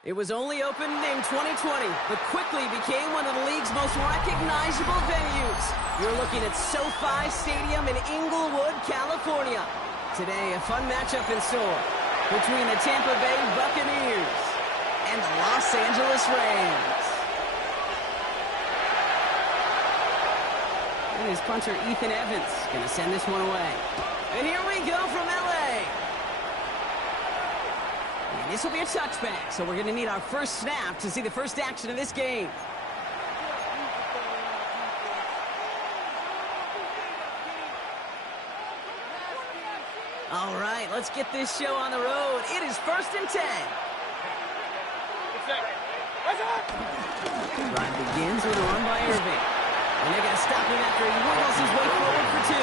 It was only opened in 2020, but quickly became one of the league's most recognizable venues. You're looking at SoFi Stadium in Inglewood, California. Today, a fun matchup in store between the Tampa Bay Buccaneers and the Los Angeles Rams. And his punter, Ethan Evans, going to send this one away. And here we go from L.A. And this will be a touchback, so we're going to need our first snap to see the first action of this game. All right, let's get this show on the road. It is 1st and 10. Drive begins with a run by Irving. And they're going to stop him after he wiggles his way forward for 2.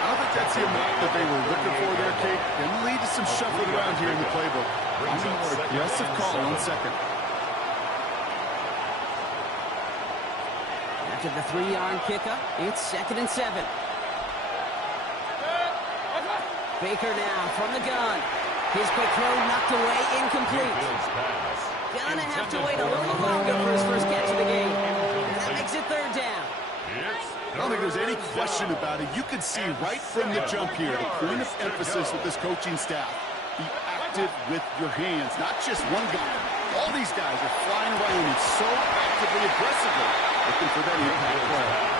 I don't think that's the amount that they were looking for there, Kate. Going to lead to some shuffling around here in the playbook. I'm a more aggressive call on second. After the 3-yard pickup, it's 2nd and 7. Baker now from the gun. His quick throw knocked away, incomplete. Gonna have to wait a little longer for his first catch of the game. And that makes it 3rd down. I don't think there's any question about it. You can see right from the jump here, the point of emphasis with this coaching staff. Be active with your hands, not just one guy. All these guys are flying around and so actively, aggressively looking for that impact play.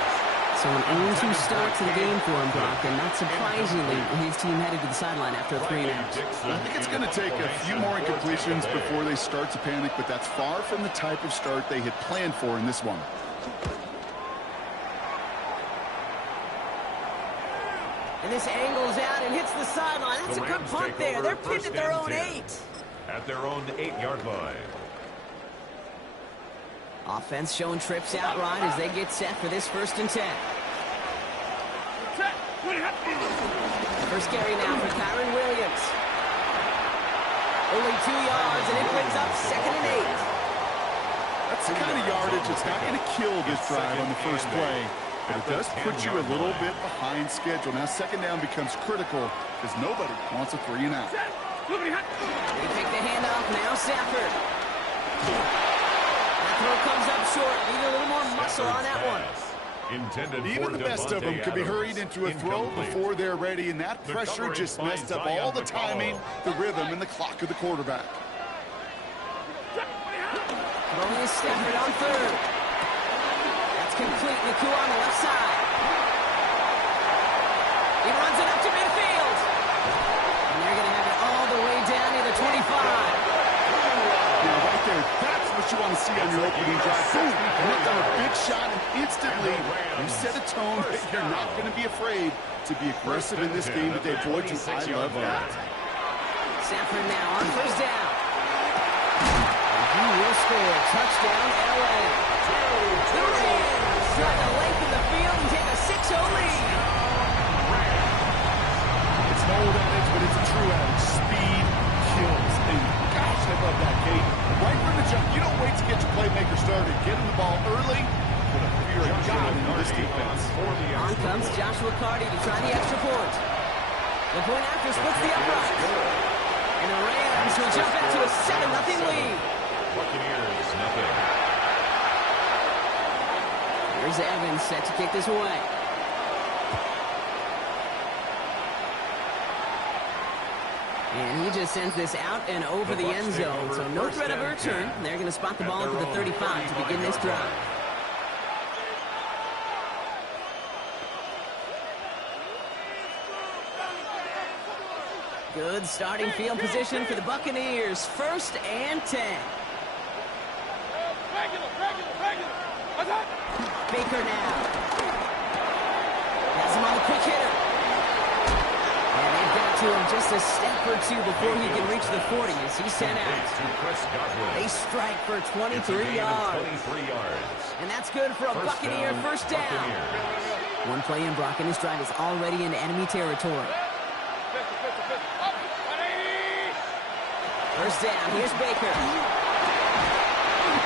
So an 0-2 start to the game for him, Brock, and not surprisingly, his team headed to the sideline after a 3-and-out. I think it's going to take a few more incompletions before they start to panic, but that's far from the type of start they had planned for in this one. And this angles out and hits the sideline. That's a good punt there. They're pinned at their own 8. At their own 8-yard line. Offense showing trips out right as they get set for this 1st and 10. First carry now for Kyron Williams. Only 2 yards, and it brings up 2nd and 8. That's the kind of yardage that's not going to kill this drive on the first play, but it does put you a little bit behind schedule. Now 2nd down becomes critical because nobody wants a 3-and-out. They take the handoff now, Stafford. Throw comes up short. Need a little more muscle on that one. Even the best of them could be hurried into a throw before they're ready, and that pressure just messed up all the timing, the rhythm, and the clock of the quarterback. Throwing is Stafford on 3rd. That's complete. Nakua on the left side. He runs it up to midfield. And they're going to have it all the way down near the 25. Yeah, right there. That's what you want to see on your opening drive. Boom! Hit them a big shot, and instantly you set a tone that you're not going to be afraid to be aggressive in this game today. Boy, I love that. Stafford now on 1st down. And he will score. Touchdown, L.A. The Rams try to lengthen the field and take a 6-0 lead. It's an old adage, but it's a true adage. Speed kills. And gosh, I love that, Kate. Right from the jump, you don't wait to get your playmaker started. Get him the ball early. Put a fear of God into this defense. On comes Joshua Carty to try the extra point. The point after splits the upright. And the Rams will jump into a 7-0 lead. Buccaneers, nothing. Here's Evans set to kick this away. And he just sends this out and over the end zone. So no threat of a return. They're going to spot the ball for the 35 to begin this drive. Good starting field position for the Buccaneers. 1st and 10. Baker now. Has him on the quick hitter. And they've got to him just a step or 2 before he can reach the 40 as he's sent out. They strike for 23 yards. And that's good for a Buccaneer 1st down. One play in, Brock, and this drive is already in enemy territory. 1st down, here's Baker.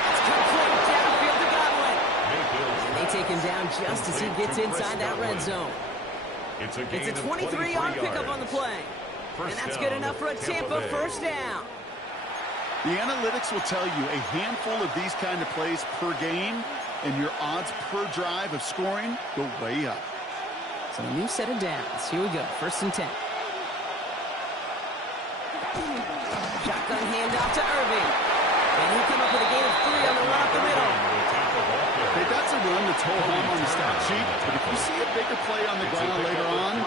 It's complete downfield to Godwin. And they take him down just as he gets inside that red zone. It's a 23-yard pickup on the play. And that's good enough for a Tampa 1st down. The analytics will tell you a handful of these kind of plays per game, and your odds per drive of scoring go way up. So a new set of downs. Here we go. 1st and 10. Shotgun handoff to Irving. And he'll come up with a gain of 3 on the run up the middle. Hey, that's a run that's whole home on the stat sheet, but if you see a bigger play on the ground later on,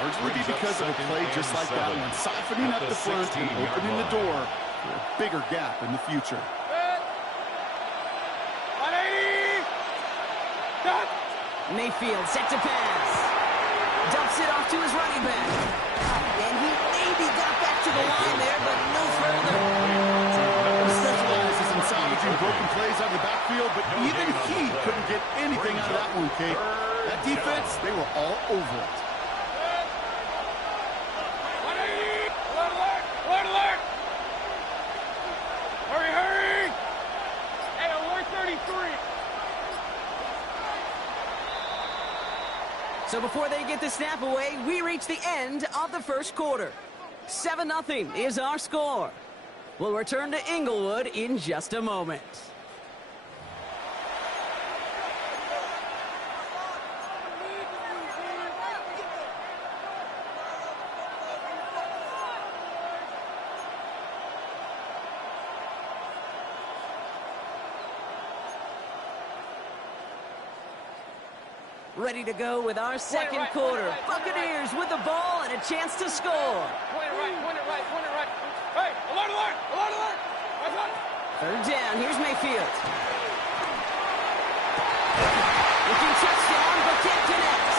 largely be because of a play just like that one, softening up the front and opening the door for a bigger gap in the future. Mayfield set to pass. Dumps it off to his running back. And he maybe got back to the line there, but no further. He specializes in salvaging broken plays out of the backfield, but even he couldn't get anything out of that one, Kate. That defense, they were all over it. Alert, alert! Hurry, hurry! Hey, alert 33! So before they get the snap away, we reach the end of the 1st quarter. 7-0 is our score. We'll return to Inglewood in just a moment. Ready to go with our 2nd quarter. Buccaneers with the ball and a chance to score. Point it right, point it right, point it right. Hey, alert, alert, alert, alert! That's right. 3rd down, here's Mayfield. Looking touchdown, but can't connect.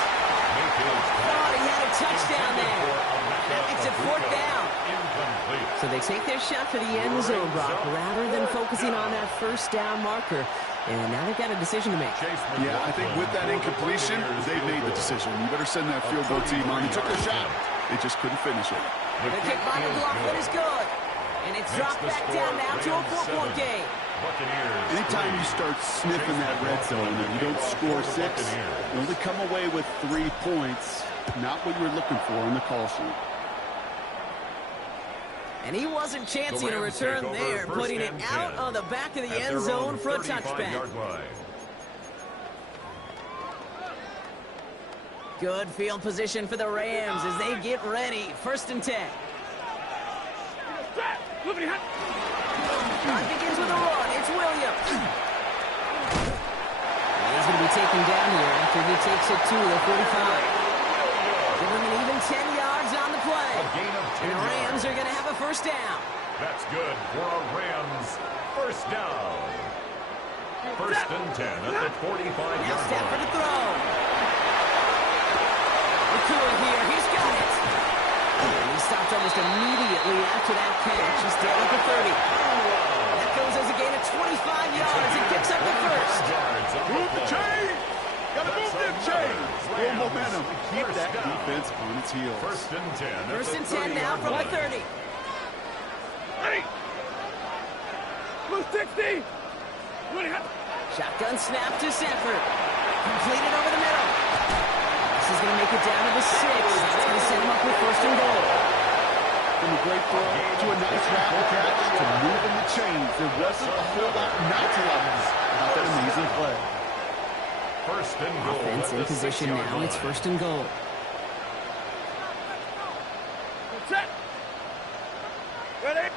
Thought he had a touchdown there. That makes it 4th down. So they take their shot for the end zone, Brock, rather than focusing on that 1st down marker. And now they've got a decision to make. Yeah, I think with that incompletion, they've made the decision. You better send that field goal team on. They took their shot. They just couldn't finish it. The kick by McLaughlin is good. And it's dropped back down now to a 4-point game. Anytime you start sniffing that red zone and you don't score 6, you only come away with 3 points. Not what you were looking for in the call sheet. And he wasn't chancing a return there, putting it out on the back of the end zone for a touchback. Good field position for the Rams as they get ready. 1st and 10. Drive begins with a run. It's Williams. He's going to be taken down here after he takes it to the 45. Give him an even 10 yards on the play. And the Rams are going to have a 1st down. That's good for a Rams 1st down. 1st and 10 at the 45-yard Now Stafford to line. throw. McCoy here. He's got it. And he stopped almost immediately after that catch. He's down at the 30. That goes as a gain of 25 yards and picks up the 1st. Move the chain! Gotta move them chains! Full momentum. Keep that defense on its heels. 1st and 10. 1st and 10 now from the 30. Ready! Blue 60! Shotgun snap to Sanford. Completed over the middle. This is going to make it down to the 6. That's going to set him up with 1st and goal. From a great throw to a nice rapid catch to moving the chains. There wasn't a whole lot not to love about that amazing play. 1st and goal. Offense in position now. It's 1st and goal. Set! Ready?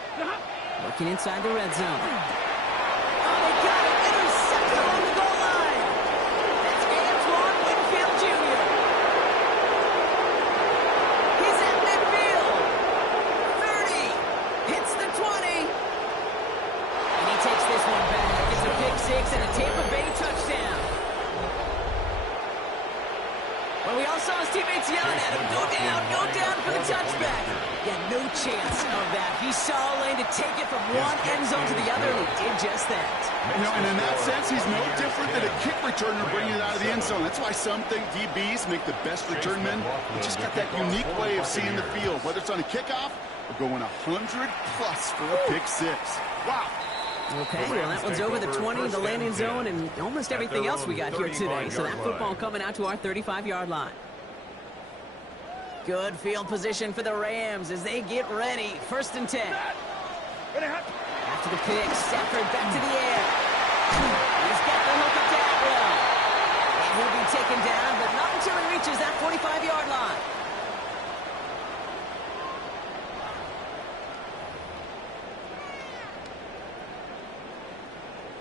Looking inside the red zone. Oh, they got it. Intercepted along the goal line. That's Antoine Winfield Jr. He's at midfield. 30. Hits the 20. And he takes this one back. It's a pick 6 and a Tampa Bay touchdown. Well, we all saw his teammates yelling at him, go down for the touchback. Yeah, no chance of that. He saw a lane to take it from one end zone to the other, and he did just that. You know, and in that sense, he's no different than a kick returner bringing it out of the end zone. That's why some think DBs make the best return men. They just got that unique way of seeing the field, whether it's on a kickoff or going 100-plus for a pick 6. Wow. Okay, well, that one's over the 20, the landing zone, and almost everything else we got here today. So that football coming out to our 35-yard line. Good field position for the Rams as they get ready. 1st and 10. After the pick, Stafford back to the air. He's got the hook up to Atwell. And he'll be taken down, but not until he reaches that 45-yard line.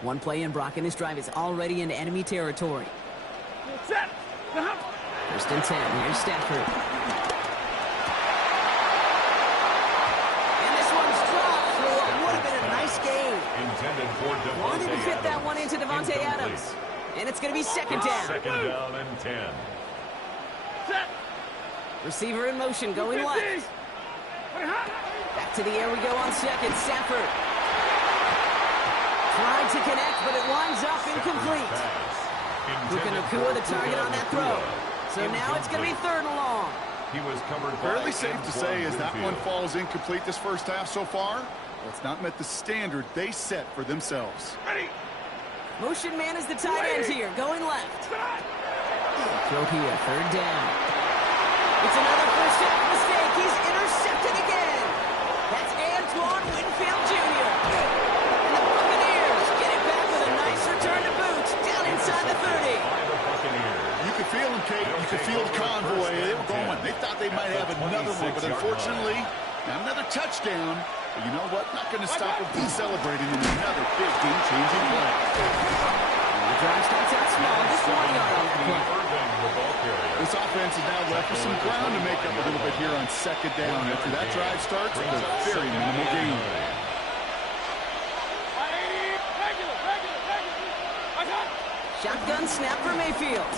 One play in, Brock, and this drive is already into enemy territory. First and 10. Here's Stafford. And this one's dropped for what would have been a nice game. Intended for Devontae Wanted to fit that Adams. one into Devontae Adams. And it's going to be second down. Second down and 10. Receiver in motion, going left. Back to the air we go on second. Stafford tried to connect, but it winds up incomplete. Puka Nacua the target on that throw. So now it's going to be third and long. He was covered Fairly safe to say as that one falls incomplete this first half so far. Well, it's not met the standard they set for themselves. Motion man is the tight end here, going left. Throw here, third down. It's another first half mistake. He's intercepted again. That's Antoine Winfield Jr. And the Buccaneers get it back with a nice return to boot down inside the 30. You could feel them, Kate. You could feel the convoy. They were going. They thought they might have another one, but unfortunately, not another touchdown. But you know what? Not going to stop them from celebrating in another big game-changing play. The drive starts out small, just 1 yard on the play. This offense is now left with some ground to make up a little bit here on second down. After that drive starts, it's a very minimal gain. Shotgun snap for Mayfield.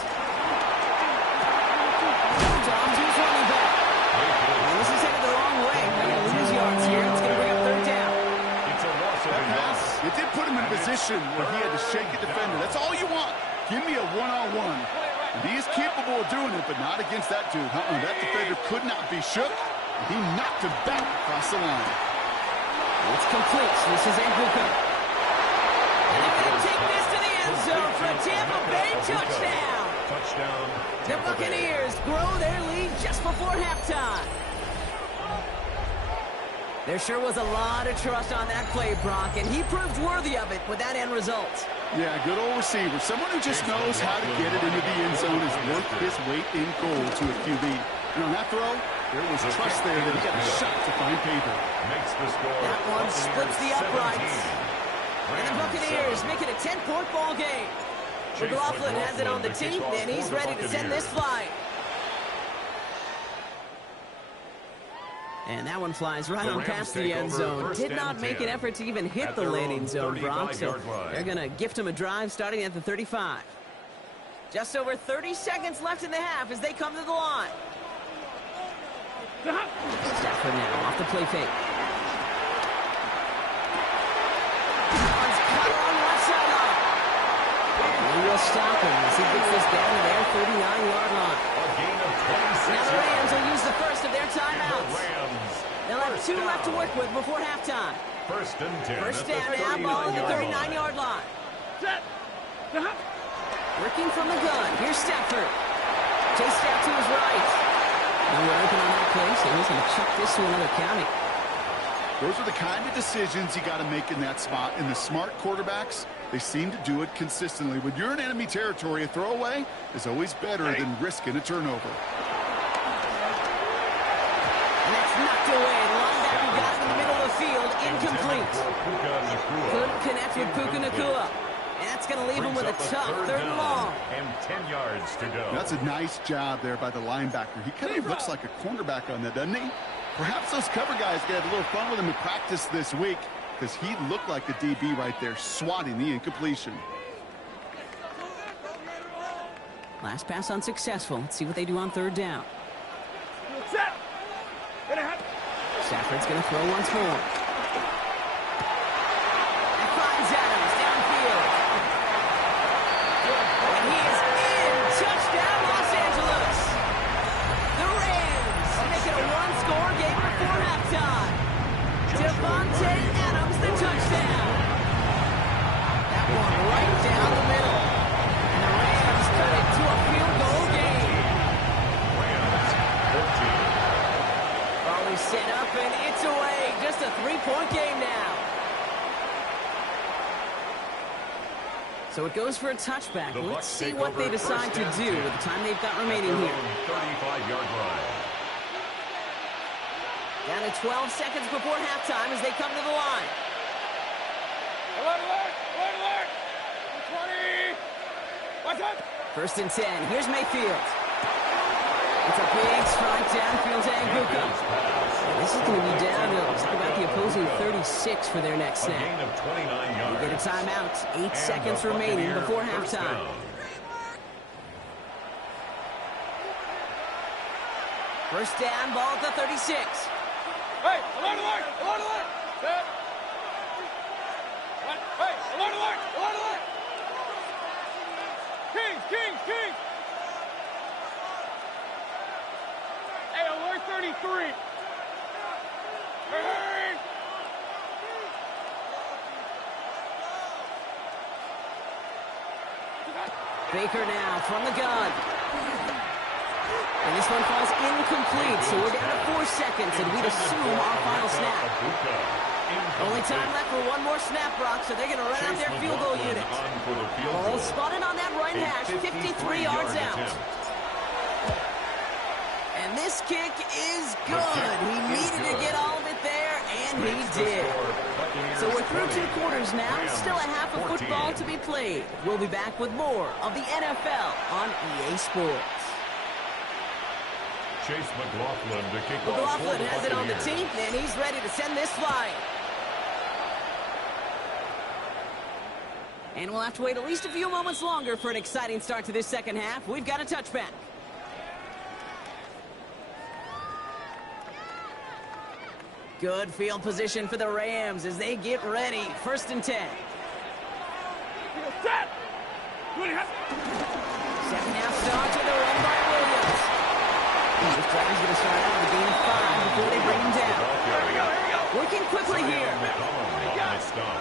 It's off to his running back. And this is headed the wrong way. They're going to lose yards here. It's going to bring up third down. That pass, it did put him in a position where he had to shake a defender. That's all you want. Give me a one-on-one. And he is capable of doing it, but not against that dude. That defender could not be shook. He knocked him back across the line. It's complete. This is Mbuka. And they're going to take this to the end zone for a Tampa Bay touchdown. The Buccaneers grow their lead just before halftime. There sure was a lot of trust on that play, Brock, and he proved worthy of it with that end result. Yeah, good old receiver. Someone who just knows how to get it into the end zone is worth his weight in gold to a QB. And on that throw, there was trust there that he got a shot to find paper. That one splits the uprights. And the Buccaneers make it a 10-point ball game. McLaughlin has it on the tee, and he's ready to send this flying. And that one flies right on past the end zone. Did not make an effort to even hit the landing zone, Brock, so they're going to gift him a drive starting at the 35. Just over 30 seconds left in the half as they come to the line. Stafford now off the play fake. One's cut on left sideline. He will stop him as he gets this down to their 39-yard line. Now the Rams will use the first of their timeouts. They'll have 2 left to work with before halftime. First and 10. First down now, ball at the 39-yard line. Working from the gun. Here's Stafford. Chased out to his right. Nowhere open on that play, so he's going to chuck this to another county. Those are the kind of decisions you got to make in that spot. And the smart quarterbacks, they seem to do it consistently. When you're in enemy territory, a throwaway is always better than risking a turnover. And that's knocked away. The linebacker got it in the middle of the field. Incomplete. Couldn't connect with Puka Nacua. And that's going to leave him with a tough third and long. And 10 yards to go. That's a nice job there by the linebacker. He kind of looks like a cornerback on that, doesn't he? Perhaps those cover guys can have a little fun with him in practice this week because he looked like a DB right there, swatting the incompletion. Last pass unsuccessful. Let's see what they do on third down. Stafford's going to throw once more. And finds Adams downfield. And he is in. Touchdown, Los Angeles. The Rams make it a one-score game before halftime. Devontae Adams, the touchdown. That one right down the middle. And the Rams cut it to a field goal game. Ball is set up, and it's away. Just a 3-point game now. So it goes for a touchback. Let's see what they decide to do with the time they've got remaining here. 35-yard line. Down to 12 seconds before halftime as they come to the line. Alert, alert, alert, alert. 20. Watch out. First and 10. Here's Mayfield. It's a big strike downfield to Anguka. This is going to be down to about the opposing 36 for their next snap. A gain of 29 yards. They get a timeout. 8 seconds remaining before halftime. First down, ball at the 36. Hey, alert, alert, alert, alert. Set. Hey, alert, alert, alert, alert. Kings, Kings, Kings. Hey, alert 33. Hey. Baker now from the gun. And this one falls incomplete, so we're down to 4 seconds, and we'd assume our final snap. Only time left for one more snap, Brock, so they're going to run out their field goal unit. Ball spotted on that right hash, 53 yards out. And this kick is good. He needed to get all of it there, and he did. So we're through 2 quarters now. Still a half of football to be played. We'll be back with more of the NFL on EA Sports. Chase McLaughlin to kick off. McLaughlin has it on the tee, and he's ready to send this flying. And we'll have to wait at least a few moments longer for an exciting start to this second half. We've got a touchback. Good field position for the Rams as they get ready. First and 10. Set. Second half starts with a run by Williams. This drive is going to start out with a gain of 5 before they bring him down. Here we go, here we go. Working quickly here.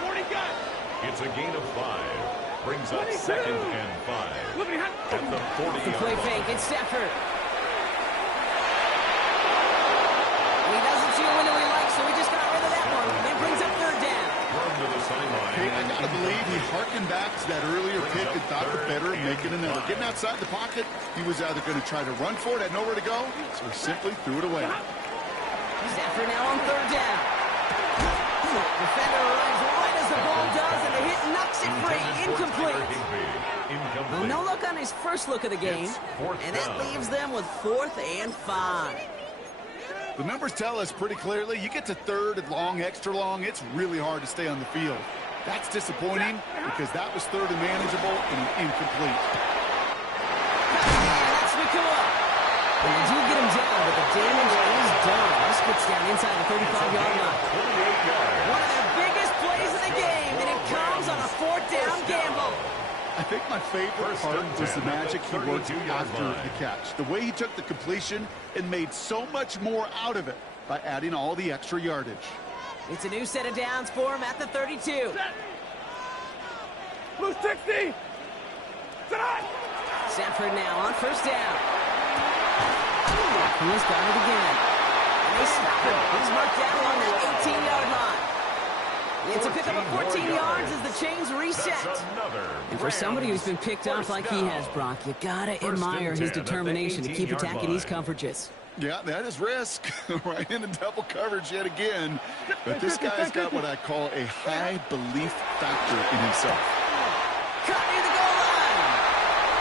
40 got. It's a gain of 5. Brings up second and 5. At the 40-yard The play line. fake, it's Stafford. He doesn't see a window he likes, so he just got rid of that one. It brings up third down. Run to the sideline. Hey, I gotta believe he harkened back to that earlier pick and thought the better of making another. Getting outside the pocket, he was either going to try to run for it, had nowhere to go, so he simply threw it away. Stafford now on third down. Defender arrives right as the ball does, and the hit knocks it free. Incomplete. Well, no look on his first look of the game, and that leaves them with 4th and 5. The numbers tell us pretty clearly, you get to third and long, extra long, it's really hard to stay on the field. That's disappointing because that was third and manageable and incomplete. That's Nakua. And they do get him down, but the damage is done. This gets down inside the 35-yard line. One of their biggest plays of the game, and it comes on a 4th down gamble. I think my favorite part was the magic he worked after the catch. The way he took the completion and made so much more out of it by adding all the extra yardage. It's a new set of downs for him at the 32. Blue 60. Stafford now on first down. He's got it again. And they stop him. He's marked down on the 18-yard line. It's a pickup of 14 yards as the chains reset. And for somebody who's been picked off like he has, Brock, you gotta admire his determination to keep attacking these coverages. Yeah, that is risk. Right into double coverage yet again. But this guy's got what I call a high belief factor in himself. Cut near the goal line.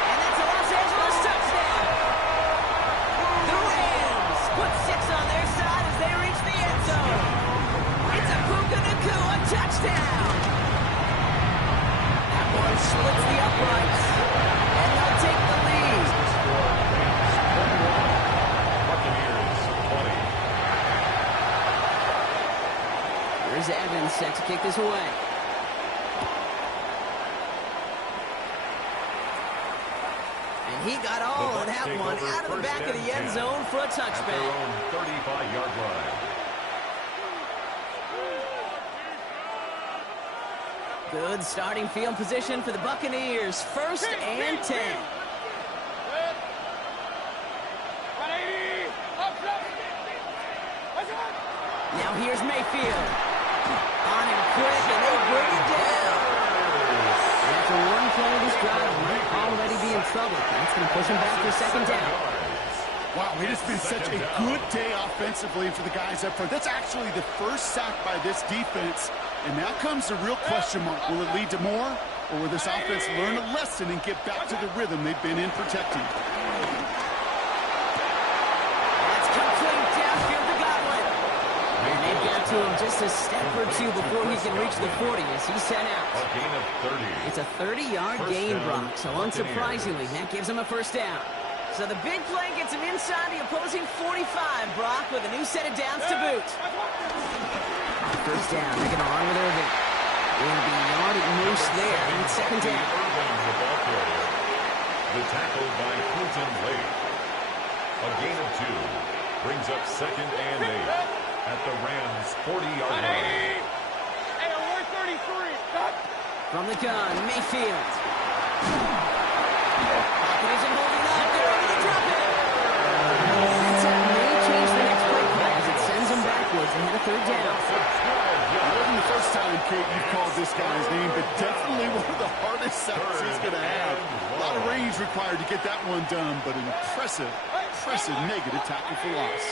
And that's a Los Angeles touchdown. The Rams put 6 on their side as they reach the end zone. It's a Puka Nakua touchdown. That one splits the uprights. And they'll take the lead. Here's Evans set to kick this away. And he got all of that one out of the back of the end zone for a touchback. 35-yard line. Good starting field position for the Buccaneers. First and 10. Now here's Mayfield. On him quick, and they bring it down. After one play of this drive, might already be in trouble. That's going to push him back to second down. Wow, it has been such a good day offensively for the guys up front. That's actually the first sack by this defense. And now comes the real question mark. Will it lead to more? Or will this offense learn a lesson and get back to the rhythm they've been in protecting? That's complete downfield to Godwin. And they've got to him just a step or two before he can reach the 40 as he's sent out. A gain of 30. It's a 30-yard gain, Brock. So unsurprisingly, that gives him a first down. So the big play gets him inside the opposing 45, Brock, with a new set of downs to boot. First down, they're going to run with Irving. Going to be yard at most there in second down. Irving, the ball carrier. The tackle by Clinton Lake. A gain of 2 brings up second and 8 at the Rams' 40-yard line. Hey, we're 33. Cut. From the gun, Mayfield. Pocket isn't holding up. They're able to drop it. That's a may change the next play as it sends him backwards and hit a third down. It wasn't the first time, Kate, you've called this guy's name, but definitely one of the hardest sacks he's going to have. A lot of range required to get that one done, but an impressive negative tackle for loss.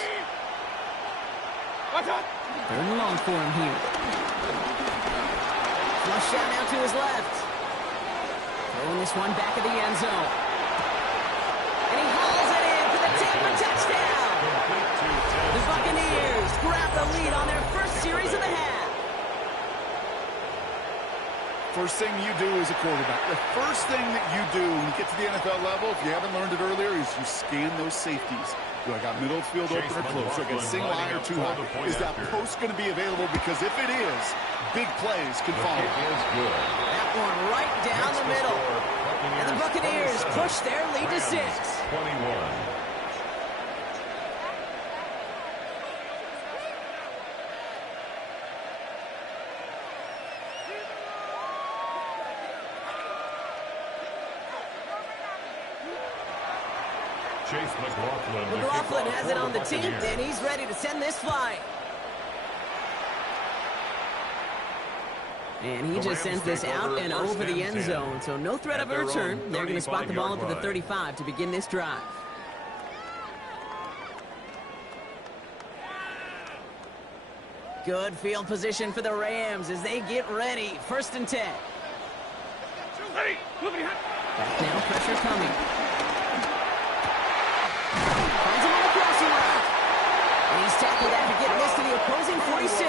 Third and long for him here. Flush down now to his left. Throwing this one back of the end zone. And he hauls it in for the Tampa touchdown. The Buccaneers grab the lead on their first series of the half. First thing you do as a quarterback, the first thing that you do when you get to the NFL level, if you haven't learned it earlier, is you scan those safeties. Do I got middle of the field open or close? Do I got single eye or too high? Is that post going to be available? Because if it is, big plays can follow. That one right down the middle. And the Buccaneers push their lead to 6. 21. Chase McLaughlin has it on the 10th, and he's ready to send this flying. And he just sends this out and over the end zone, so no threat of a return. They're going to spot the ball up at the 35 to begin this drive. Good field position for the Rams as they get ready. First and 10. Back now, pressure coming. Finds him on the crossing route. And he's tackled after getting this to the opposing 46.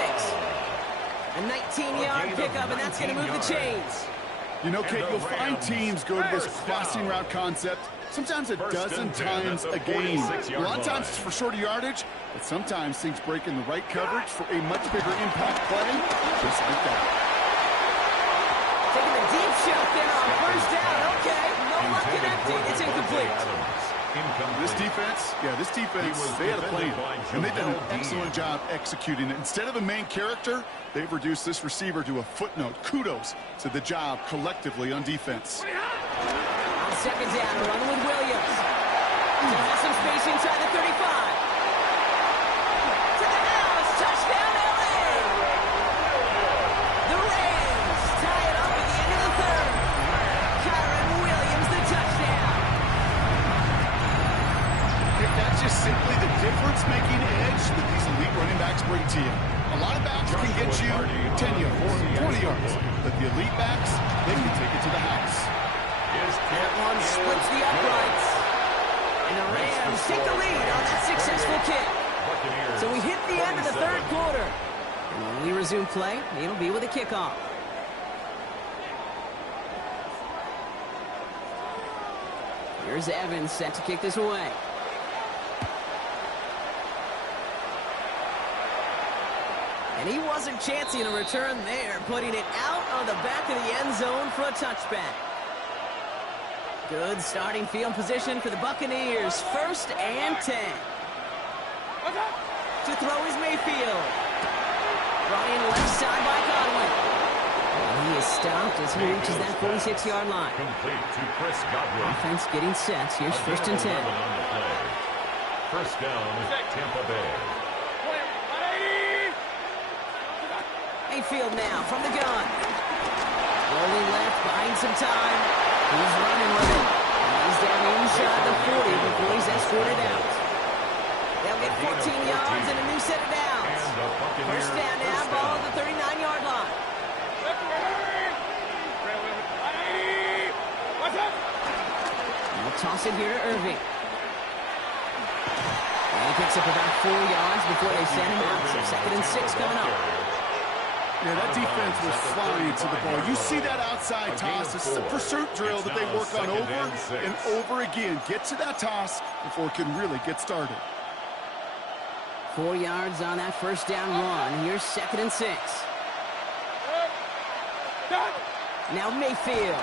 A 19-yard pickup, and that's going to move the chains. You know, Kate, you'll find teams go to this crossing route concept sometimes a dozen times a game. A lot of times it's for shorter yardage, but sometimes things break in the right coverage for a much bigger impact play, just like that. Taking the deep shot there on first down. Okay, no luck connecting. It's incomplete. This defense, they had a plan, and they've done an excellent job executing it. Instead of a main character, they've reduced this receiver to a footnote. Kudos to the job collectively on defense. On second down, running with Williams. He has some space inside the 35. To the house, touchdown LA! The Rams tie it up at the end of the third. Kyron Williams, the touchdown. That's just simply the difference-making edge that these elite running backs bring to you. A lot of backs can get you 10 yards, 20 yards, but the elite backs, they can take it to the house. That one splits the uprights. And the Rams take the lead on that successful kick. So we hit the end of the third quarter. And when we resume play, it'll be with a kickoff. Here's Evans set to kick this away. And he wasn't chancing a return there, putting it out on the back of the end zone for a touchback. Good starting field position for the Buccaneers. First and 10. To throw is Mayfield. Brought in left side by Godwin. And he is stopped as he reaches that 46-yard line. Complete to Chris Godwin. Offense getting set. Here's first and 10. First down, Tampa Bay. Mayfield now from the gun. Rolling left, buying some time. He's running with it. He's down inside the 40 before he's escorted out. They'll get 14 yards and a new set of downs. First down now, ball at the 39-yard line. We'll toss it here to Irving. And he picks up about 4 yards before they send him out. So 2nd and 6 coming up. Yeah, that defense was flying to the ball. You see that outside toss. This is a pursuit drill that they work on over and over again. Get to that toss before it can really get started. 4 yards on that first down run. Here's 2nd and 6. Now Mayfield.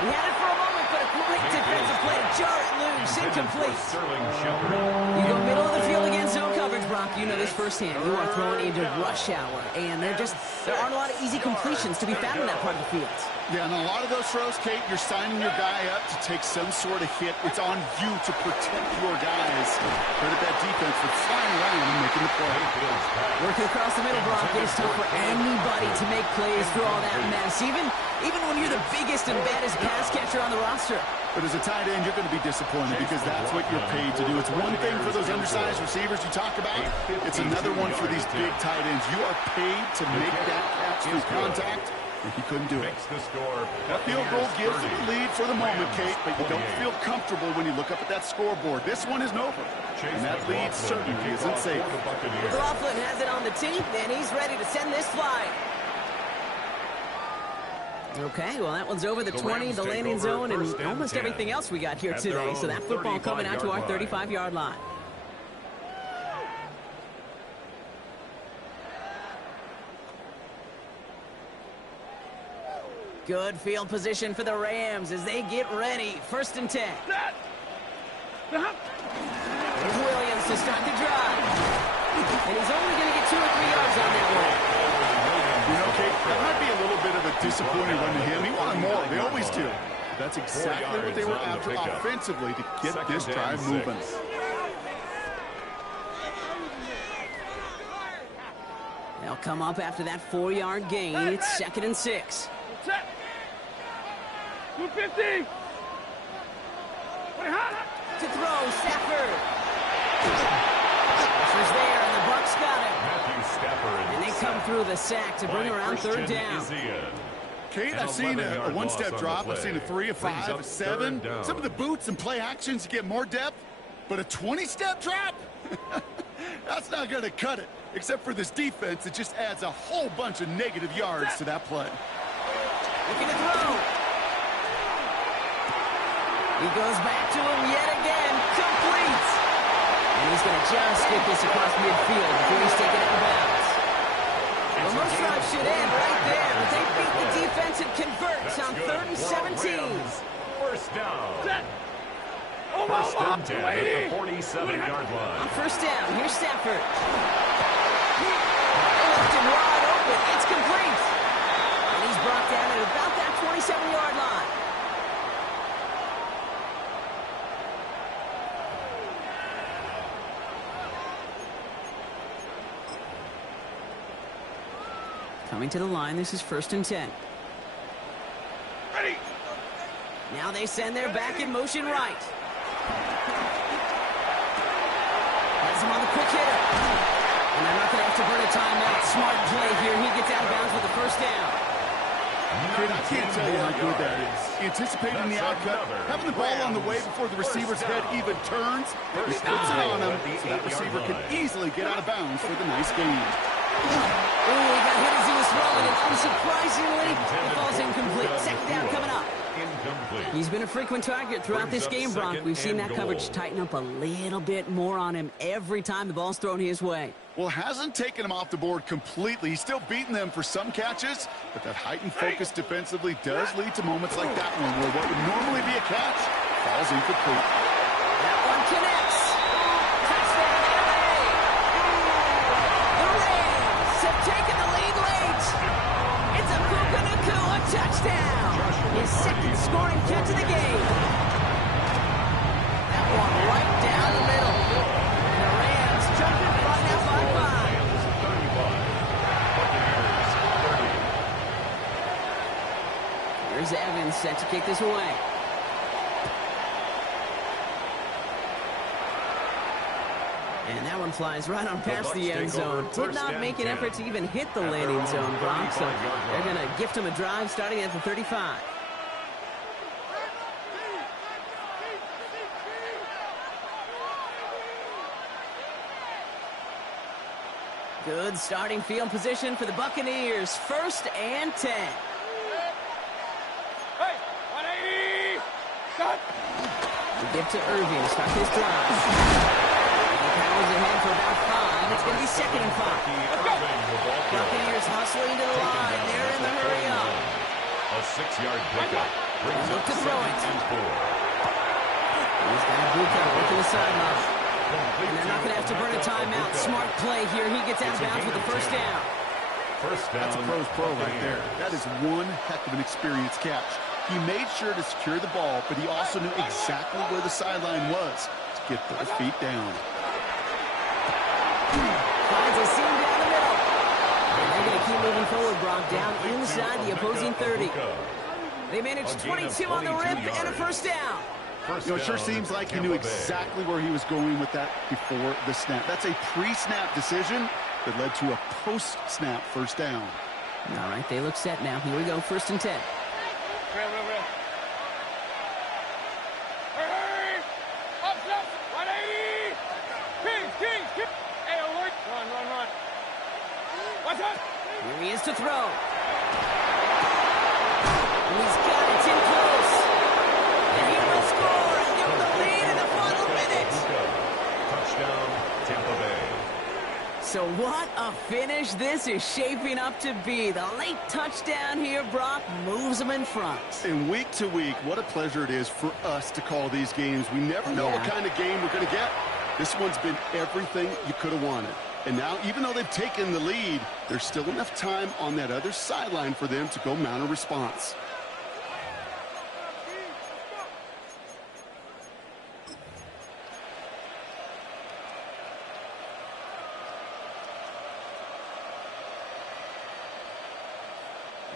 He had it for a moment, but a great defensive play to jar it loose. Incomplete. You go middle of the field against zone coverage, Brock. You know this firsthand. You are thrown into rush hour, and there aren't a lot of easy completions to be found in that part of the field. Yeah, and a lot of those throws, Kate, you're signing your guy up to take some sort of hit. It's on you to protect your guys. Credit that defense for flying around and making the play. Working across the middle, Brock, it is tough for anybody to make plays through all that mess, even when you're the biggest and baddest pass catcher on the roster. But as a tight end, you're going to be disappointed because that's what you're paid to do. It's one thing for those undersized receivers you talk about. It's another one for these big tight ends. You are paid to make that catch through contact, and he couldn't do it. That field goal gives them the lead for the moment, Kate, but you don't feel comfortable when you look up at that scoreboard. This one isn't over, and that lead certainly isn't safe. McLaughlin has it on the tee, and he's ready to send this flying. Okay, well, that one's over the 20, the landing zone, and almost everything else we got here today. So that football coming out to our 35-yard line. Good field position for the Rams as they get ready. 1st and 10. Williams to start the drive. And he's only going to get 2 or 3 yards on that one. You know, Kate, that might be a little bit of a disappointing run to him. He wanted more. They always do. That's exactly what they were after offensively to get this drive moving. They'll come up after that 4-yard gain. It's 2nd and 6. 250. To throw, Stafford. Pressure's there, and the Bucs got it. And they come through the sack to bring around 3rd down. Kate, I've seen a one-step drop. I've seen a 3, a 5, a 7. Some of the boots and play actions get more depth, but a 20-step drop? That's not going to cut it, except for this defense that just adds a whole bunch of negative yards to that play. Looking to throw. He goes back to him yet again. Complete. And he's going to just get this across midfield before he's taken out of bounds. Well, most drives should end right there, but they beat the defense and converts on 3rd and 17. First down. First and 10 at the 47-yard line. On 1st down, here's Stafford. Left him wide open. It's complete. And he's brought down at about that 27-yard line. Coming to the line, this is 1st and 10. Ready. Now they send their back in motion right. Has him on the quick hitter. And they're not going to have to burn a timeout. Smart play here. He gets out of bounds with the 1st down. Kid, I can't tell you how good that is. Anticipating the outcut, having the ball on the way before the receiver's head even turns, he puts it on him so that receiver can easily get out of bounds for the nice gain. Oh, he got hit as he was throwing it. Unsurprisingly, it falls incomplete. 2nd down coming up. He's been a frequent target throughout this game, Brock. We've seen that coverage tighten up a little bit more on him every time the ball's thrown his way. Well, hasn't taken him off the board completely. He's still beating them for some catches, but that heightened focus defensively does lead to moments like that one where what would normally be a catch falls incomplete. That one connects. Touchdown, LA. The Rams have taken the lead late. It's a Puka Nacua touchdown. His 2nd scoring catch of the game. That one right down the middle. And the Rams jump in front now by 5. Lions set to kick this away. And that one flies right on past the end zone. Did not make an effort to even hit the landing zone block, so they're going to gift him a drive starting at the 35. Good starting field position for the Buccaneers. 1st and 10. Hey, 180! Cut! We give to Irving to start this drive. He powers ahead for about 5. It's going to be 2nd and 5. Buccaneers hustling to the line. They're in the hurry up. A 6-yard pickup brings up to throw it. 2nd and 4. He's got Buka working the sideline. And they're not going to have to burn a timeout. Smart play here. He gets out of bounds with the 1st down. That's a pro's pro right there. That is one heck of an experienced catch. He made sure to secure the ball, but he also knew exactly where the sideline was to get those feet down. Finds a seam down the middle. And they're going to keep moving forward, Brock, down inside the opposing 30. They managed 22 on the rip and a 1st down. You know, it sure seems like he knew exactly where he was going with that before the snap. That's a pre-snap decision that led to a post-snap 1st down. All right, they look set now. Here we go, 1st and 10. Real. Hey! Up, 180! Kings! Hey, alert! Run. Watch out! Here he is to throw. And he's got it. It's in close. And he will score and give him the lead in the final minute. Touchdown, Tampa Bay. So what a finish this is shaping up to be. The late touchdown here, Brock, moves them in front. And week to week, what a pleasure it is for us to call these games. We never know what kind of game we're going to get. This one's been everything you could have wanted. And now, even though they've taken the lead, there's still enough time on that other sideline for them to go mount a response.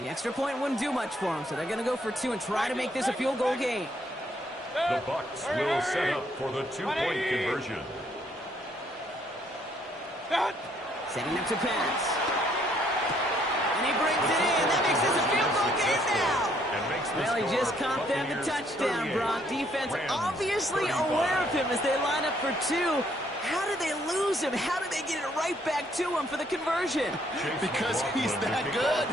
The extra point wouldn't do much for them, so they're going to go for 2 and try to make this a field goal game. The Bucs will set up for the 2-point conversion. Setting up to pass. And he brings it in. That makes this a field goal game now. Well, he just caught them the touchdown, Brock. Defense obviously aware of him as they line up for 2. How did they lose him? How did they get it right back to him for the conversion? Because he's that good.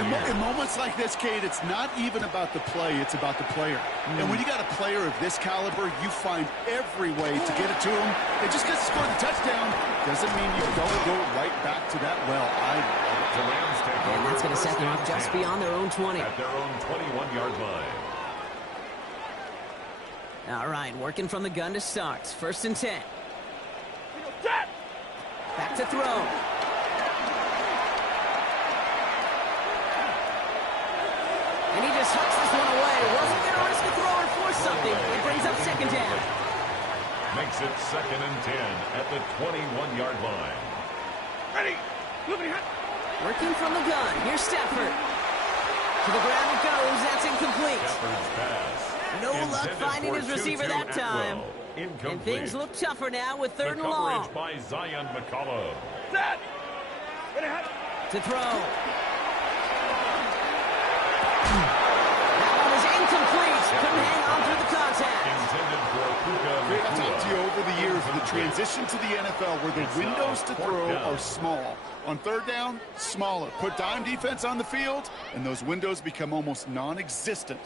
In moments like this, Kate, it's not even about the play, it's about the player. And when you got a player of this caliber, you find every way to get it to him. And just because he scored the touchdown doesn't mean you don't go right back to that well. And that's going to set them up just beyond their own 20. At their own 21-yard line. All right, working from the gun to start. 1st and 10. Back to throw. And he just hucks this one away. Wasn't going to risk a throw or force something. It brings up 2nd down. Makes it 2nd and 10 at the 21-yard line. Ready! Working from the gun. Here's Stafford. To the ground it goes. That's incomplete. Stafford's pass. No luck finding his receiver that time. And things look tougher now with 3rd and long. Coverage by Zion McCollum. To throw. That one is incomplete. Couldn't hang on through the contact. Intended for Puka. I've talked to you over the years of the transition to the NFL where the windows to throw are small. On 3rd down, smaller. Put dime defense on the field, and those windows become almost non-existent.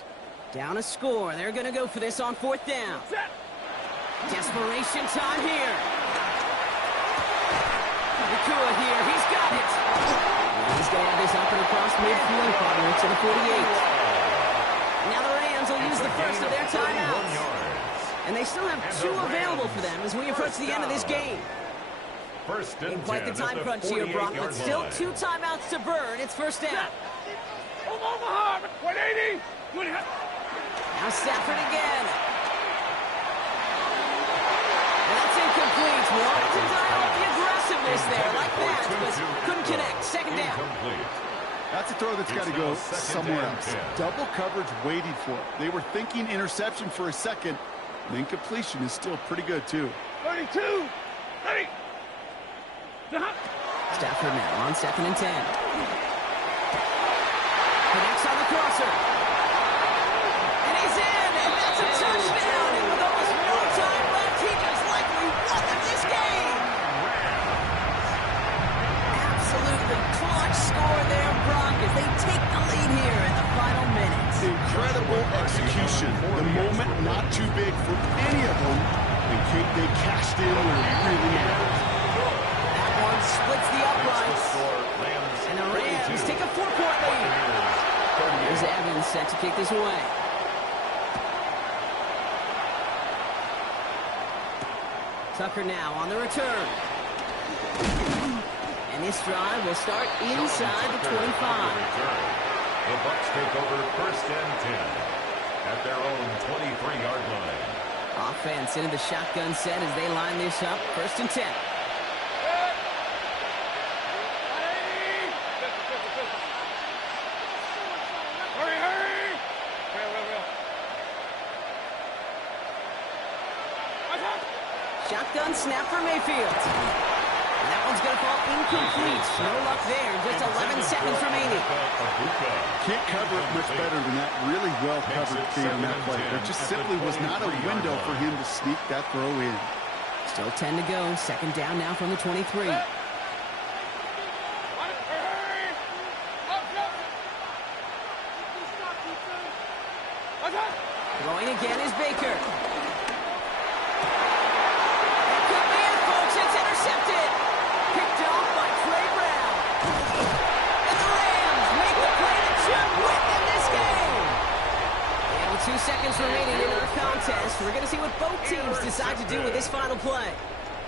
Down a score. They're going to go for this on 4th down. Desperation time here. Nakua here. He's got it. He's going to have this up and across midfield, partner to the 48. Now the Rams will use the first of their timeouts. And they still have 2 available for them as we approach the end of this game. In quite the time crunch here, Brock, but still 2 timeouts to burn. It's 1st down. Omaha, 180! Now Stafford again. That's incomplete. Wanted to dial up the aggressiveness there like that, but couldn't connect. 2nd down. That's a throw that's got to go somewhere else. Double coverage waiting for it. They were thinking interception for a second. And incompletion is still pretty good, too. 32! 30! Stafford now on 2nd and 10. Connects on the crosser. And he's in, and that's a touchdown. And with almost no time left, he just likely won this game. Absolutely clutch score there, Brock, as they take the lead here in the final minutes. Incredible execution. The moment not too big for any of them. And Kate, they cashed in where it really mattered. That one splits the uprights. And the Rams take a 4-point lead. Here's Evans set to kick this away. Tucker now on the return. And this drive will start inside the 25. The Bucs take over 1st and 10 at their own 23-yard line. Offense into the shotgun set as they line this up. 1st and 10. Shotgun snap for Mayfield. And that one's going to fall incomplete. No luck there. Just 11 seconds remaining. Can't cover it much better than that. Really well covered feed on that play. There just simply was not a window for him to sneak that throw in. Still 10 to go. 2nd down now from the 23. Throwing again is Baker. Picked off by Trey Brown. And the Rams make the play that should win them this game. And with 2 seconds remaining in our contest, we're going to see what both teams decide to do with this final play.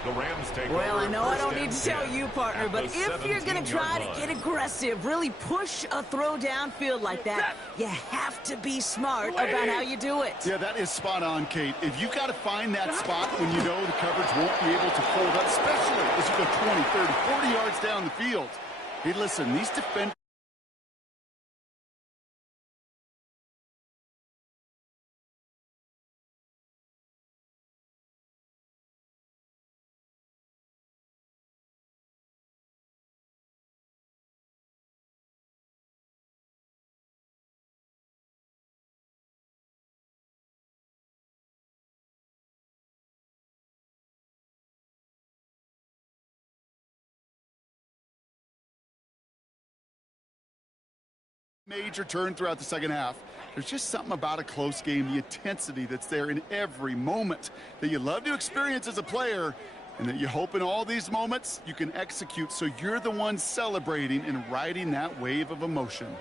The Rams take well, over I know I don't 1st need and to tell 10 you, partner, but if you're going to try to get aggressive, really push a throw downfield like that, you have to be smart about how you do it. Yeah, that is spot on, Kate. If you've got to find that spot when you know the coverage won't be able to hold up, especially as you go 20, 30, 40 yards down the field. Hey, listen, these defenders... major turn throughout the second half. There's just something about a close game, the intensity that's there in every moment that you love to experience as a player, and that you hope in all these moments you can execute so you're the one celebrating and riding that wave of emotion.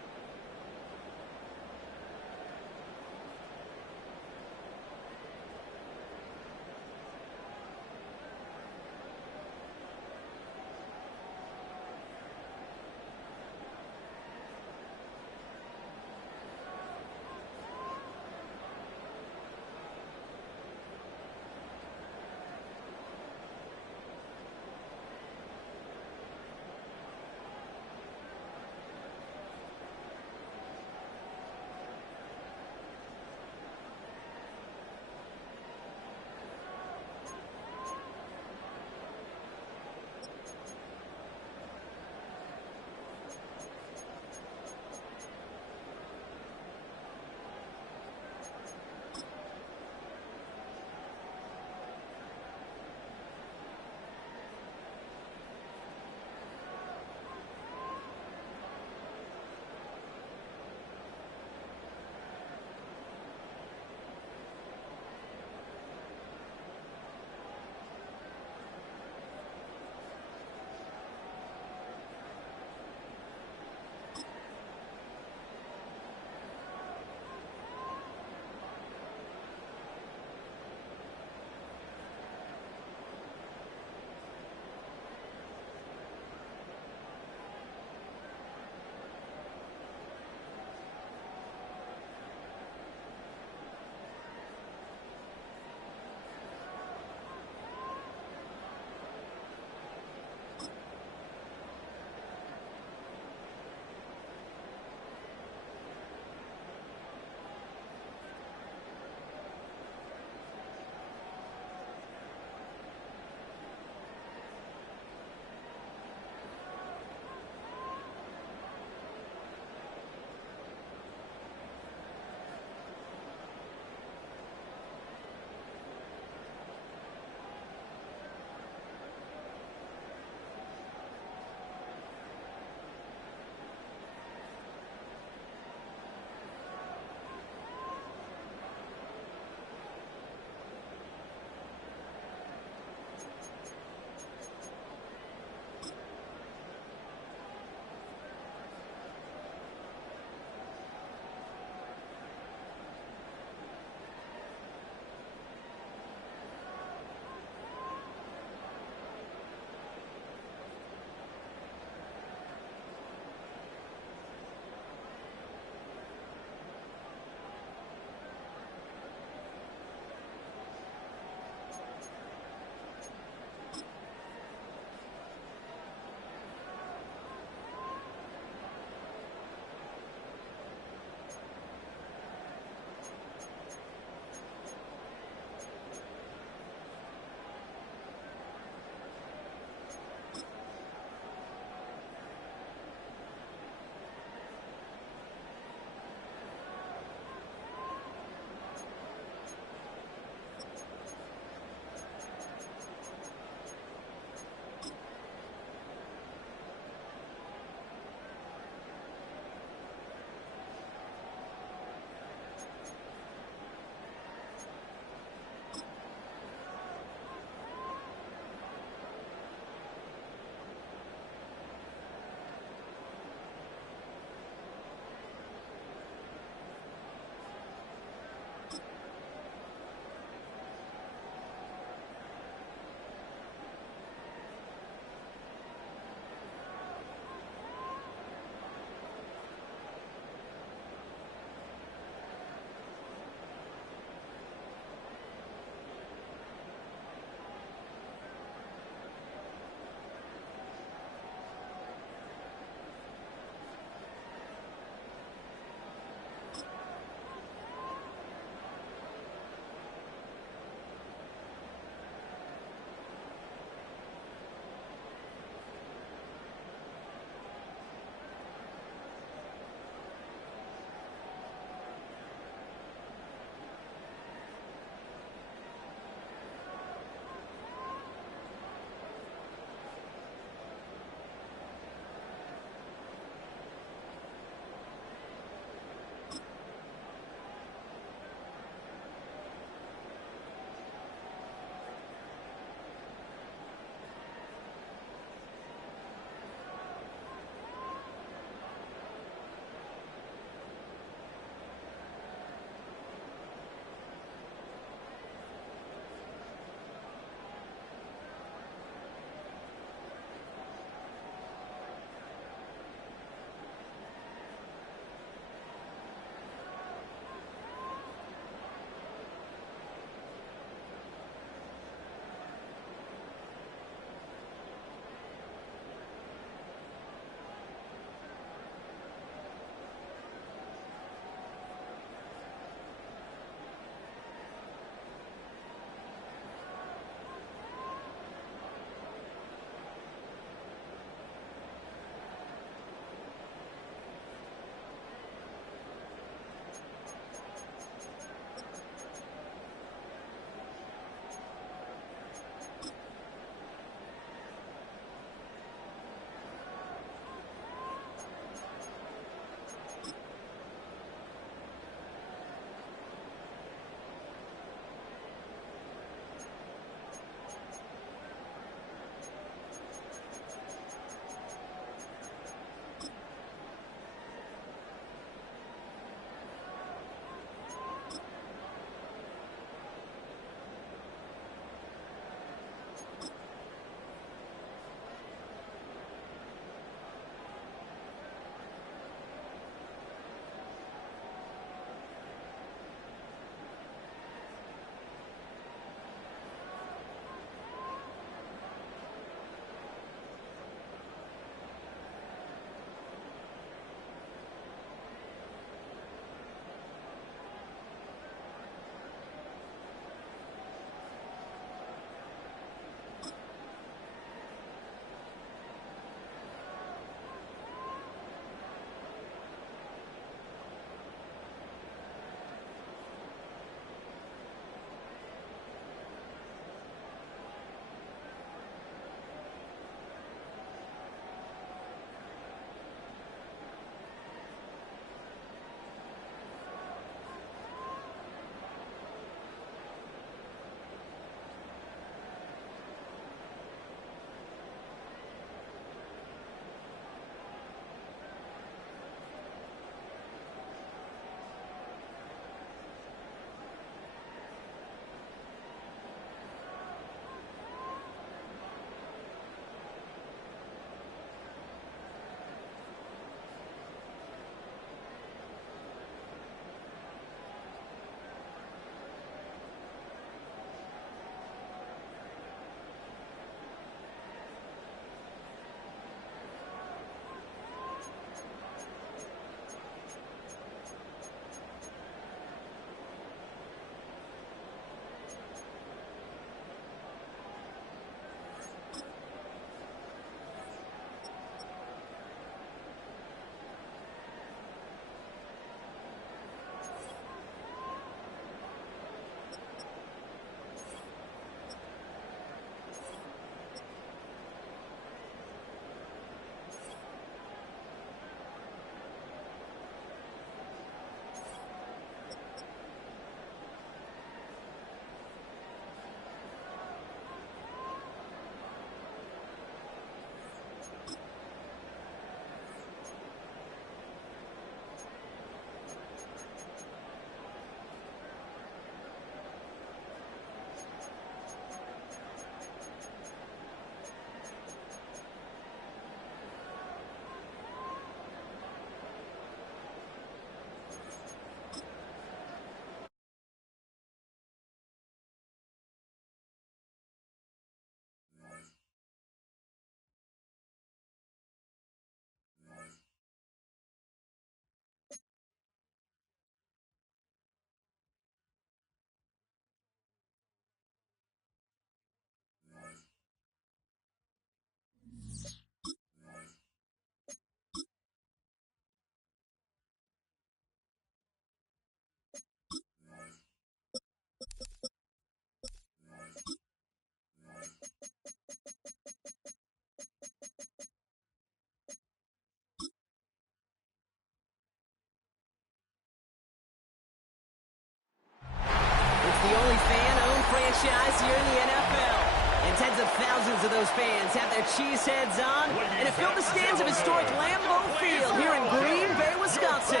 cheeseheads on, and it filled the stands of historic Lambeau Field here in Green Bay, Wisconsin.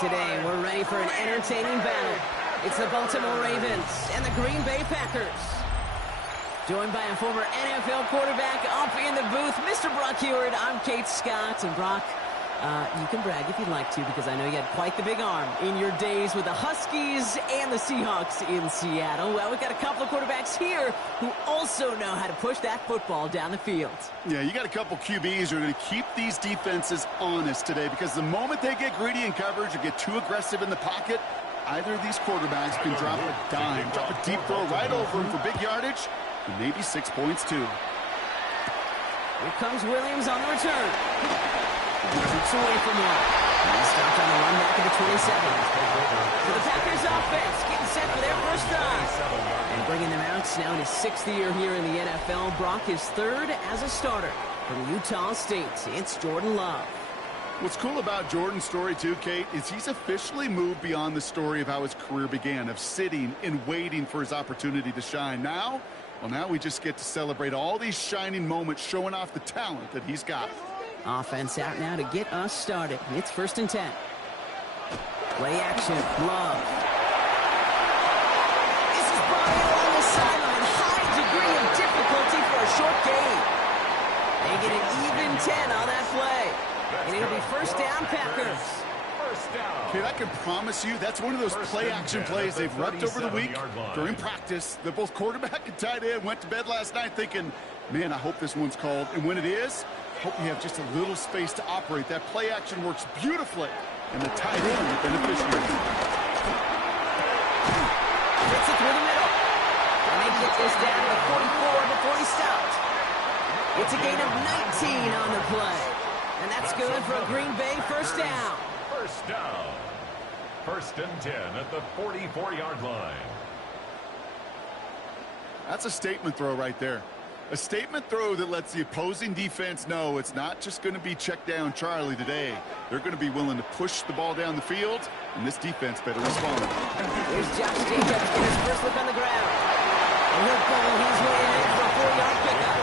Today, we're ready for an entertaining battle. It's the Baltimore Ravens and the Green Bay Packers. Joined by a former NFL quarterback up in the booth, Mr. Brock Heward. I'm Kate Scott, and Brock, you can brag if you'd like to, because I know you had quite the big arm in your days with the Huskies and the Seahawks in Seattle. Well, we've got a couple of quarterbacks here who also know how to push that football down the field. Yeah, you got a couple QBs who are going to keep these defenses honest today, because the moment they get greedy in coverage or get too aggressive in the pocket, either of these quarterbacks can drop a dime, drop a deep throw right over him for big yardage, and maybe 6 points too. Here comes Williams on the return. Shoots away from one. He stopped on the run back at the 27. For the Packers offense, getting set for their first drive. And bringing them out, now in his 6th year here in the NFL. Brock is 3rd as a starter from Utah State. It's Jordan Love. What's cool about Jordan's story too, Kate, is he's officially moved beyond the story of how his career began, of sitting and waiting for his opportunity to shine. Now we just get to celebrate all these shining moments, showing off the talent that he's got. Offense out now to get us started. It's 1st and 10. Play action. Love. This is Bobby along the sideline. High degree of difficulty for a short gain. They get an even 10 on that play. And it'll be 1st down, Packers. Kid, I can promise you that's one of those play-action plays they've repped over the week during practice. That both quarterback and tight end went to bed last night thinking, man, I hope this one's called. And when it is, hope we have just a little space to operate. That play action works beautifully, and the tight end the beneficiary. Gets it through the middle. And they get this down to 44 before he stopped. It's a gain of 19 on the play. And that's good for a Green Bay 1st down. 1st down. 1st and 10 at the 44-yard line. That's a statement throw right there. A statement throw that lets the opposing defense know it's not just going to be check down Charlie today. They're going to be willing to push the ball down the field, and this defense better respond. Here's Josh Jacobs in his first look on the ground. And he'll pull his way in for a 4-yard pickup.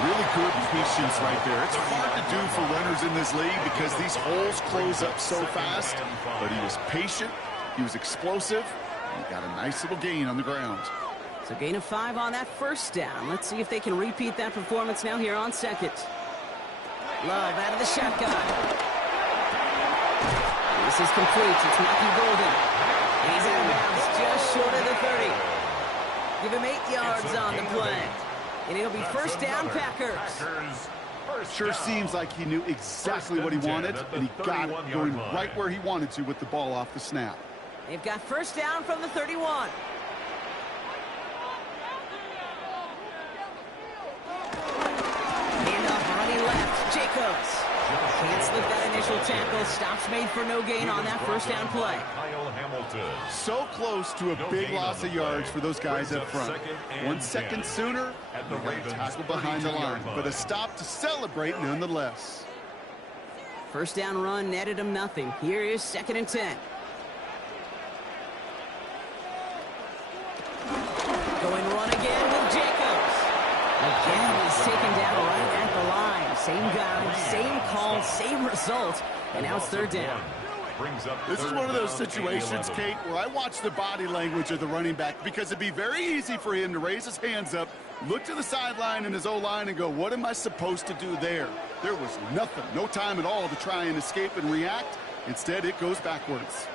Really good patience right there. It's hard to do for runners in this league because these holes close up so fast. But he was patient, he was explosive, and he got a nice little gain on the ground. So gain of 5 on that 1st down. Let's see if they can repeat that performance now here on 2nd. Love out of the shotgun. This is complete. It's Matthew Golden. He's out of bounds just short of the 30. Give him 8 yards on the play. And it'll be 1st down, Packers. Sure seems like he knew exactly what he wanted, and he got it going right where he wanted to with the ball off the snap. They've got 1st down from the 31. Handoff running left. Jacobs. Can't slip that initial tackle. Stops made for no gain on that 1st down play. So close to a big loss of yards for those guys up front. 1 second sooner, they got a tackle behind the line, but a stop to celebrate nonetheless. 1st down run netted him nothing. Here is 2nd and 10. Going run again with Jacobs. Again, he's taken down right at the line. Same guy, same call, same result, and now it's 3rd down. This is one of those situations, Kate, where I watch the body language of the running back, because it'd be very easy for him to raise his hands up, look to the sideline and his O-line and go, what am I supposed to do there? There was nothing, no time at all to try and escape and react. Instead, it goes backwards.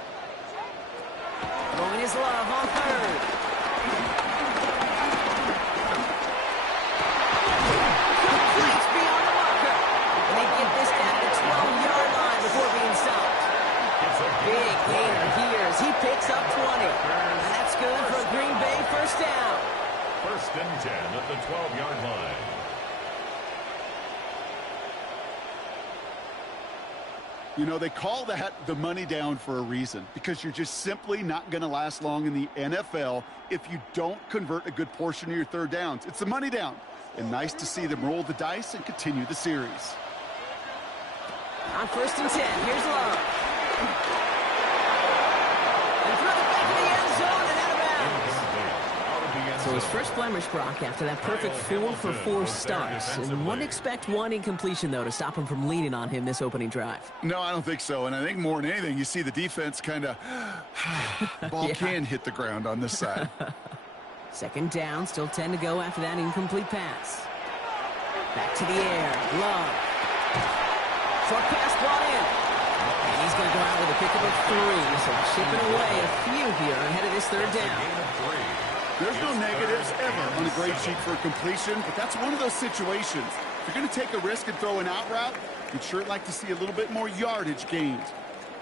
Throwing his Love on 3rd. Complete beyond the marker. And they get this down to the 12-yard line before being stopped. Big gainer here as he picks up 20. And that's good for a Green Bay 1st down. 1st and 10 at the 12-yard line. You know, they call that the money down for a reason, because you're just simply not going to last long in the NFL if you don't convert a good portion of your 3rd downs. It's the money down. And nice to see them roll the dice and continue the series. On 1st and 10, here's Love. And through the back of the end zone and out of bounds. So his first blemish, Brock, after that perfect 4-for-4 start. And wouldn't expect one incompletion, though, to stop him from leaning on him this opening drive. No, I don't think so. And I think more than anything, you see the defense kind of ball can hit the ground on this side. Second down, still 10 to go after that incomplete pass. Back to the air. Love. Short pass brought in. And he's going to go out with a pickup of 3. So chipping away a few here ahead of this third down. There's no negatives ever on a grade sheet for a completion, but that's one of those situations. If you're going to take a risk and throw an out route, you'd sure like to see a little bit more yardage gained.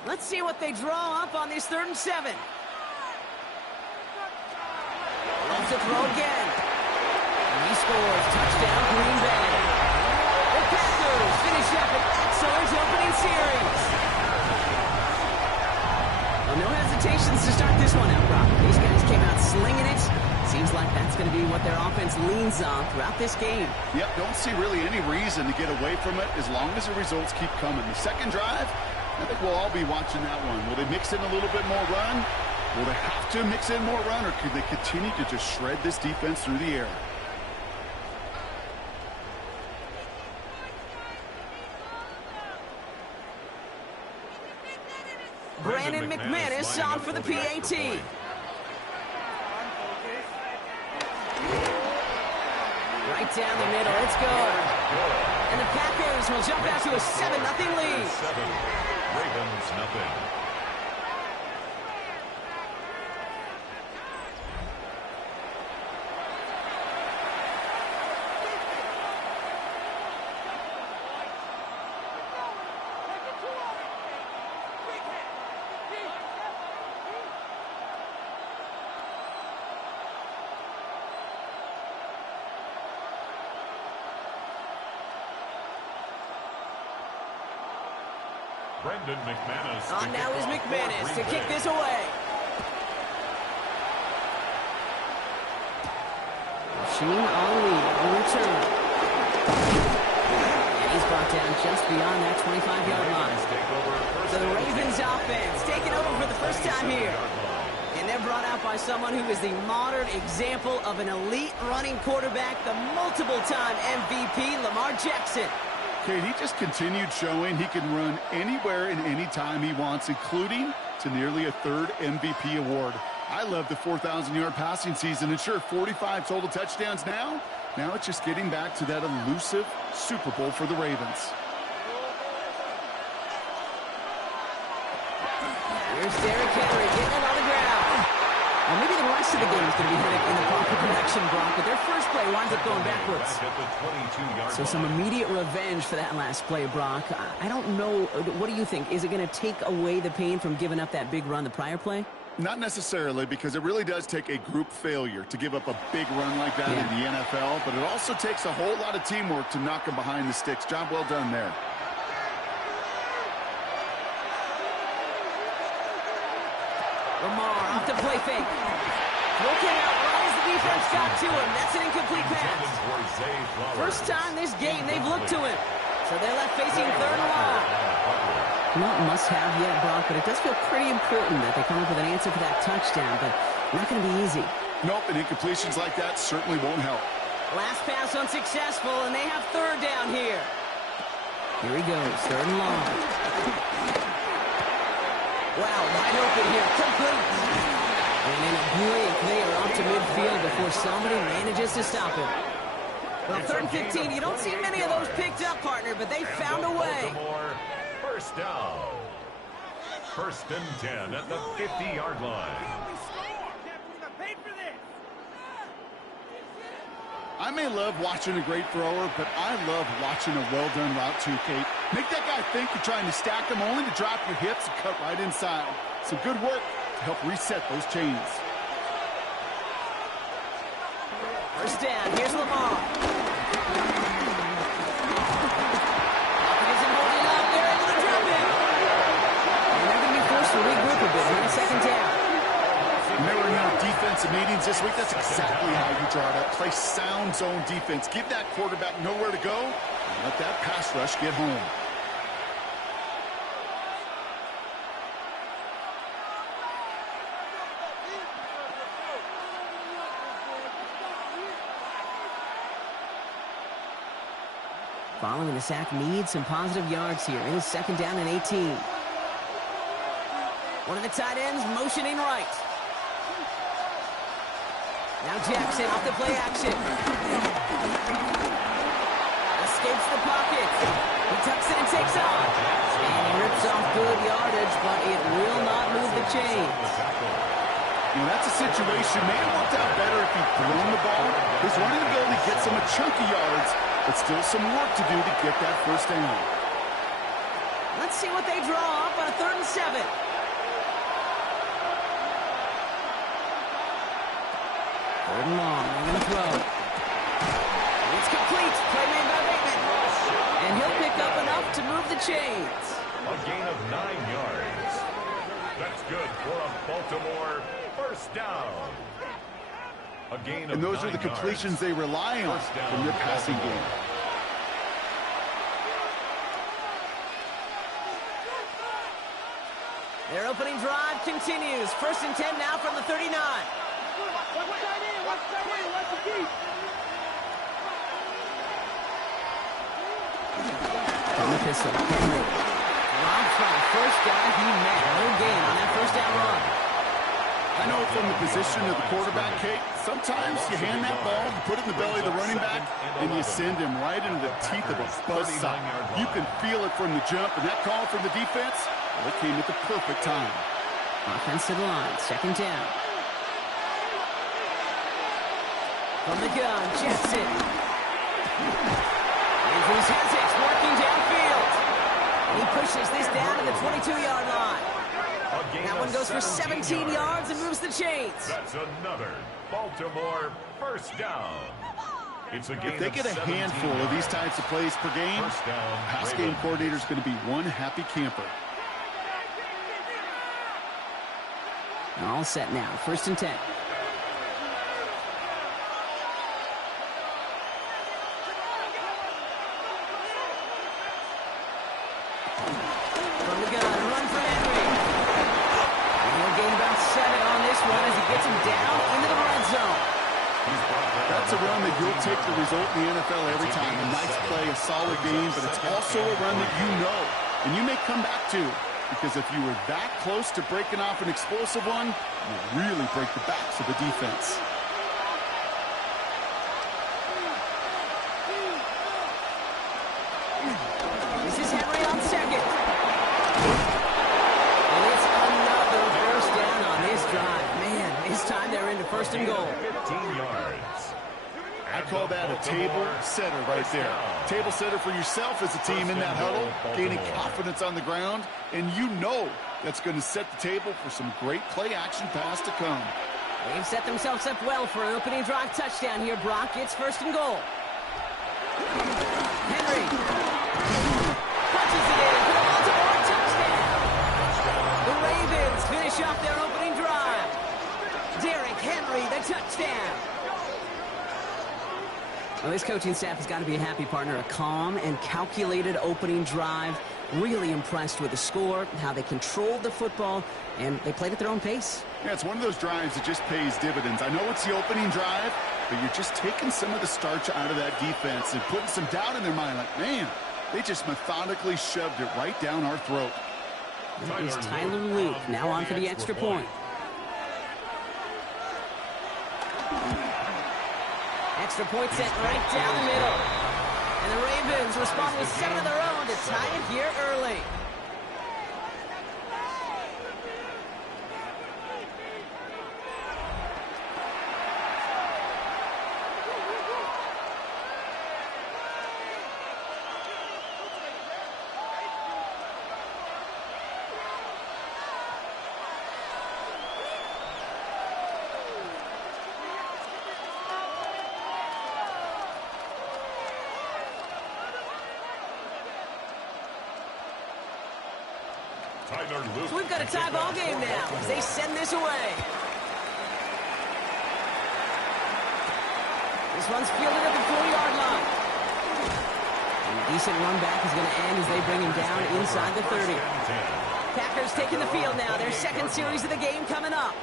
Let's see what they draw up on this 3rd and 7. Loves to throw again. And he scores. Touchdown, Green Bay. The Packers finish up an excellent opening series. Well, no hesitations to start this one out, Brock. These guys came out slinging it. Seems like that's going to be what their offense leans on throughout this game. Yep, don't see really any reason to get away from it as long as the results keep coming. The second drive, I think we'll all be watching that one. Will they mix in a little bit more run? Will they have to mix in more run, or could they continue to just shred this defense through the air? Brandon McManus on for the PAT. Right down the middle. It's good. And the Packers will jump out to a 7-0 lead. 7, Ravens nothing. Brendan McManus. On now is McManus to kick this away. Sheen Ali on return. And he's brought down just beyond that 25-yard line. So the Ravens offense taking over for the first time here. And they're brought out by someone who is the modern example of an elite running quarterback, the multiple-time MVP, Lamar Jackson. Kate, he just continued showing he can run anywhere and anytime he wants, including to nearly a 3rd MVP award. I love the 4,000-yard passing season, and sure, 45 total touchdowns now. Now it's just getting back to that elusive Super Bowl for the Ravens. Here's Derrick Henry getting it on the ground. Well, maybe the rest of the game is going to be headed in the proper direction, Brock, but their first play winds up going backwards. So some immediate revenge for that last play, Brock. I don't know. What do you think? Is it going to take away the pain from giving up that big run the prior play? Not necessarily, because it really does take a group failure to give up a big run like that in the NFL, but it also takes a whole lot of teamwork to knock them behind the sticks. Job well done there. Lamar off the play fake. Looking out, as the defense got to him. That's an incomplete pass. First time this game they've looked to him. So they're left facing 3rd and long. Not must-have yet, Brock, but it does feel pretty important that they come up with an answer for that touchdown, but not going to be easy. Nope, and incompletions like that certainly won't help. Last pass unsuccessful, and they have 3rd down here. Here he goes, 3rd and long. Wow, wide open here, complete. And in a blink, they are up to midfield before somebody manages to stop him. Well, 3rd and 15, you don't see many of those picked up, partner, but they found a way. First down. 1st and 10 at the 50-yard line. I may love watching a great thrower, but I love watching a well-done route too, Kate. Make that guy think you're trying to stack him only to drop your hips and cut right inside. Some good work to help reset those chains. First down, here's Lamar. Isn't holding up, they're able to drop it. And they're going to be forced to regroup a bit on 2nd down. Remember in our defensive meetings this week, that's exactly how you draw it up. Play sound zone defense. Give that quarterback nowhere to go and let that pass rush get home. following the sack needs some positive yards here. It is 2nd down and 18. One of the tight ends motioning right. Now Jackson off the play action. Escapes the pocket. He tucks it and takes off. And he rips off good yardage, but it will not move the chains. You know, that's a situation. May have worked out better if he'd thrown the ball. His running ability gets him a chunk of yards, but still some work to do to get that first down. Let's see what they draw up on a 3rd and 7. Third and long. They're going to throw. It's complete. Play made by Bateman. And he'll pick up enough to move the chains. A gain of 9 yards. That's good for a Baltimore first down. A gain of 9 yards. And those are the completions they rely on from their passing game. Their opening drive continues. 1st and 10 now from the 39. From the pistol, Henry. Dropped from the first guy he met. No gain on that first down run. I know from the position of the quarterback, Kate, sometimes you hand that ball, you put it in the belly of the running back, and you send him right into the teeth of a buzzsaw. You can feel it from the jump, and that call from the defense, well, it came at the perfect time. Offensive line, 2nd down. From the gun, Jackson. Andrews has it, working downfield. And he pushes this down to the 22-yard line. That one goes for 17 yards and moves the chains. That's another Baltimore first down. It's a gain if they get a handful of these types of plays per game, pass game coordinator is going to be one happy camper. All set now, 1st and 10. From the gun, run for Henry. And he'll gain about 7 on this one as he gets him down into the red zone. That's a run that you'll take the result in the NFL every time. A nice play, a solid game, but it's also a run that you know and you may come back to. Because if you were that close to breaking off an explosive one, you really break the backs of the defense. This is Henry on 2nd. And it's another first down on this drive. Man, this time they're into 1st and goal. 15 yards. I call that a table setter right there. Table setter for yourself as a team in that huddle, gaining confidence on the ground, and you know that's going to set the table for some great play-action pass to come. They've set themselves up well for an opening drive touchdown here, Brock. It's 1st and goal. Henry punches it in for a Baltimore touchdown. The Ravens finish off their opening drive. Derrick Henry, the touchdown. Well, this coaching staff has got to be a happy partner. A calm and calculated opening drive. Really impressed with the score, how they controlled the football, and they played at their own pace. Yeah, it's one of those drives that just pays dividends. I know it's the opening drive, but you're just taking some of the starch out of that defense and putting some doubt in their mind. Like, man, they just methodically shoved it right down our throat. That is Tyler Luke now on for the extra point. Extra point set right down the middle. And the Ravens respond with 7 of their own to tie it here early. So we've got a tie ball game now as they send this away. This one's fielded at the 4-yard line. And a decent run back is going to end as they bring him down inside the 30. Packers taking the field now. Their second series of the game coming up.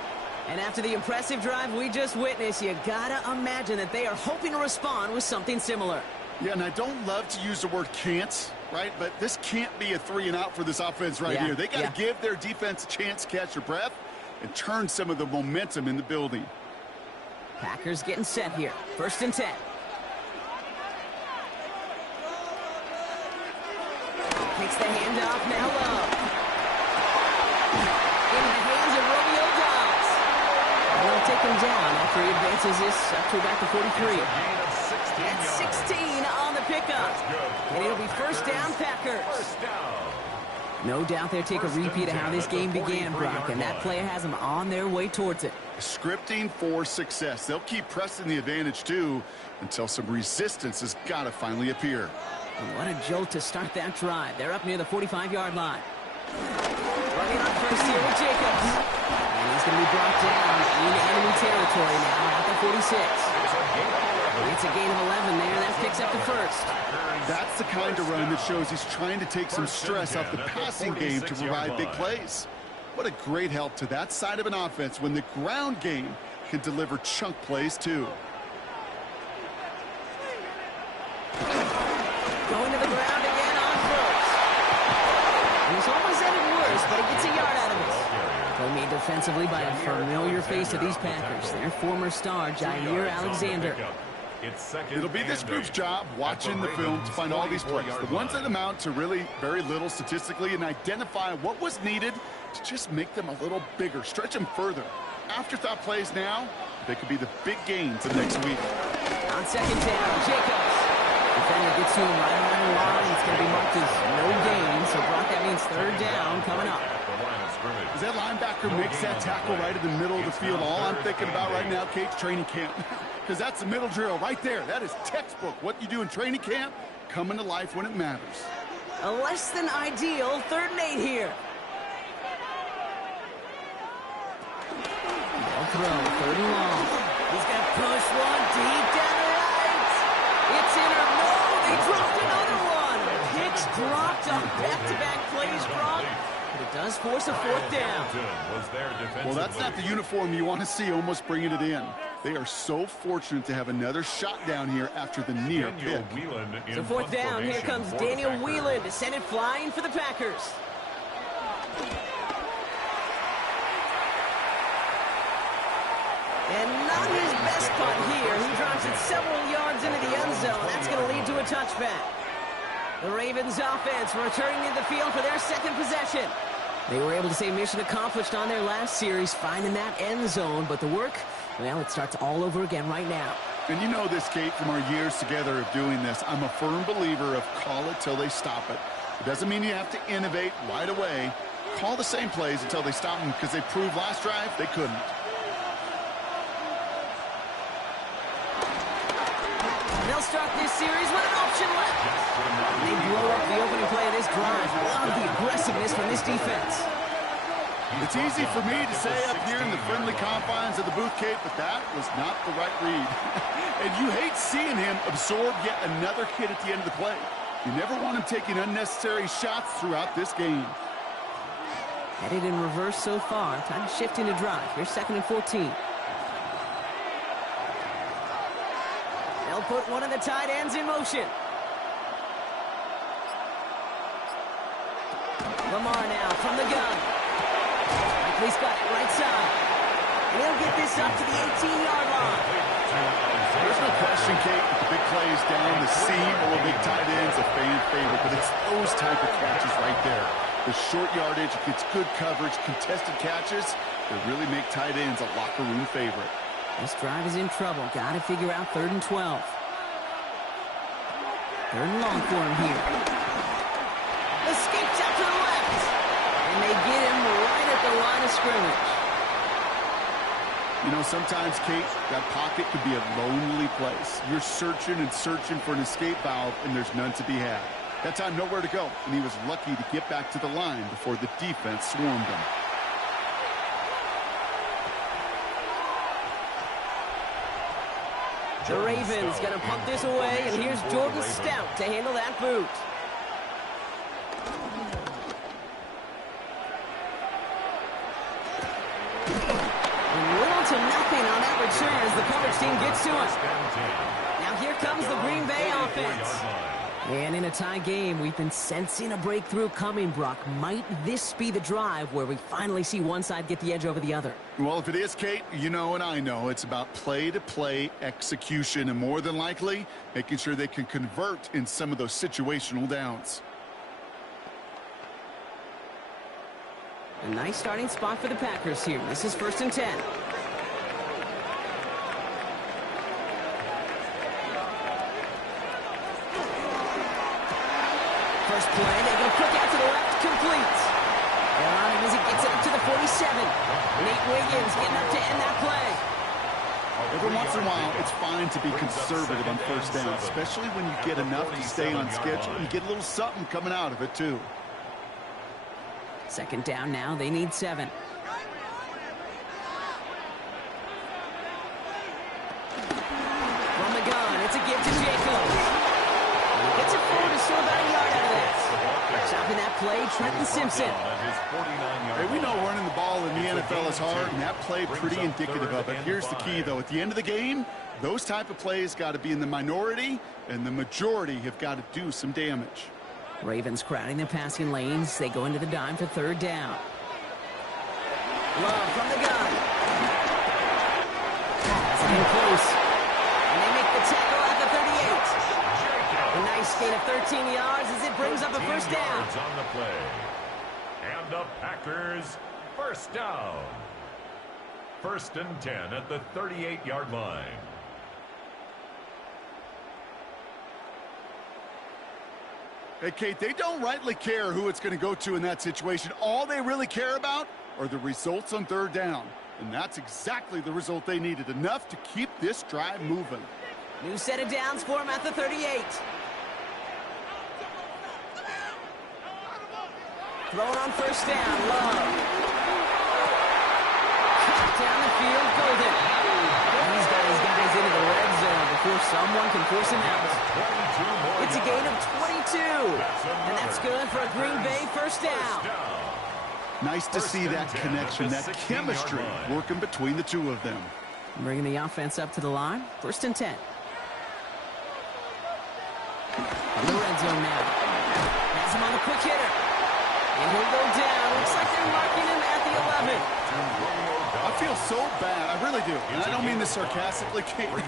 And after the impressive drive we just witnessed, you got to imagine that they are hoping to respond with something similar. Yeah, and I don't love to use the word can't, right? But this can't be a 3-and-out for this offense right here. They got to give their defense a chance to catch their breath and turn some of the momentum in the building. Packers getting set here. 1st and 10. Takes the handoff, now Love. Into the hands of Romeo Dobbs. And they'll take him down after he advances this up to about the 43. That's 16 on the pickup. And it'll be 1st down, Packers. No doubt they'll take a repeat of how this game began, Brock, and that play has them on their way towards it. Scripting for success. They'll keep pressing the advantage, too, until some resistance has got to finally appear. And what a jolt to start that drive. They're up near the 45-yard line. Running on first here with Jacobs. And he's going to be brought down in enemy territory now at the 46. It's a gain of 11 there. That picks up the 1st. That's the kind of run that shows he's trying to take some stress off the passing game to provide big plays. What a great help to that side of an offense when the ground game can deliver chunk plays, too. Going to the ground again on 1st. And he's almost ended worse, but he gets a yard out of it. Play made defensively by a familiar face of these Packers, their former star, Jair Alexander. It'll be this group's job watching the film to find all these plays, the ones that amount to really very little statistically, and identify what was needed to just make them a little bigger, stretch them further. Afterthought plays now, they could be the big gains of next week. On 2nd down, Jacobs. Defender gets to him right around the line. It's going to be marked as no gain, so Brock, that means 3rd down coming up. As that linebacker makes that tackle right in the middle of the field, all I'm thinking about right now, Kate's training camp. Because that's the middle drill right there. That is textbook. What you do in training camp, coming to life when it matters. A less than ideal 3rd and 8 here. Ball throw, 3rd and long. He's going to push one deep down the right. It's in or no. They dropped another one. Picks dropped on back-to-back plays, Brock. But it does force a 4th down. Well, that's not the uniform you want to see almost bringing it in. They are so fortunate to have another shot down here after the near pick. So 4th down, here comes Daniel Whelan to send it flying for the Packers. And not his best punt here. He drops it several yards into the end zone. That's going to lead to a touchback. The Ravens offense returning to the field for their 2nd possession. They were able to say mission accomplished on their last series, finding that end zone. But the work, well, it starts all over again right now. And you know this, Kate, from our years together of doing this. I'm a firm believer of call it till they stop it. It doesn't mean you have to innovate right away. Call the same plays until they stop them, because they proved last drive they couldn't. They'll start this series with an option left. They blow up the opening play of this drive. Love the aggressiveness from this defense. It's easy for me to say up here in the friendly confines of the booth, Kate, but that was not the right read. And you hate seeing him absorb yet another hit at the end of the play. You never want him taking unnecessary shots throughout this game. Headed in reverse so far. Time to shift into drive. Here's 2nd and 14. They'll put one of the tight ends in motion. Lamar now from the gun. He's got it right side. And he'll get this up to the 18-yard line. There's no question, Kate, with the big plays down the seam or big tight ends, a fan favorite, but it's those type of catches right there. The short yardage, gets good coverage, contested catches, they really make tight ends a locker room favorite. This drive is in trouble. Got to figure out 3rd and 12. 3rd and long for him here. Escapes out to the left. And they get him right at the line of scrimmage. You know, sometimes, Kate, that pocket could be a lonely place. You're searching and searching for an escape valve, and there's none to be had. That time, nowhere to go, and he was lucky to get back to the line before the defense swarmed him. The Ravens going to pump this away, and here's Jordan Stout to handle that boot. Little to nothing on that return as the coverage team gets to him. Now here comes the Green Bay offense. And in a tie game, we've been sensing a breakthrough coming, Brock. Might this be the drive where we finally see one side get the edge over the other? Well, if it is, Kate, you know and I know it's about play-to-play execution, and more than likely, making sure they can convert in some of those situational downs. A nice starting spot for the Packers here. This is 1st and 10. First play, they go quick out to the left, complete. They're on him as he gets it up to the 47. Nate Wiggins getting up to end that play. Every once in a while, it's fine to be conservative on 1st down, especially when you get enough to stay on schedule and get a little something coming out of it, too. 2nd down now, they need 7. From the gun, it's a give to Jacobs. He gets it forward to still about a yard out of that. Stopping that play, Trenton Simpson. Hey, we know running the ball in the NFL is hard, and that play pretty indicative of it. Here's the key, though. At the end of the game, those type of plays got to be in the minority, and the majority have got to do some damage. Ravens crowding the passing lanes. They go into the dime for 3rd down. Love from the gun. That's in close. And they make the tackle at the 38. A nice gain of 13 yards as it brings up a 1st down. On the play. And the Packers 1st down. 1st and 10 at the 38-yard line. Hey, Kate, they don't rightly care who it's going to go to in that situation. All they really care about are the results on 3rd down. And that's exactly the result they needed, enough to keep this drive moving. New set of downs for him at the 38. Throwing on 1st down, Love. Cut down the field, Golden. He's got his guys into the red zone before someone can force him out. It's a gain of 22. And that's good for a Green Bay 1st down. Nice to see that connection, that chemistry working between the two of them. Bringing the offense up to the line. 1st and 10. On the red zone now. Has him on the quick hitter. And he'll go down. Looks like they're marking him at the 11. I feel so bad. I really do. And I don't mean this sarcastically, Kate. I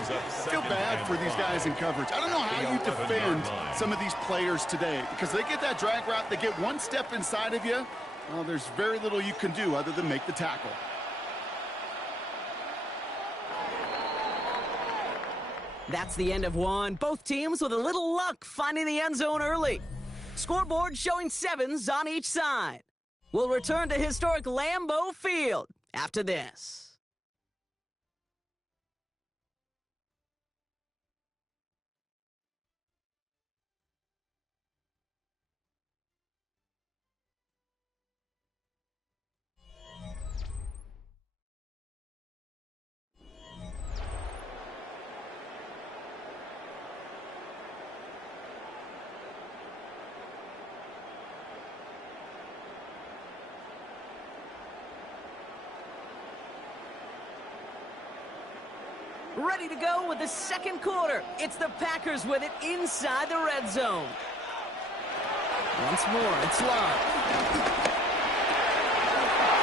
feel bad for these guys in coverage. I don't know how you defend some of these players today, because they get that drag route, they get one step inside of you. Well, there's very little you can do other than make the tackle. That's the end of one. Both teams with a little luck finding the end zone early. Scoreboard showing 7s on each side. We'll return to historic Lambeau Field after this. Ready to go with the 2nd quarter. It's the Packers with it inside the red zone. Once more, it's Love.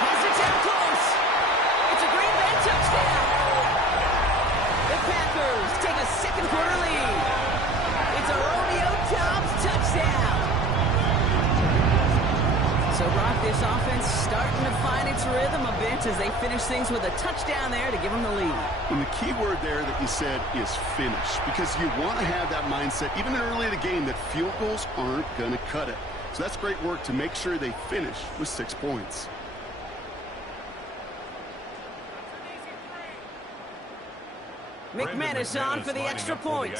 Has it down close. It's a Green Bay touchdown. The Packers take a 2nd quarter lead. It's a Romeo Doubs touchdown. So, Brock, this offense starting to find its rhythm a bit as they finish things with a touchdown there to give them the lead. And the key word there that you said is finish, because you want to have that mindset, even early in the game, that field goals aren't going to cut it. So that's great work to make sure they finish with 6 points. McManus on for the extra point.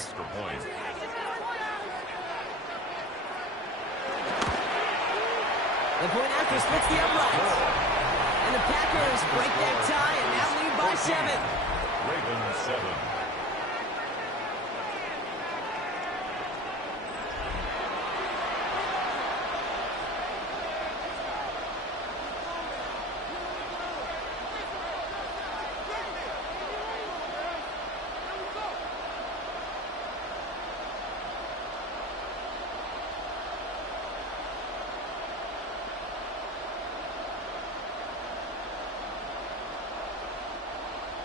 The point after splits the uprights. And the Packers break that tie and now lead by 7. Ravens 7.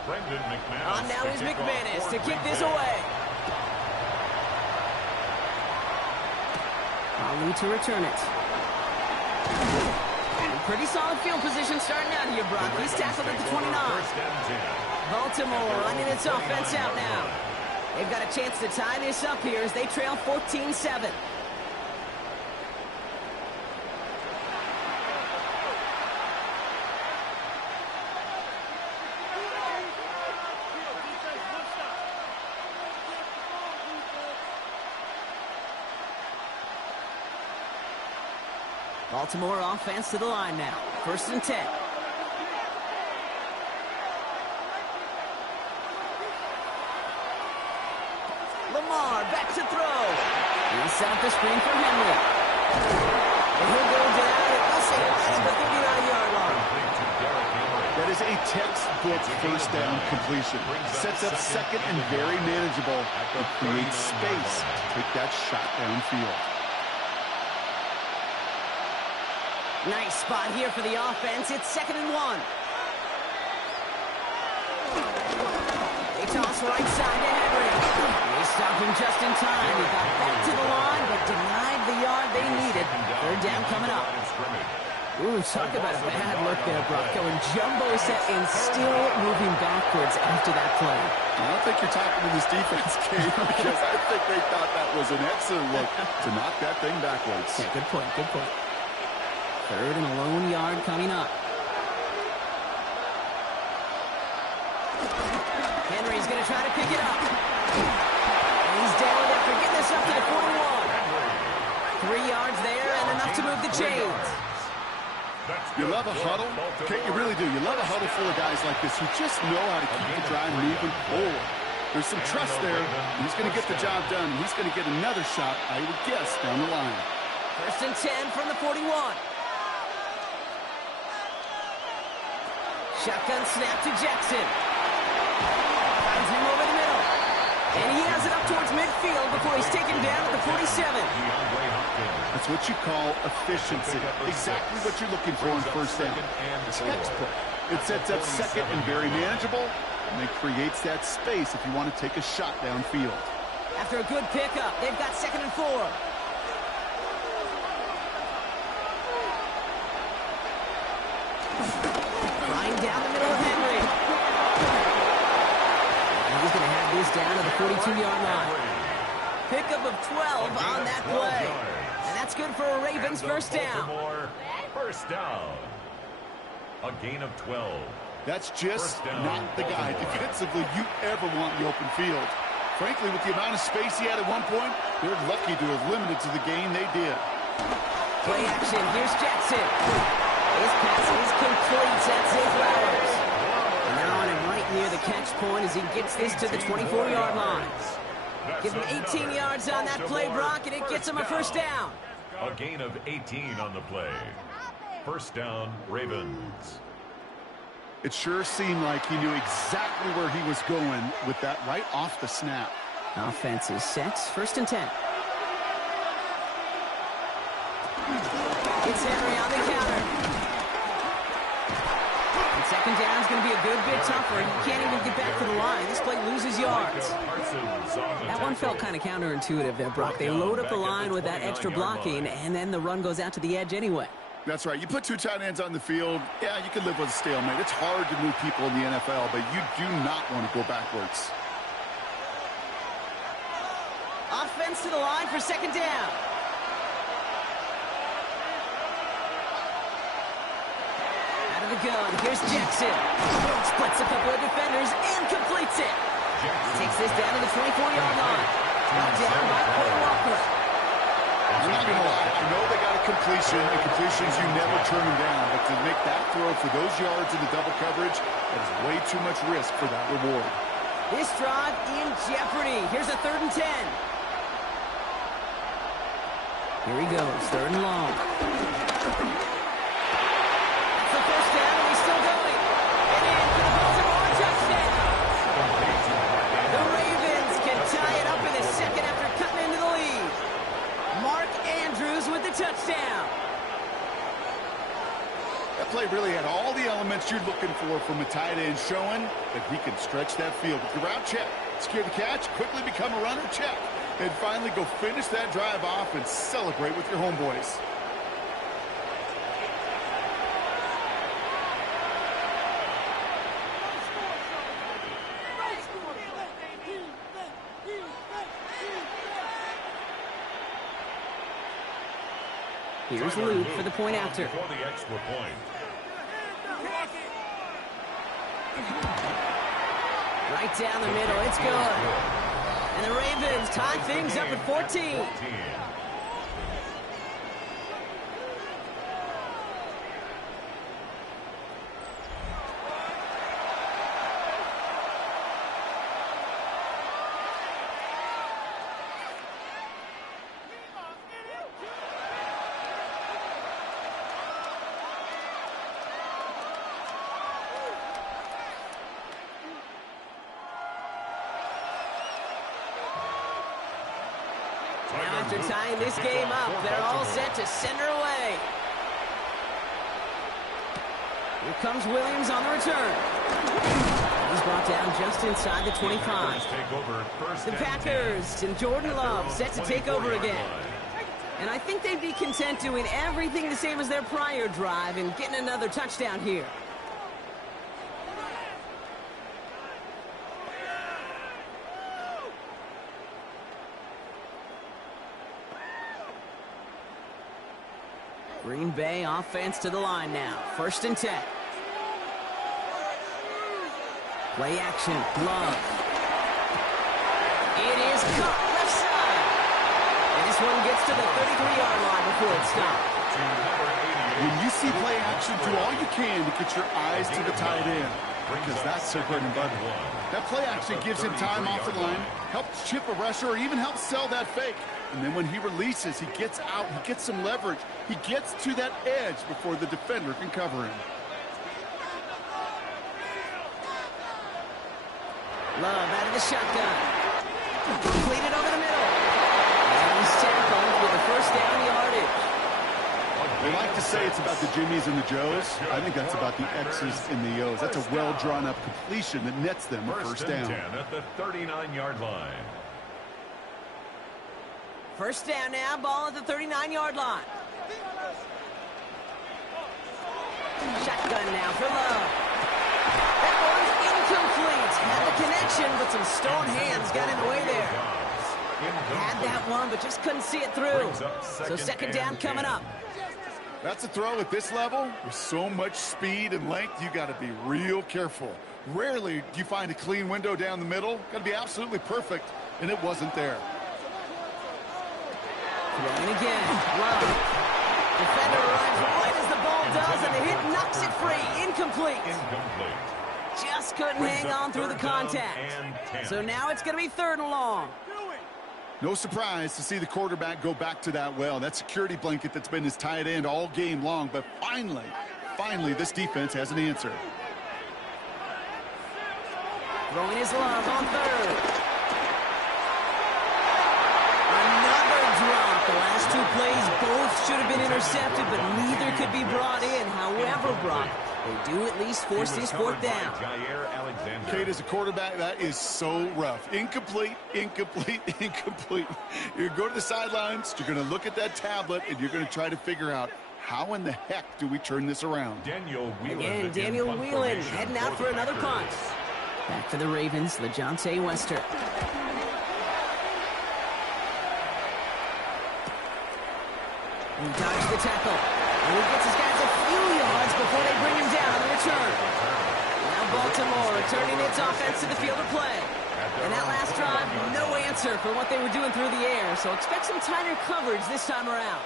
On now is McManus to kick this away. Ali to return it. Pretty solid field position starting out here, Brock. He's tackled at the 29. Baltimore running its offense out now. They've got a chance to tie this up here as they trail 14-7. Baltimore offense to the line now. 1st and 10. Lamar back to throw. He'll set up the screen for Henry. And he'll go down and we'll say it's the 39-yard line. That is a textbook first down completion. Sets up second and very manageable. It creates space to take that shot downfield. Nice spot here for the offense. It's 2nd and 1. They toss right side to Henry. They stop him just in time. He got back to the line, but denied the yard they needed. 3rd down coming up. Ooh, talk about a bad look there, Brock. Going jumbo set and still moving backwards after that play. I don't think you're talking to this defense, Kate, because I think they thought that was an excellent look to knock that thing backwards. Yeah, good point, good point. 3rd and a lone yard coming up. Henry's going to try to pick it up. And he's down after getting this up to the 41. 3 yards there and enough to move the chains. You love a huddle? Okay, you really do. You love a huddle full of guys like this who just know how to keep the drive moving forward. There's some trust there. He's going to get the job done. He's going to get another shot, I would guess, down the line. 1st and 10 from the 41. Shotgun snap to Jackson. Finds him over the middle. And he has it up towards midfield before he's taken down at the 47. That's what you call efficiency. Exactly what you're looking for in 1st down. Textbook. It sets up second and very manageable, and it creates that space if you want to take a shot downfield. After a good pickup, they've got 2nd and 4. Down the middle of Henry. And he's going to have this down to the 42-yard line. Pickup of 12 on that play. And that's good for a Ravens 1st down. 1st down. A gain of 12. That's just not the guy defensively you ever want in the open field. Frankly, with the amount of space he had at one point, they're lucky to have limited to the gain they did. Play action. Here's Jackson. His pass is complete. That's Zay Flowers. And now on him right near the catch point as he gets this to the 24-yard line. Give him 18 yards on that play, Brock, and it gets him a 1st down. A gain of 18 on the play. 1st down, Ravens. It sure seemed like he knew exactly where he was going with that right off the snap. Offense is set. 1st and 10. It's Henry on the counter. 2nd down is going to be a good bit tougher. He can't even get back to the line. This play loses yards. That one felt kind of counterintuitive there, Brock. They load up the line with that extra blocking, and then the run goes out to the edge anyway. That's right. You put 2 tight ends on the field, yeah, you can live with a stalemate. It's hard to move people in the NFL, but you do not want to go backwards. Offense to the line for 2nd down. The gun. Here's Jackson. Splits a couple of defenders and completes it. Takes this down to the 24-yard line. Brought down by Quay Walker. I'm not going to lie. I know they got a completion, and completions you never turn them down. But to make that throw for those yards in the double coverage, that is way too much risk for that reward. This drive in jeopardy. Here's a 3rd and 10. Here he goes. 3rd and long. Touchdown. That play really had all the elements you're looking for from a tight end, showing that he can stretch that field. With your route, check. Secure the catch, quickly become a runner, check. And finally go finish that drive off and celebrate with your homeboys. Here's Luke for the point after. For the extra point. Right down the middle, it's good. And the Ravens tie things up at 14. Now after tying this game up, they're all set to send her away. Here comes Williams on the return. He's brought down just inside the 25. The Packers and Jordan Love set to take over again. And I think they'd be content doing everything the same as their prior drive and getting another touchdown here. Green Bay offense to the line now. 1st and 10. Play action. Love. It is caught left side. And this one gets to the 33-yard line before it stopped. When you see play action, do all you can to get your eyes to the tight end, because that's their bread and butter. That play action gives him time off the line, helps chip a rusher, or even helps sell that fake. And then when he releases, he gets out, he gets some leverage. He gets to that edge before the defender can cover him. Love out of the shotgun. Completed over the middle. And he's tackled with the 1st down yardage. They like to say it's about the Jimmies and the Joes. I think that's about the X's and the O's. That's a well-drawn-up completion that nets them a 1st down. 10 at the 39-yard line. 1st down now, ball at the 39-yard line. Shotgun now for Love. That one's incomplete. Had the connection, but some stone hands got in the way there. Had that one, but just couldn't see it through. So 2nd down coming up. That's a throw at this level. With so much speed and length, you got to be real careful. Rarely do you find a clean window down the middle. Got to be absolutely perfect, and it wasn't there. Throwing again. Love. Defender arrives right as the ball does, and the hit knocks it free. Incomplete. Just couldn't hang on through the contact. So now it's going to be 3rd and long. No surprise to see the quarterback go back to that well. That security blanket that's been his tight end all game long. But finally, this defense has an answer. Throwing his Love on 3rd. The last 2 plays, both should have been intercepted, but neither could be brought in. However, Brock, they do at least force this 4th down. Kate, as a quarterback, that is so rough. Incomplete, incomplete, incomplete. You're going to go to the sidelines, you're going to look at that tablet, and you're going to try to figure out, how in the heck do we turn this around? Daniel Whelan heading out for another punt. Back for the Ravens, LeJohntay Wester. He dodged the tackle. And he gets his guys a few yards before they bring him down on the return. Now Baltimore returning its offense to the field of play. And that last drive, no answer for what they were doing through the air. So expect some tighter coverage this time around.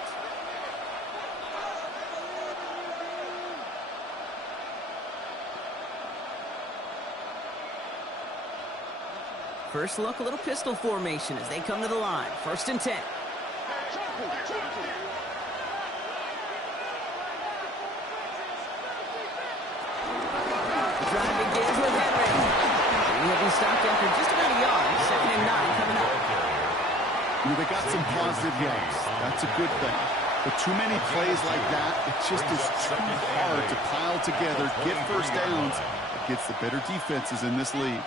First look, a little pistol formation as they come to the line. 1st and 10. Stopped after just about a yard. 2nd and 9 coming up. They got some positive yards. That's a good thing. But too many plays like that, it just is too hard to pile together, get first downs against the better defenses in this league.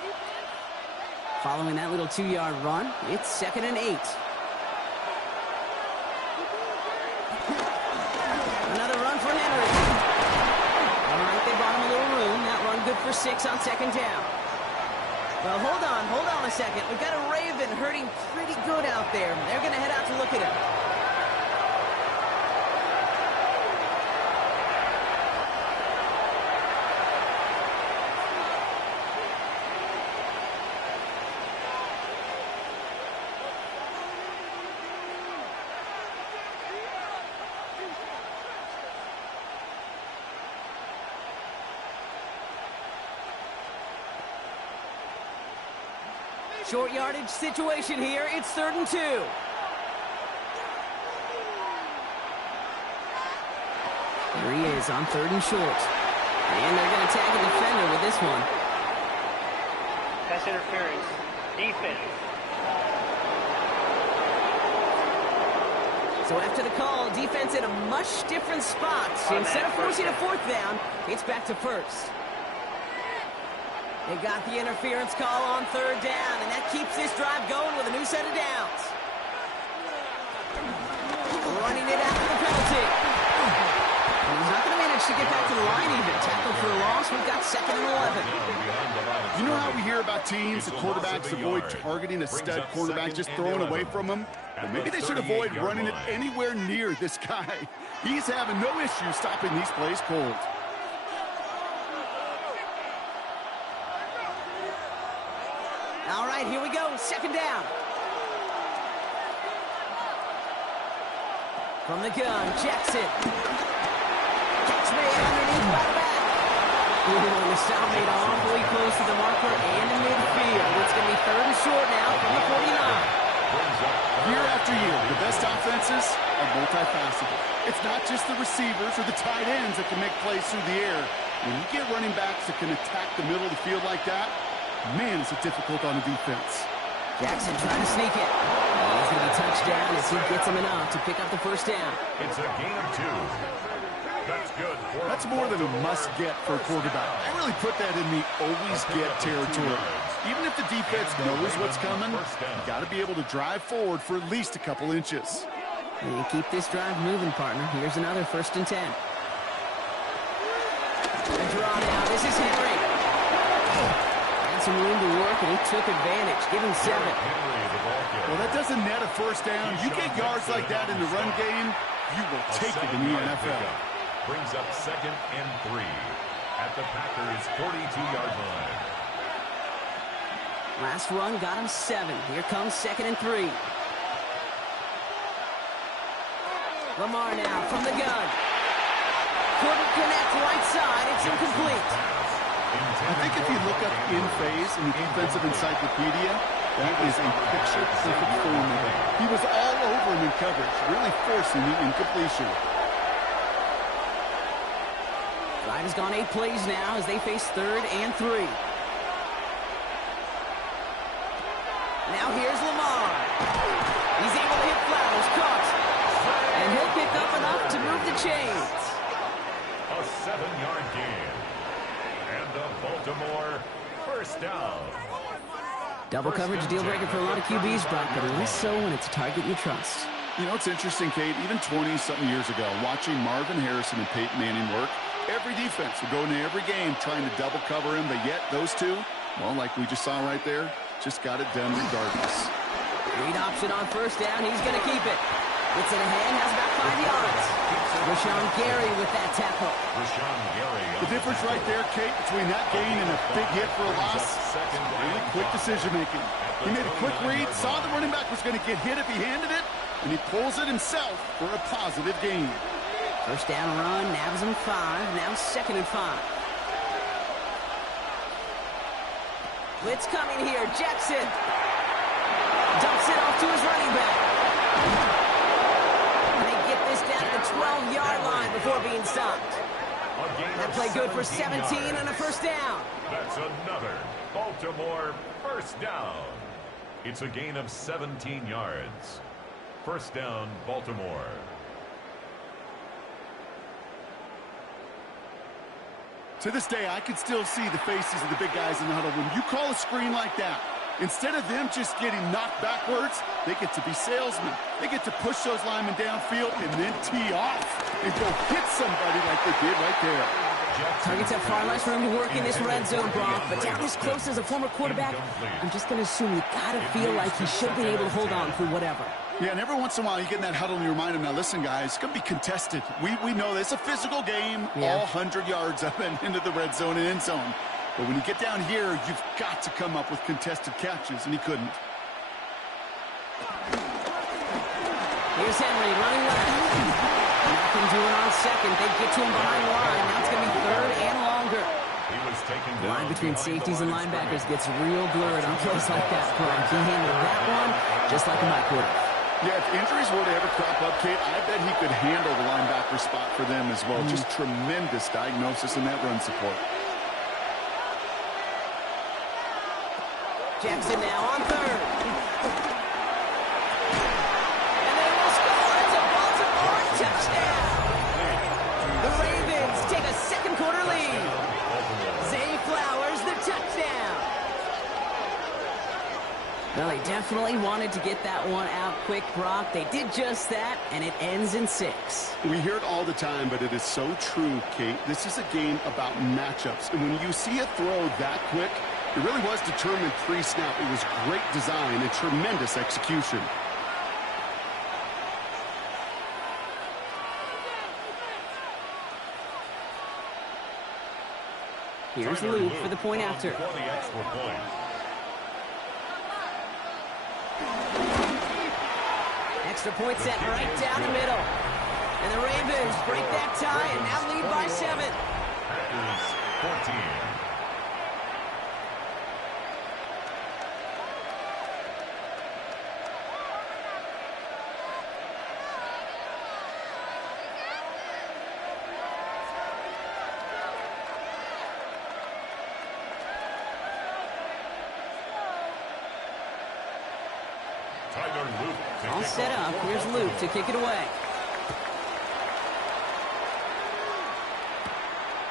Following that little 2-yard run, it's 2nd and 8. Another run for Henry. All right, they brought him a little room. That run good for 6 on 2nd down. Well, hold on a second. We've got a Raven hurting pretty good out there. They're going to head out to look at him. Short yardage situation here. It's 3rd and 2. Here he is on 3rd and short. And they're going to tag a defender with this one. Pass interference. Defense. So after the call, defense in a much different spot. So instead of forcing a 4th down, it's back to 1st. They got the interference call on 3rd down, and that keeps this drive going with a new set of downs. Running it after the penalty. And he's not going to manage to get back to the line even. Tackle for a loss. We've got 2nd and 11. You know how we hear about teams, the quarterbacks avoid targeting a stud quarterback, just throwing away from him? Well, maybe they should avoid running it anywhere near this guy. He's having no issue stopping these plays cold. All right, here we go. 2nd down. From the gun, Jackson. Catch me underneath by the back. Ooh, and the stop made awfully close to the marker and in midfield. It's going to be 3rd and short now from the 49. Year after year, the best offenses are multifaceted. It's not just the receivers or the tight ends that can make plays through the air. When you get running backs that can attack the middle of the field like that, man, is it difficult on the defense. Jackson trying to sneak it. He's going to be touched down as he gets him enough to pick up the 1st down. It's a gain of 2. That's good. That's more than a must-get for a quarterback. I really put that in the always-get territory. Even if the defense knows what's coming, you got to be able to drive forward for at least a couple inches. You keep this drive moving, partner. Here's another 1st and 10. A draw now. This is Henry. Had some room to work, and he took advantage. Give him 7. Well, that doesn't net a 1st down. You get yards like that in the run game, you will take it in the NFL. Brings up 2nd and 3 at the Packers' 42-yard line. Last run got him 7. Here comes 2nd and 3. Lamar now from the gun. Couldn't connect right side. It's incomplete. I think if you look up in phase in the defensive encyclopedia, that is a picture-perfect formula. He was all over him in coverage, really forcing the incompletion. Drive has gone 8 plays now as they face 3rd and 3. Now here's Lamar. He's able to hit Flowers, caught. And he'll pick up enough to move the chains. A 7-yard gain. And the Baltimore 1st down. Double coverage deal breaker for a lot of QBs, Brock, but less so when it's a target you trust. You know, it's interesting, Kate, even 20-something years ago, watching Marvin Harrison and Peyton Manning work, every defense would go into every game trying to double cover him, but yet those two, well, like we just saw right there, just got it done regardless. Read option on 1st down. He's going to keep it. Gets it ahead, has about 5 yards. Rashawn Gary with that tackle. Rashawn Gary. The difference right there, Kate, between that gain and a big hit for a loss, really quick decision-making. He made a quick read, saw the running back was going to get hit if he handed it, and he pulls it himself for a positive gain. 1st down run, nabs him 5, now 2nd and 5. Blitz coming here, Jackson. Dumps it off to his running back. They get this down to the 12-yard line before being stopped. That play good for 17 and a 1st down. That's another Baltimore 1st down. It's a gain of 17 yards. 1st down, Baltimore. To this day, I can still see the faces of the big guys in the huddle. When you call a screen like that, instead of them just getting knocked backwards, they get to be salesmen. They get to push those linemen downfield and then tee off and go hit somebody like they did right there. Targets have far less room to work in this red zone, Brock, but down this close as a former quarterback, I'm just going to assume you got to feel like he should be able to hold on through whatever. Yeah, and every once in a while you get in that huddle and you remind them, now listen, guys, it's going to be contested. We know this. It's a physical game, all 100 yards up and into the red zone and end zone. But when you get down here, you've got to come up with contested catches, and he couldn't. Here's Henry running left. Nothing doing on second. They get to him behind the line. Now it's going to be third and longer. The line between safeties and linebackers gets real blurred on plays like that, Brock. He handled that one just like a Mike would have. Yeah, if injuries were to ever crop up, Kate, I bet he could handle the linebacker spot for them as well. Just tremendous diagnosis in that run support. Jackson now on third. And they will score. It's a Baltimore touchdown. The Ravens take a second quarter lead. Zay Flowers, the touchdown. Well, they definitely wanted to get that one out quick, Brock. They did just that, and it ends in 6. We hear it all the time, but it is so true, Kate. This is a game about matchups. And when you see a throw that quick, it really was determined pre-snap. It was great design and tremendous execution. Here's Luke for the point after. Extra point set right down the middle. And the Ravens break that tie and now lead by 7. Packers 14. All set up. Here's Luke to kick it away.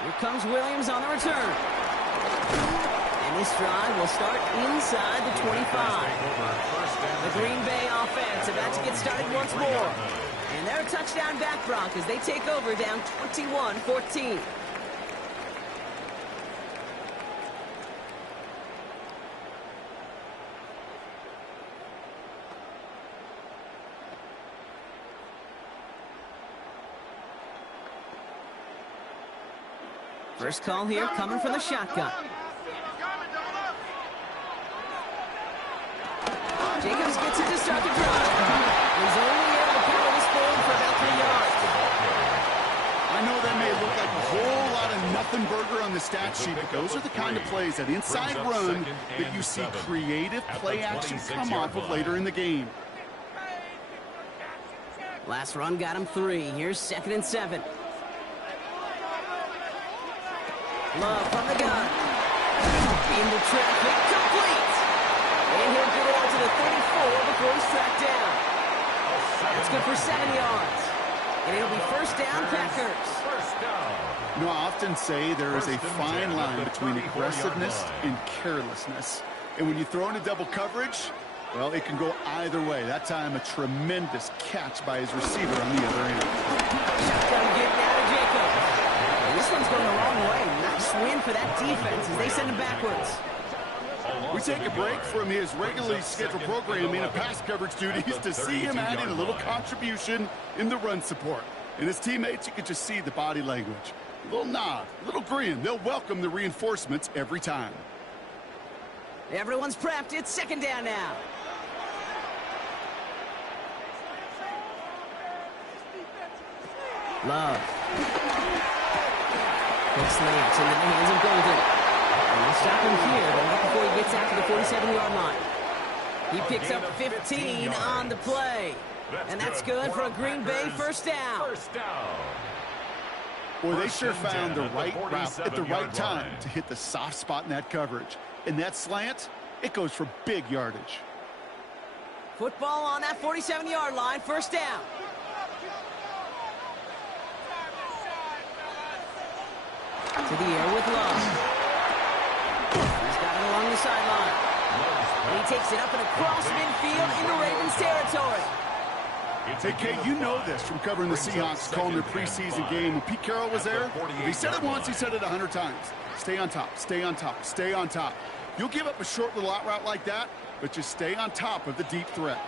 Here comes Williams on the return. And this drive will start inside the 25. The Green Bay offense about to get started once more. And they're a touchdown back, Brock, as they take over down 21-14. First call here coming from the shotgun. Jacobs gets it to start the drive. He's only able to carry this forward for about 3 yards. I know that may look like a whole lot of nothing burger on the stat sheet, but those are the kind of plays, that inside run, that you see creative play action come off of later in the game. Last run got him 3. Here's 2nd and 7. Love from the gun. Into traffic, complete. And he'll get it out to the 34 before he's tracked down. That's good for 7 yards. And it'll be first down, Packers. You know, I often say there is a fine line between aggressiveness and carelessness. And when you throw into double coverage, well, it can go either way. That time, a tremendous catch by his receiver on the other end. Shotgun get now to Jacobs. This one's going the wrong way. Nice win for that defense as they send him backwards. We take a break from his regularly scheduled programming of pass coverage duties to see him adding a little contribution in the run support. And his teammates, you can just see the body language. A little nod, a little grin. They'll welcome the reinforcements every time. Everyone's prepped. It's 2nd down now. Love. Quick slants into the hands of Golden. And we'll stop him here, but not before he gets out to the 47-yard line. He picks up 15 on the play. And that's good for a Green Bay first down. Boy, they sure found the right route at the right time to hit the soft spot in that coverage. And that slant, it goes for big yardage. Football on that 47-yard line, first down. To the air with Love. He's got it along the sideline. And he takes it up and across midfield into Ravens territory. Hey, Kate, you know this from covering the Seahawks, calling their preseason game. When Pete Carroll was there, if he said it once, he said it 100 times. Stay on top, stay on top, stay on top. You'll give up a short little out route like that, but just stay on top of the deep threat.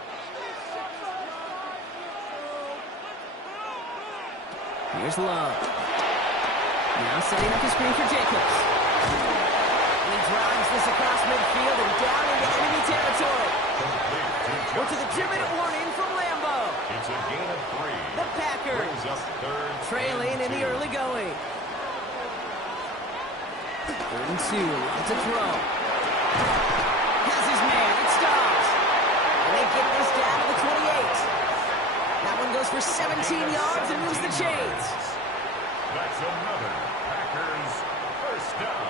Here's Love. Now setting up the screen for Jacobs. And he drives this across midfield and down into enemy territory. We're to the 2-minute warning from Lambeau. It's a gain of 3. The Packers trailing in the early going. 3rd and 2. Lots to throw. Has his man. It stops. And they get this down to the 28. That one goes for 17 yards and moves the chains. That's another Packers first down.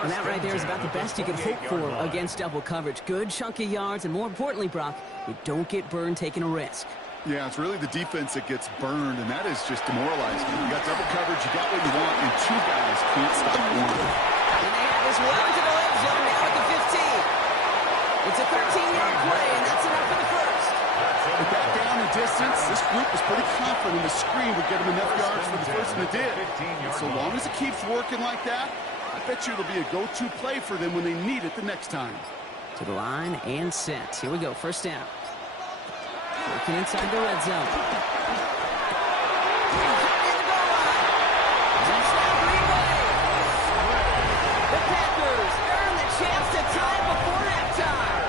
And that right there is about the best you could hope for against double coverage. Good chunky yards, and more importantly, Brock, you don't get burned taking a risk. Yeah, it's really the defense that gets burned, and that is just demoralizing. You got double coverage, you got what you want, and 2 guys can't stop one. And they have this well into the red zone now at the 15. It's a 13-yard play, and that's enough for the first. With that down in distance, this group was pretty confident the screen would get them enough yards for the first, and it did. And so long as it keeps working like that, I bet you it'll be a go-to play for them when they need it the next time. To the line and set. Here we go, first down. Working inside the red zone. And the goal line. Touchdown, Green Bay. The Packers earn the chance to tie before halftime.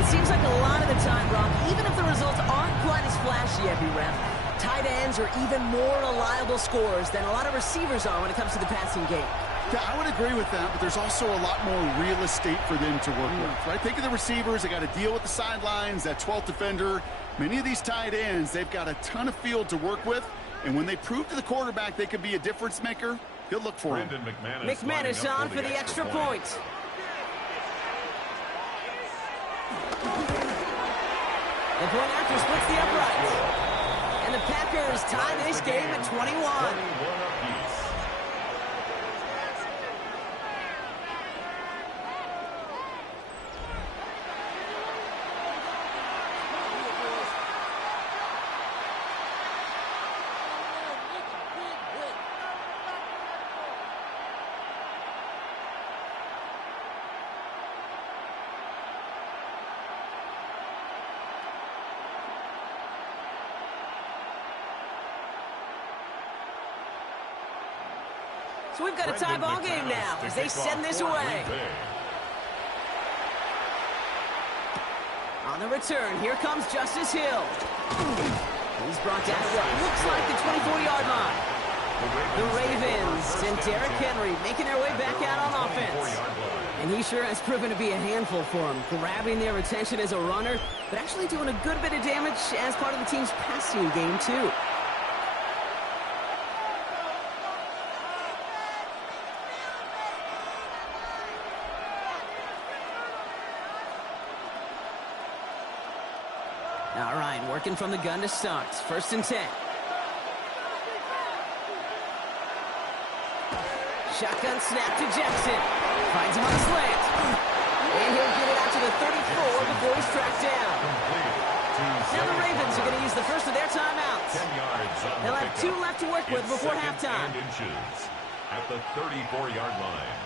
It seems like a lot of the time, Brock, even if the results aren't quite as flashy every rep, tight ends are even more reliable scorers than a lot of receivers are when it comes to the passing game. Yeah, I would agree with that, but there's also a lot more real estate for them to work with, right? Think of the receivers. They got to deal with the sidelines, that 12th defender. Many of these tight ends, they've got a ton of field to work with, and when they prove to the quarterback they can be a difference maker, he'll look for him. McManus on for the extra point. The point after splits the uprights. And the Packers tie this game at 21. So we've got a tie ball game now as they send this away. On the return, here comes Justice Hill. He's brought down at what looks like the 24-yard line. The Ravens and Derrick Henry making their way back out on offense. And he sure has proven to be a handful for him, grabbing their attention as a runner, but actually doing a good bit of damage as part of the team's passing game, too. All right, working from the gun to start. 1st and 10. Shotgun snap to Jackson. Finds him on a slant. And he'll get it out to the 34 before he's tracked down. Now the Ravens are going to use the first of their timeouts. They'll have 2 left to work with before halftime. At the 34-yard line.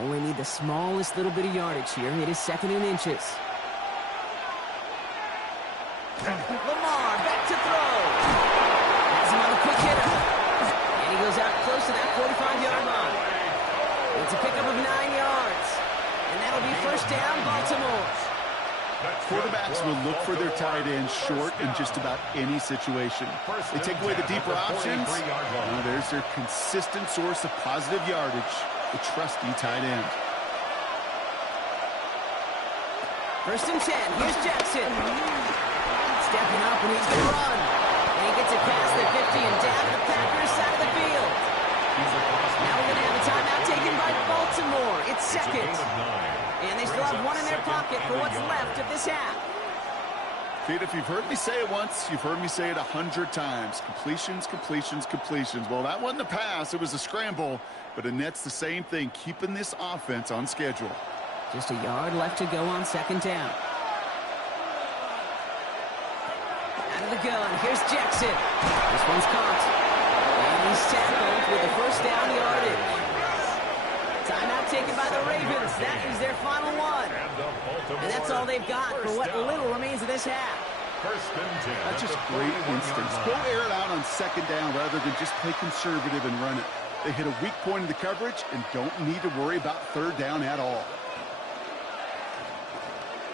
Only need the smallest little bit of yardage here. It is 2nd and inches. Lamar back to throw. Has him on the quick hitter. And he goes out close to that 45-yard line. It's a pickup of 9 yards. And that'll be first down, Baltimore. Quarterbacks will look for their tight ends short in just about any situation. They take away the deeper options. Now there's their consistent source of positive yardage. The trusty tight end. 1st and 10. Here's Jackson. Stepping up, and he's going to run. And he gets it past the 50 and down to the Packers side of the field. Now we're going to have a timeout taken by Baltimore. It's 2nd still have one in their pocket for what's left of this half. Kate, if you've heard me say it once, you've heard me say it 100 times. Completions, completions, completions. Well, that wasn't a pass. It was a scramble. But Annette's the same thing, keeping this offense on schedule. Just a yard left to go on second down. Out of the gun. Here's Jackson. This one's caught. And he's tackled with the first down yardage. Timeout taken by the Ravens. That is their final one. And that's all they've got for what little remains of this half. That's just great instincts. Go air it out on second down rather than just play conservative and run it. They hit a weak point in the coverage and don't need to worry about third down at all.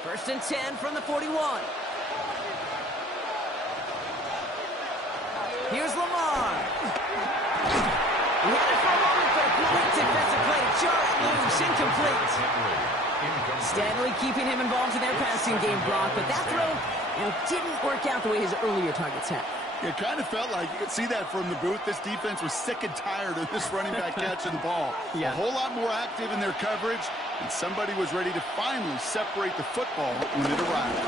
First and 10 from the 41. Here's Lamar. He had it for a moment, but a great defensive play to jar it loose. Incomplete. Steadily keeping him involved in their passing game, Brock, but that throw didn't work out the way his earlier targets had. It kind of felt like you could see that from the booth. This defense was sick and tired of this running back catching the ball. A whole lot more active in their coverage, and somebody was ready to finally separate the football when it arrived.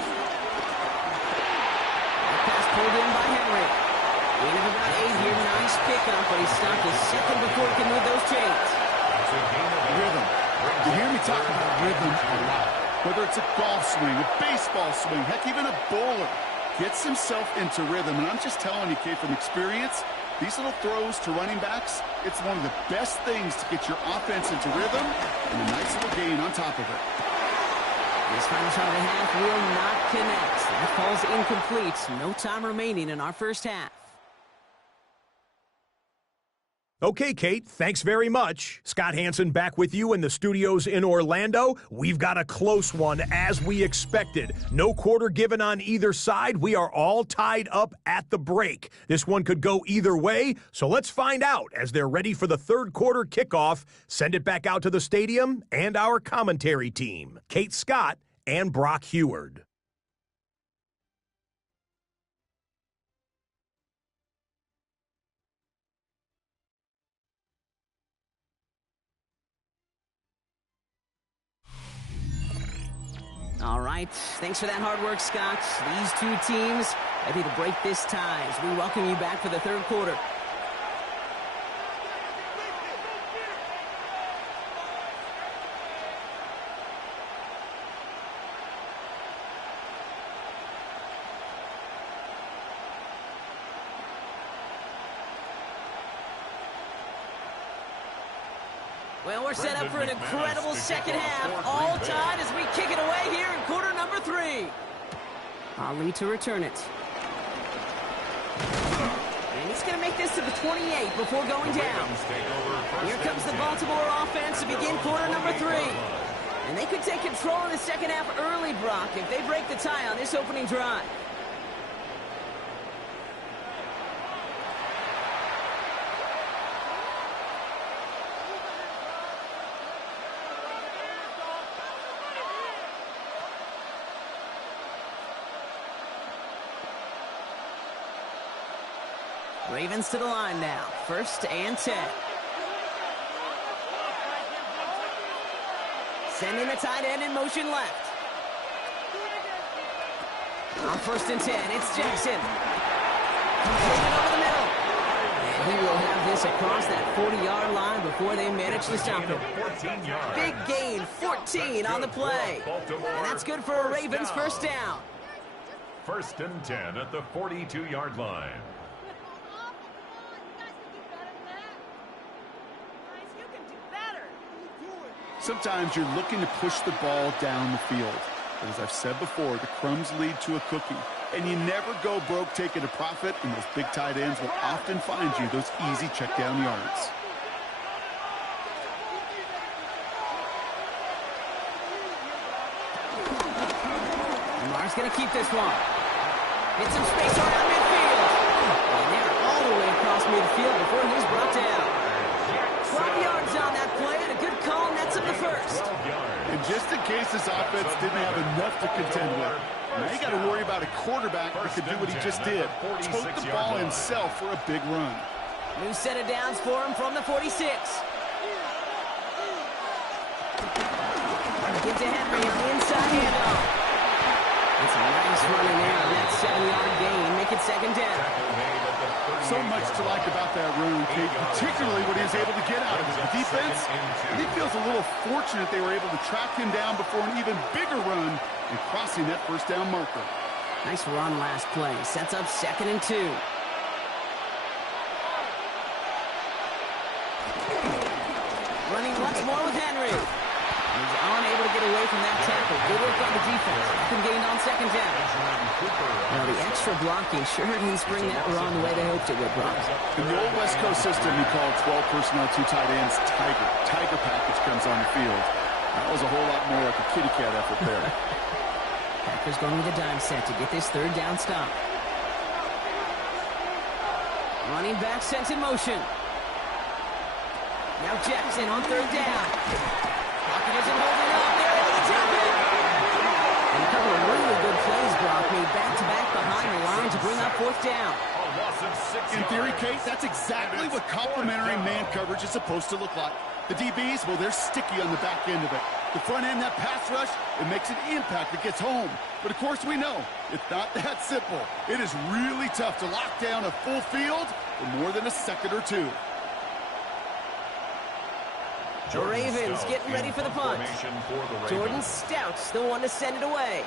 Pass pulled in by Henry. Gain of about 8 here. Nice pickup, but he stopped a second before he could move those chains. Rhythm. You hear me talk about rhythm a lot. Whether it's a golf swing, a baseball swing, heck, even a bowler gets himself into rhythm. And I'm just telling you, Kate, from experience, these little throws to running backs, it's one of the best things to get your offense into rhythm and a nice little gain on top of it. This final shot of the half will not connect. That falls incomplete. No time remaining in our first half. Okay, Kate, thanks very much. Scott Hansen back with you in the studios in Orlando. We've got a close one, as we expected. No quarter given on either side. We are all tied up at the break. This one could go either way, so let's find out as they're ready for the third quarter kickoff. Send it back out to the stadium and our commentary team, Kate Scott and Brock Heward. All right, thanks for that hard work, Scott. These two teams ready to break this tie as we welcome you back for the third quarter. Well, we're set up for an incredible second half, all tied as we kick it away here in quarter number 3. Ali to return it. And he's going to make this to the 28 before going down. Here comes the Baltimore offense to begin quarter number 3. And they could take control in the second half early, Brock, if they break the tie on this opening drive. Ravens to the line now. First and 10. Sending the tight end in motion left. On first and 10, it's Jackson. Taking over the middle. And he will have this across that 40-yard line before they manage to stop him. Big gain, 14 on the play. And that's good for a Ravens first down. First and 10 at the 42-yard line. Sometimes you're looking to push the ball down the field. But as I've said before, the crumbs lead to a cookie. And you never go broke taking a profit, and those big tight ends will often find you those easy check down yards. Lamar's going to keep this one. Get some space around midfield. And they're all the way across midfield before he's brought down. 12 yards on that play, and a good call nets him the first. And just in case this offense didn't have enough to contend with, now you got to worry about a quarterback that could do what he just did. Tote the ball himself for a big run. New set of downs for him from the 46. it to Henry on the inside handoff. It's a nice run in there on that 7-yard gain. Make it second down. So much to like about that run, Kate, particularly what he was able to get out of it. The defense, he feels a little fortunate they were able to track him down before an even bigger run and crossing that first down marker. Nice run last play. Sets up 2nd and 2. Running once more with Henry. He's unable to get away from that tackle. Good work on the defense. Nothing gained on 2nd down. Now the extra blocking sure didn't spring that run the way they hoped it would, Brock. In the old West Coast system, we call 12 personnel, 2 tight ends, Tiger. Tiger package comes on the field. That was a whole lot more like a kitty cat effort there. Packers going with a dime set to get this 3rd down stop. Running back sent in motion. Now Jackson on 3rd down. Pocket isn't holding up. They're able to tap it. And a couple of really good plays, Brock, made back-to-back behind the line to bring up 4th down. In theory, Kate, that's exactly what complementary man coverage is supposed to look like. The DBs, well, they're sticky on the back end of it. The front end, that pass rush, it makes an impact that gets home. But, of course, we know it's not that simple. It is really tough to lock down a full field for more than a second or two. The Ravens getting ready for the punt. Jordan Stout's the one to send it away.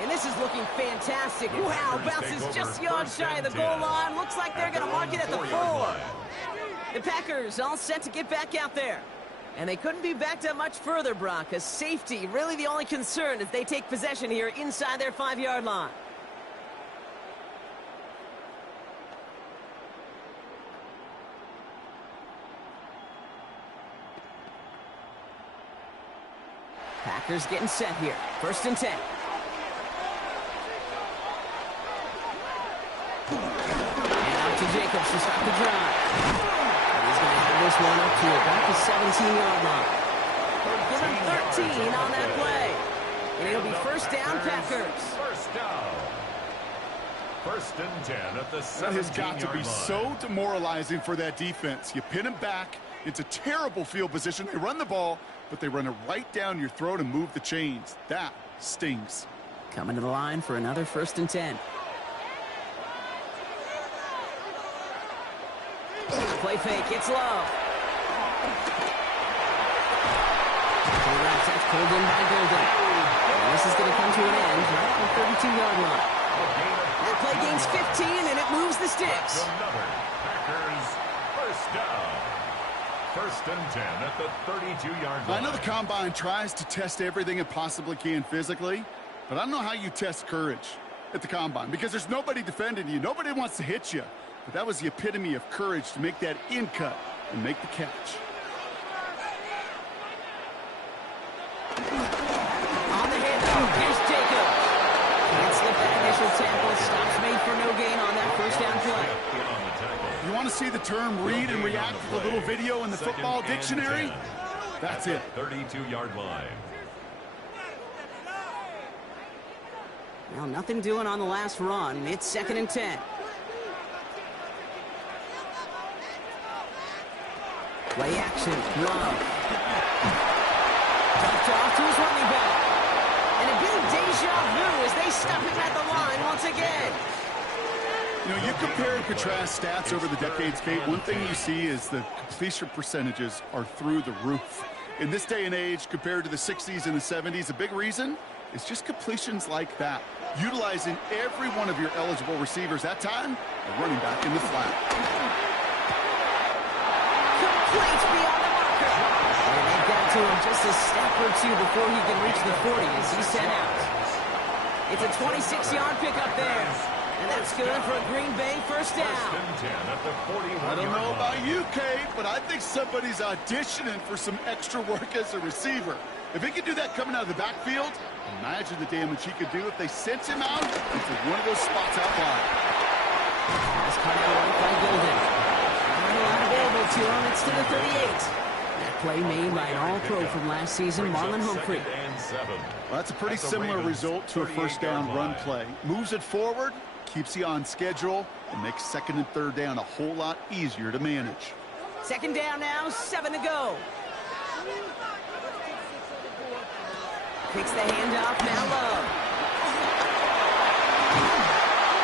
And this is looking fantastic. Wow, bounces just yards shy of the goal line. Looks like they're going to mark it at the 4. The Packers all set to get back out there. And they couldn't be backed up much further, Brock, because safety really the only concern as they take possession here inside their 5-yard line. Packers getting set here. 1st and 10. And out to Jacobs to start the drive. And he's going to have this one up to about the 17-yard line. Give him 13 on that play. And it'll be 1st down, Packers. 1st down. 1st and 10 at the 17-yard line. That has got to be so demoralizing for that defense. You pin them back. It's a terrible field position. They run the ball, but they run it right down your throat and move the chains. That stings. Coming to the line for another 1st and 10. Play fake, it's Love. To the left, that's pulled in by Golden. And this is going to come to an end right at the 32-yard line. That play gains 15, and it moves the sticks. Packers 1st down. 1st and 10 at the 32-yard line. I know the Combine tries to test everything it possibly can physically, but I don't know how you test courage at the Combine because there's nobody defending you. Nobody wants to hit you. But that was the epitome of courage to make that in cut and make the catch. On the handoff, here's Jacobs. Can't slip that initial tackle. Stops made for no gain on that 1st down play. You want to see the term read and react with a little video in the football dictionary? That's it. 32-yard line. Well, nothing doing on the last run. It's 2nd and 10. Play action. Love. Dumped off to his running back. And a big deja vu as they stop him at the line once again. You know, you compare and contrast stats over the decades, Kate. One thing you see is the completion percentages are through the roof. In this day and age, compared to the 60s and the 70s, a big reason is just completions like that. Utilizing every one of your eligible receivers. That time, a running back in the flat. Complete beyond the marker. And they got to him just a step or two before he can reach the 40 as he's sent out. It's a 26-yard pickup there. And that's good for a Green Bay 1st down. 1st and 10 at the 41-yard I don't know line. about you, Kate, but I think somebody's auditioning for some extra work as a receiver. If he could do that coming out of the backfield, imagine the damage he could do if they sent him out into one of those spots out wide. That's cut out right by Golden. Not a lot available to him. It's to the 38. That play made by an all-pro from last season, Marlon Humphrey. Well, that's a pretty similar result to a 1st down run play. Moves it forward, keeps you on schedule, and makes 2nd and 3rd down a whole lot easier to manage. Second down now, 7 to go. Kicks the handoff, now Love.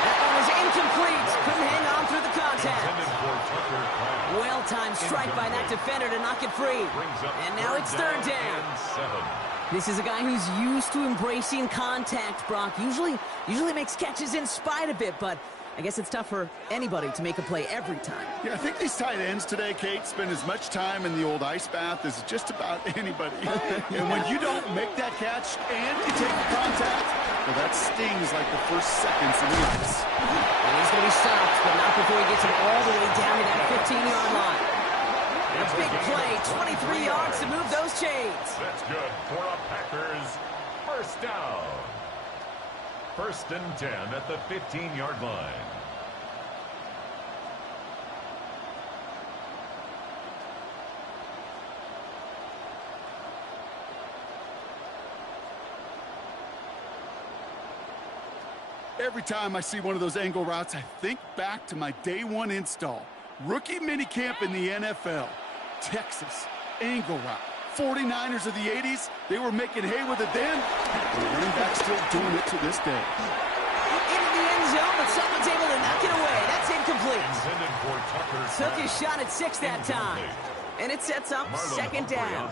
That one is incomplete. Couldn't hang on through the contact. Well-timed strike by that defender to knock it free. And now it's third down. This is a guy who's used to embracing contact, Brock. Usually makes catches in spite of it, but I guess it's tough for anybody to make a play every time. Yeah, I think these tight ends today, Kate, spend as much time in the old ice bath as just about anybody. And when you don't make that catch and you take the contact, well, that stings like the first seconds of the ice. And he's going to be stopped, but not before he gets him all the way down to that 15-yard line. A big play, 23 yards to move those chains. That's good for a Packers first down. First and 10 at the 15-yard line. Every time I see one of those angle routes, I think back to my day one install. Rookie minicamp in the NFL. Texas, angle route. 49ers of the 80s, they were making hay with it then. The running back still doing it to this day. Into the end zone, but someone's able to knock it away. That's incomplete. Took his shot at 6 that time. And it sets up second down.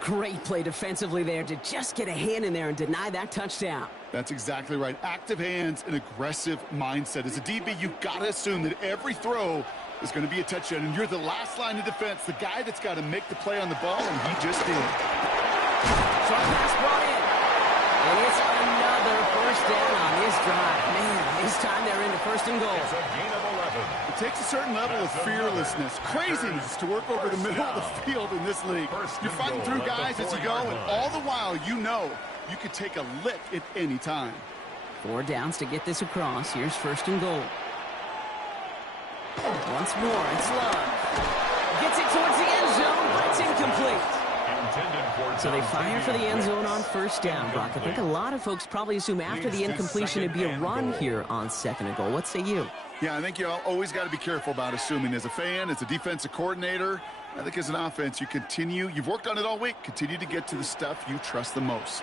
Great play defensively there to just get a hand in there and deny that touchdown. That's exactly right. Active hands and aggressive mindset. As a DB, you've got to assume that every throw is going to be a touchdown, and you're the last line of defense, the guy that's got to make the play on the ball, and he just did. Short pass brought in. And it's another first down on this drive. Man, this time they're into first and goal. It's a gain of 11. It takes a certain level of fearlessness, craziness to work over the middle of the field in this league. You're fighting through guys as you go, and all the while you know you could take a lick at any time. 4 downs to get this across. Here's first and goal. Once more, it's Love. Gets it towards the end zone, but it's incomplete. So they fire for the end zone on first down, Brock. I think a lot of folks probably assume after the incompletion it'd be a run here on second and goal. What say you? Yeah, I think you always got to be careful about assuming. As a fan, as a defensive coordinator, I think as an offense, you've worked on it all week, continue to get to the stuff you trust the most.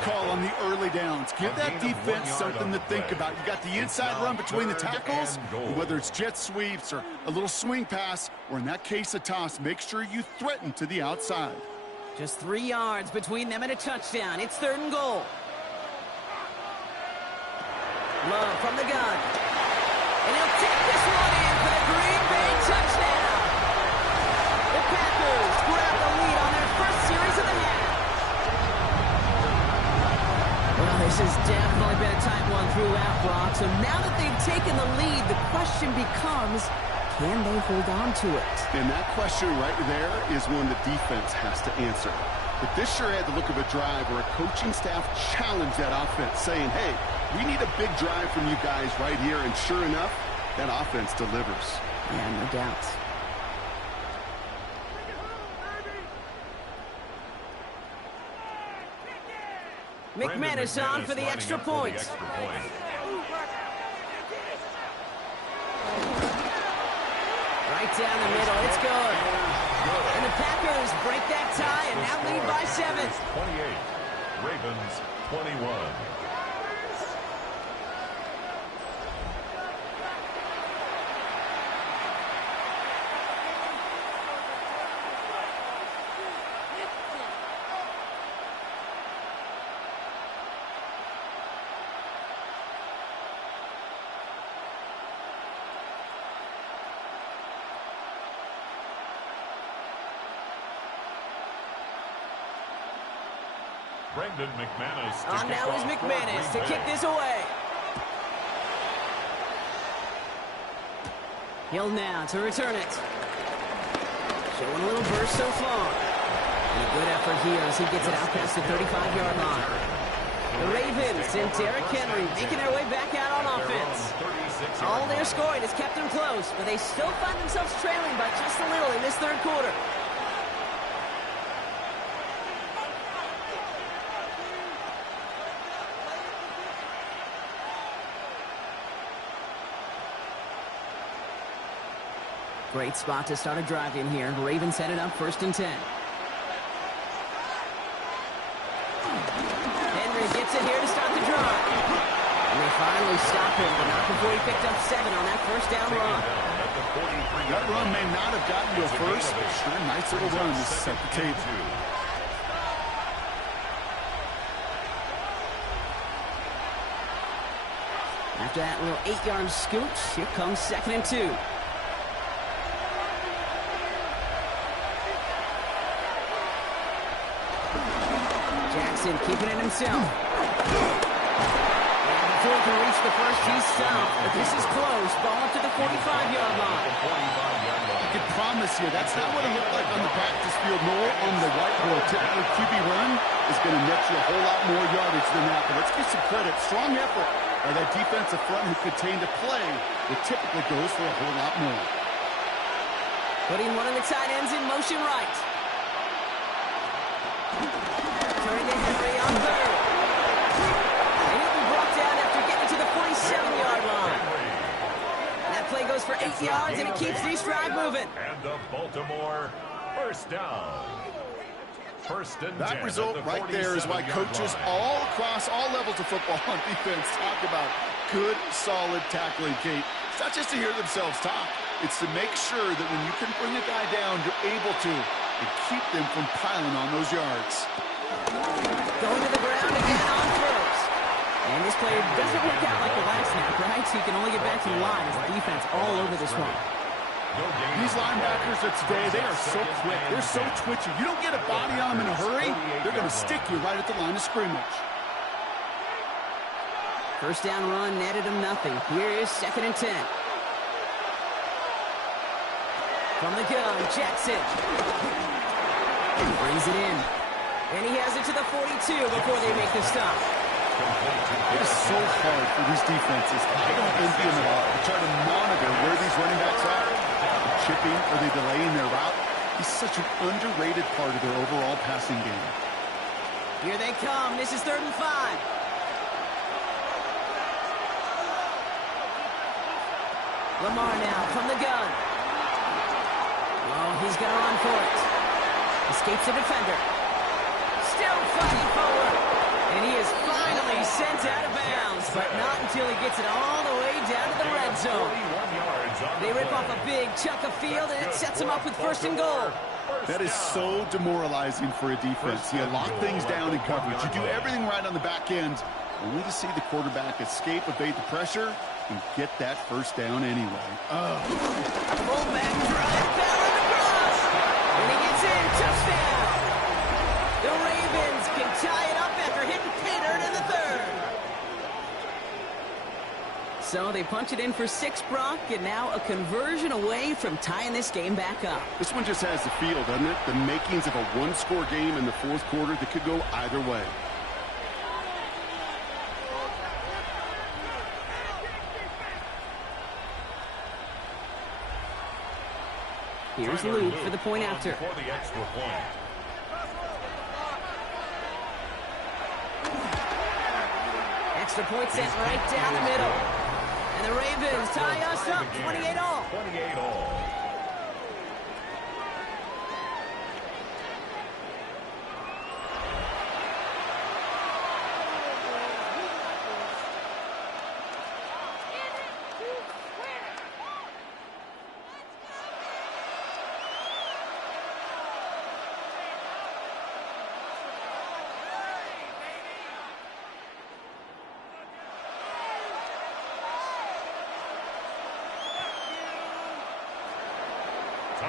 Call on the early downs. Give that defense something to think about. You got the inside run between the tackles, and whether it's jet sweeps or a little swing pass, or in that case a toss, make sure you threaten to the outside. Just 3 yards between them and a touchdown. It's third and goal. Love from the gun. And he'll take this one in for the Green Bay touchdown. The Packers grab the lead on their first series of the half. Well, this has definitely been a tight one throughout, Brock. So now that they've taken the lead, the question becomes, can they hold on to it? And that question right there is one the defense has to answer. But this sure had the look of a drive where a coaching staff challenged that offense, saying, hey, we need a big drive from you guys right here. And sure enough, that offense delivers. Yeah, no doubt. McManus on for the extra point. Right down the middle, it's good. And the Packers break that tie and now lead by 7. 28, Ravens 21. Brendan McManus. On now is McManus to kick this away. Hill now to return it. Showing a little burst so far. And a good effort here as he gets it out past the 35-yard line. The Ravens and Derrick Henry making their way back out on offense. All their scoring has kept them close, but they still find themselves trailing by just a little in this third quarter. Great spot to start a drive in here. Ravens headed up 1st and 10. Henry gets it here to start the drive. And they finally stop him, but not before he picked up 7 on that 1st down run. That run may not have gotten you a first, but sure, nice little run to set the table. After that little 8-yard scoot, here comes 2nd and 2. Jackson keeping it himself. And before he can reach the first, he's stopped. But this is close. Ball up to the 45-yard line. I can promise you, that's not what it looked like on the practice field, nor on the whiteboard. Typically, QB run is going to net you a whole lot more yardage than that. But let's give some credit. Strong effort by that defensive front who contained a play that typically goes for a whole lot more. Putting one of the tight ends in motion right. Turning to Henry on 3rd. And he'll be brought down after getting to the 47-yard line. That play goes for 8 yards, and it keeps this drive moving. And the Baltimore 1st down. 1st and 10. That result right there is why coaches all across all levels of football on defense talk about good, solid tackling, Kate. It's not just to hear themselves talk. It's to make sure that when you can bring a guy down, you're able to and keep them from piling on those yards. Going to the ground again on 1st. And this play doesn't work out like the last snap, right? So you can only get back to the line as the defense all over this one. These linebackers of today, they are so quick. They're so twitchy. You don't get a body on them in a hurry, they're going to stick you right at the line of scrimmage. 1st down run netted him nothing. Here is 2nd and 10. From the gun, Jackson. Brings it in. And he has it to the 42 before they make the stop. It is so hard for these defenses. I don't envy them at all. They try to monitor where these running backs are. Chipping, or they delaying their route. He's such an underrated part of their overall passing game. Here they come. This is 3rd and 5. Lamar now from the gun. Oh, he's going to run for it. Escapes the defender. Still fighting forward. And he is finally sent out of bounds, but not until he gets it all the way down to the red zone. They rip off a big chunk of field, and it sets him up with 1st and goal. That is so demoralizing for a defense. You lock things down in coverage. You do everything right on the back end, only to see the quarterback escape, evade the pressure, and get that 1st down anyway. Fullback drive, Ballard across. And he gets in, touchdown. The Ravens can tie it up after hitting pay dirt in the 3rd. So they punch it in for 6, Brock, and now a conversion away from tying this game back up. This one just has the feel, doesn't it? The makings of a one-score game in the 4th quarter that could go either way. Here's Luke for the point after. For the extra point. Extra point sent right down the middle. And the Ravens tie us up 28-all. 28-all.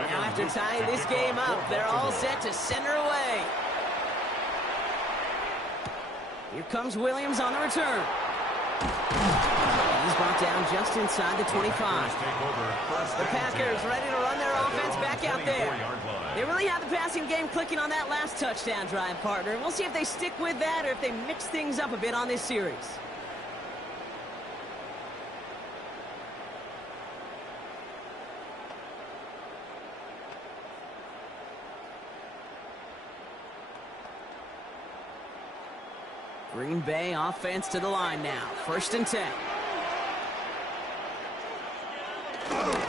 Now after tying this game up, they're all set to send her away. Here comes Williams on the return. He's brought down just inside the 25. The Packers ready to run their offense back out there. They really have the passing game clicking on that last touchdown drive, partner. And we'll see if they stick with that or if they mix things up a bit on this series. Green Bay offense to the line now. 1st and 10.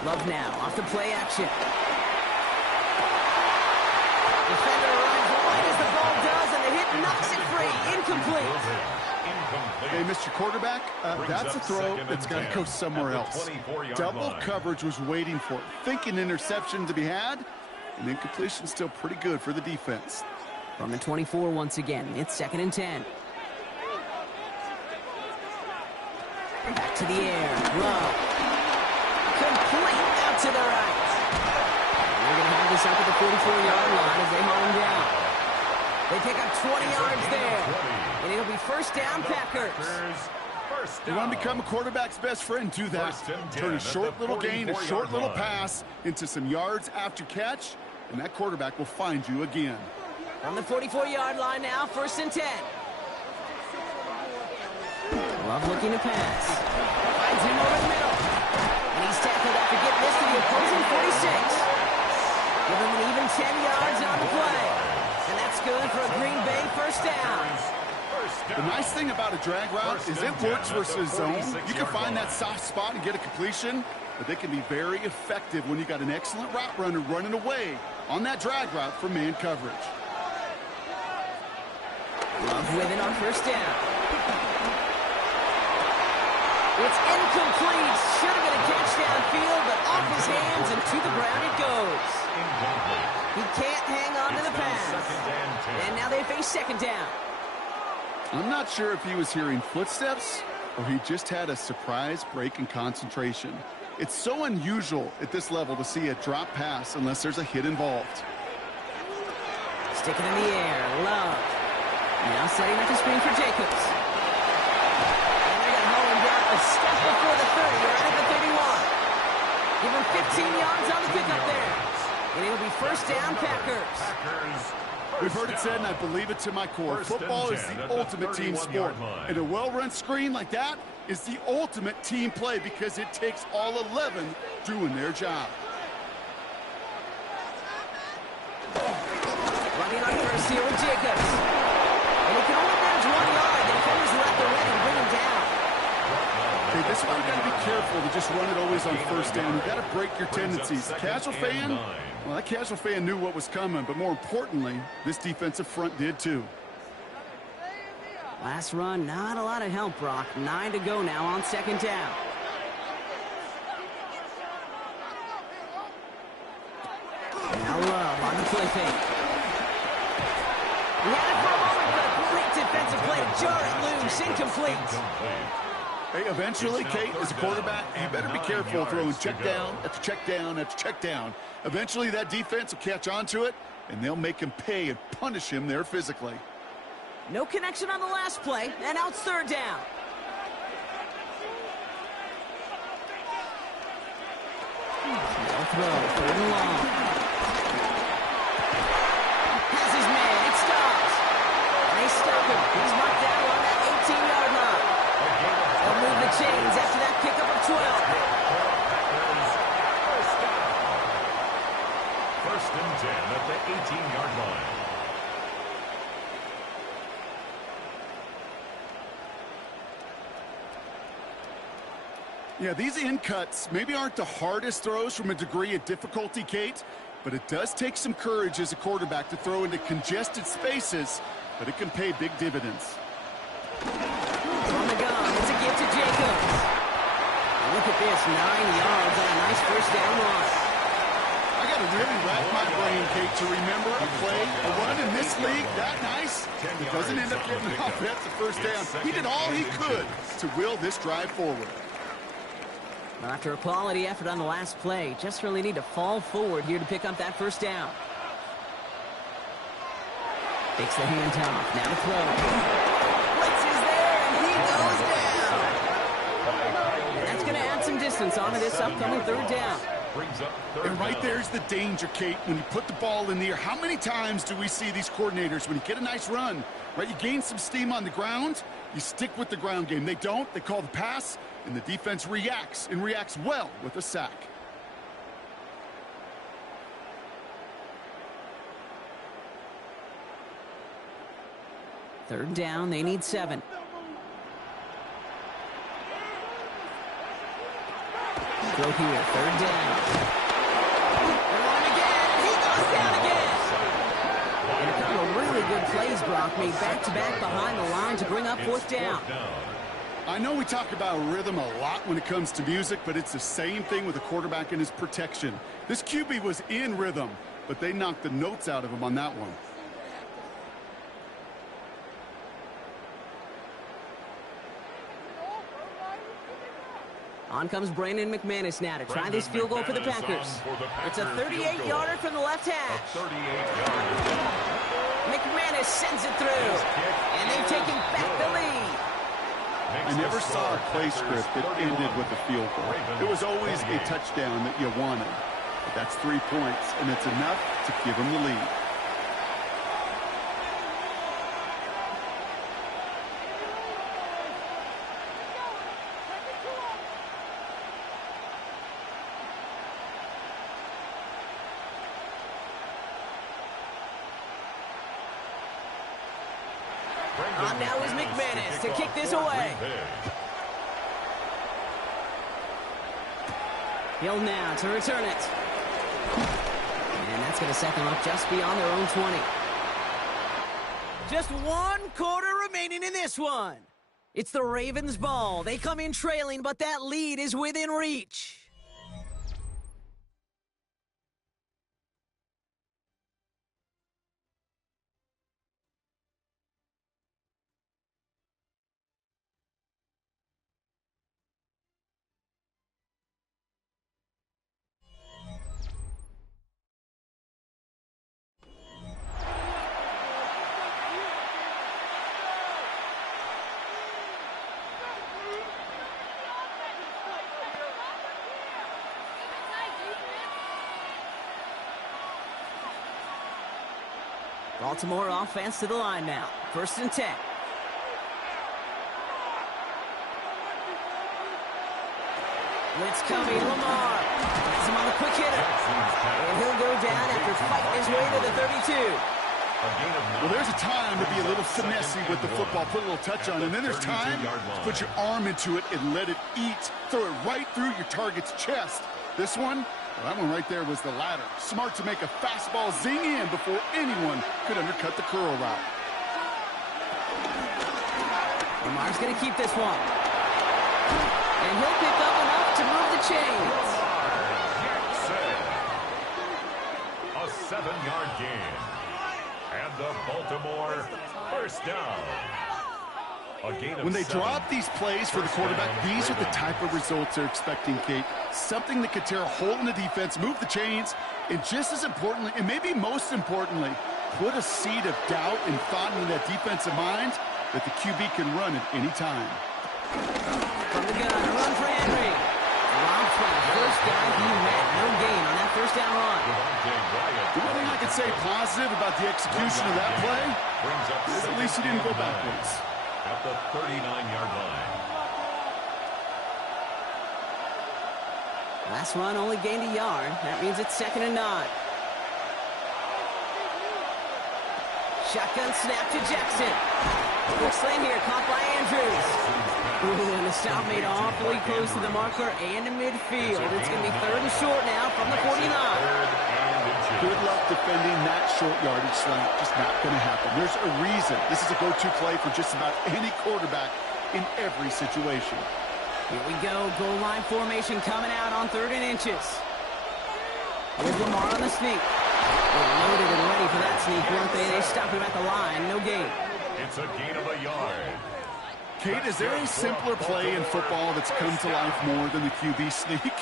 Love now, off the play action. Defender arrives right as the ball does, and the hit knocks it free. Incomplete. Hey, Mr. Quarterback, that's a throw that's got to go somewhere else. Double coverage was waiting for it. Thinking interception to be had, and incompletion still pretty good for the defense. From the 24 once again, it's 2nd and 10. Back to the air. Low. Complete out to the right. They're going to have this up at the 44-yard line as they haul him down. They pick up 20 yards there. And it'll be first down, Packers. You want to become a quarterback's best friend, do that. Turn a short little gain, a short little pass into some yards after catch, and that quarterback will find you again. On the 44-yard line now, 1st and 10. Love looking to pass. Finds him over the middle. And he's tackled after getting this to the opposing 46. Give him an even 10 yards on the play. And that's good for a Green Bay first down. The nice thing about a drag route is it works versus zone. You can find that soft spot and get a completion, but they can be very effective when you got an excellent route runner running away on that drag route for man coverage. Love with it on first down. It's incomplete. Should have been a catch downfield, but off his hands and to the ground it goes. He can't hang on to the pass. And now they face 2nd down. I'm not sure if he was hearing footsteps or he just had a surprise break in concentration. It's so unusual at this level to see a drop pass unless there's a hit involved. Stick it in the air. Love. Now setting up the screen for Jacobs. And they're going to haul him down a step before the 30. They're right at the 31. Give him 15 yards on the pickup there. And it'll be first down, Packers. We've heard it said, and I believe it to my core, football is the ultimate team sport. And a well-run screen like that is the ultimate team play because it takes all 11 doing their job. Running on first here with Jacobs. And he can only manage 1 yard. The defenders are at the ready to bring him down. Okay, this is why you got to be careful to just run it always on first down. You got to break your tendencies. Casual fan, well, that casual fan knew what was coming, but more importantly, this defensive front did too. Last run, not a lot of help, Brock. 9 to go now on 2nd down. Now Love on the play fake. He had it for a moment, but a great defensive play to jar it loose. Incomplete. Hey, eventually, Kate, as a quarterback, you better be careful throwing check down after check down after check down. Eventually, that defense will catch on to it, and they'll make him pay and punish him there physically. No connection on the last play, and now it's 3rd down. No throw, 3rd and long. Has his man, it stops. And they stop him. He's marked down on that 18-yard line. They'll move the chains after that pickup of 12. First and 10 at the 18-yard line. Yeah, these in cuts maybe aren't the hardest throws from a degree of difficulty, Kate, but it does take some courage as a quarterback to throw into congested spaces, but it can pay big dividends. On the gun, it's a gift to Jacobs. And look at this, 9 yards on a nice first down run. I got to really rack my brain, Kate, to remember a play, a run in this league that nice. It doesn't end up getting the offense a first down. He did all he could to will this drive forward. Well, after a quality effort on the last play, just really need to fall forward here to pick up that first down. Takes the handoff, now to throw. Blitz is there, and he goes down. And that's going to add some distance onto this upcoming 3rd down. And right there's the danger, Kate, when you put the ball in the air. How many times do we see these coordinators, when you get a nice run, right, you gain some steam on the ground, you stick with the ground game. They don't, they call the pass, and the defense reacts, and reacts well with a sack. Third down, they need 7. Throws throw here. Third down. They want him again, and he goes down again. And a couple of really good plays, Brock, made back-to-back behind the line to bring up fourth down. I know we talk about rhythm a lot when it comes to music, but it's the same thing with a quarterback and his protection. This QB was in rhythm, but they knocked the notes out of him on that one. On comes Brandon McManus now to try this field goal for the Packers. It's a 38-yarder from the left hash. McManus sends it through, and they've taken back the lead. I never saw a play script that ended with a field goal. It was always a touchdown that you wanted. But that's 3 points, and it's enough to give them the lead. On now is McManus to kick this away. Hill now to return it. And that's going to set them up just beyond their own 20. Just 1 quarter remaining in this one. It's the Ravens' ball. They come in trailing, but that lead is within reach. Baltimore offense to the line now. 1st and 10. Blitz coming. Lamar has him on the quick hitter. And he'll go down after fighting his way to the 32. Well, there's a time to be a little finessey with the football, put a little touch on it, and then there's time to put your arm into it and let it eat. Throw it right through your target's chest. This one, well, that one right there was the latter. Smart to make a fastball zing in before anyone could undercut the curl route. Lamar's going to keep this one. And he'll pick up enough to move the chains. A 7-yard gain. And the Baltimore first down. When they drop these plays for the quarterback, these are the type of results they're expecting, Kate. Something that could tear a hole in the defense, move the chains, and just as importantly, and maybe most importantly, put a seed of doubt and thought into that defensive mind that the QB can run at any time. From the gun, a run for Henry. Rob for the first guy he met. No gain on that first down run. The one thing I could say positive about the execution of that play is at least he didn't go backwards. At the 39-yard line. Last run only gained a yard. That means it's 2nd and 9. Shotgun snap to Jackson. Quick slant here, caught by Andrews. Ooh, and the stop made awfully close to the marker and to midfield. It's going to be 3rd and short now from the 49. Good luck defending that short yardage slant. Just not going to happen. There's a reason. This is a go-to play for just about any quarterback in every situation. Here we go. Goal line formation coming out on 3rd and inches. Here's Lamar on the sneak. They're loaded and ready for that sneak, weren't they? They stop him at the line. No gain. It's a gain of a yard. Kate, is there a simpler play in football that's come to life more than the QB sneak?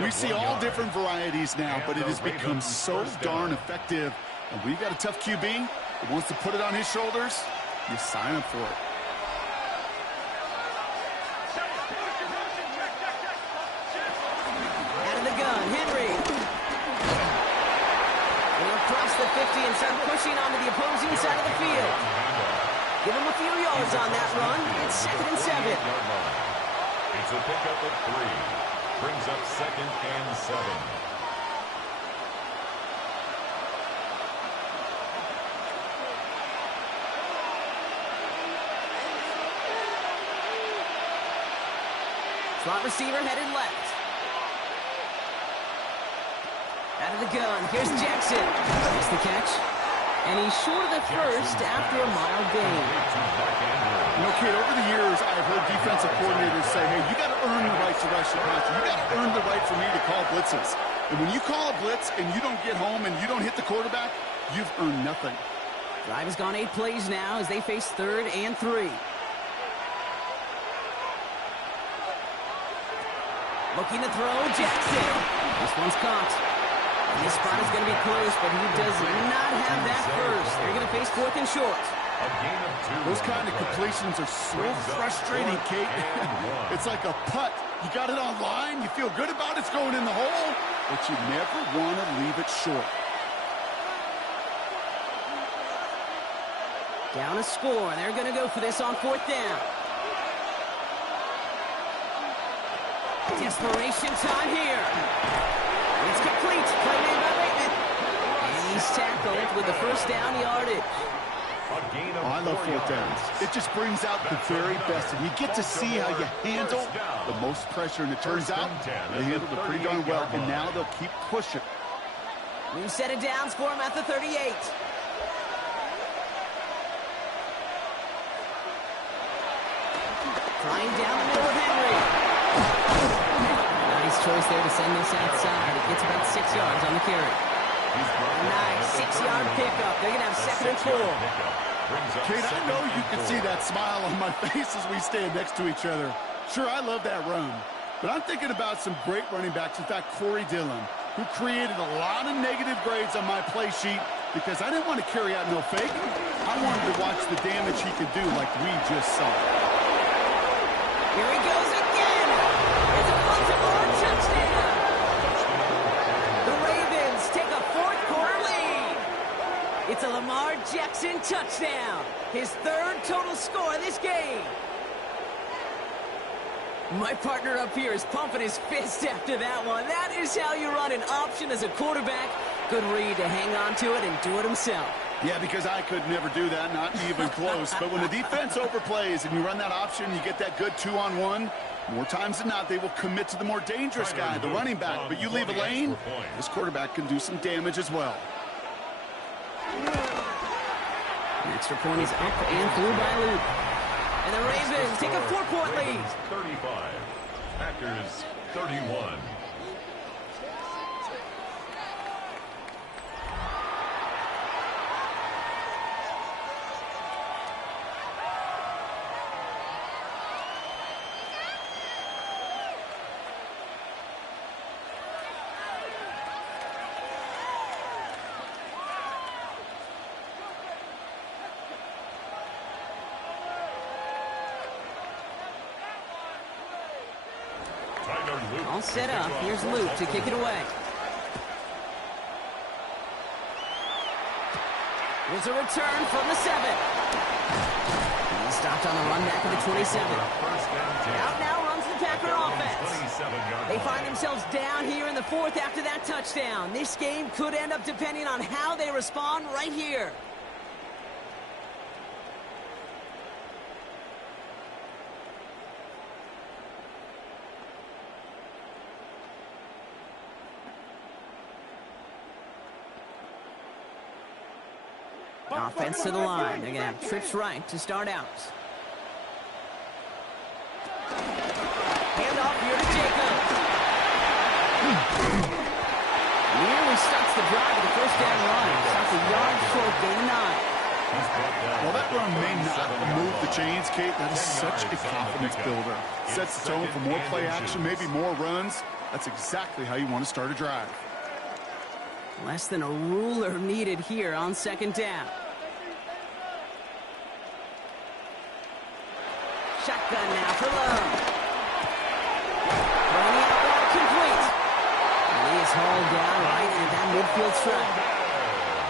We see all different varieties now, but it has become so darn effective. And we've got a tough QB that wants to put it on his shoulders. You sign up for it. Out of the gun, Henry. They across the 50 and start pushing onto the opposing side of the field. Give him a few yards on that run. It's 2nd and 7. It's a pickup of 3. Brings up 2nd and 7. Slot receiver headed left. Out of the gun, here's Jackson. Makes the catch. And he's short of the first after a mild gain. You know, kid, over the years, I've heard defensive coordinators say, hey, you got to earn the right to rush the passer. You got to earn the right for me to call blitzes. And when you call a blitz and you don't get home and you don't hit the quarterback, you've earned nothing. Drive has gone 8 plays now as they face 3rd and 3. Looking to throw, Jackson. This one's caught. And this spot is going to be close, but he does not have that first. They're going to face 4th and short. Those kind of completions are so frustrating, Kate. It's like a putt. You got it on line, you feel good about it's going in the hole, but you never want to leave it short. Down a score. They're going to go for this on 4th down. Desperation time here. It's complete. Play made by Bateman. And he's tackled with the first down yardage. Oh, I love 4th downs. It just brings out the very best, and you get to see how you handle the most pressure, and it turns out they handled it pretty darn well, and now they'll keep pushing. New set of downs for him at the 38. Flying down the middle of Henry. Nice choice there to send this outside. It gets about 6 yards on the carry. Nice 6-yard pickup. They're going to have 2nd and 4. Kate, I know you can see that smile on my face as we stand next to each other. Sure, I love that run. But I'm thinking about some great running backs. In fact, Corey Dillon, who created a lot of negative grades on my play sheet because I didn't want to carry out no fake. I wanted to watch the damage he could do like we just saw. Here he goes again. It's a Baltimore touchdown. The Ravens take a 4th quarter lead. It's a Lamar Jackson touchdown. His 3rd total score in this game. My partner up here is pumping his fist after that one. That is how you run an option as a quarterback. Good read to hang on to it and do it himself. Yeah, because I could never do that, not even close. But when the defense overplays and you run that option, you get that good 2-on-1, more times than not, they will commit to the more dangerous guy, the running back. But you leave a lane, this quarterback can do some damage as well. An extra point is up and through by Luke. And the Ravens take a 4-point lead. 35. Packers 31. All set up. Here's Luke to kick it away. Here's a return from the 7. He stopped on the run back of the 27. Out now runs the Packer offense. They find themselves down here in the 4th after that touchdown. This game could end up depending on how they respond right here. Offense to the line. They're going to have trips right to start out. Hand off here to Jacobs. Nearly starts the drive with the first down run. Stops a yard short, gain 9. Well, that run may not move the chains, Kate. That is such a confidence builder. Sets the tone for more play action, maybe more runs. That's exactly how you want to start a drive. Less than a ruler needed here on 2nd down. Shotgun now for Love. Running out ball complete. And he is hauled down right at that midfield stripe.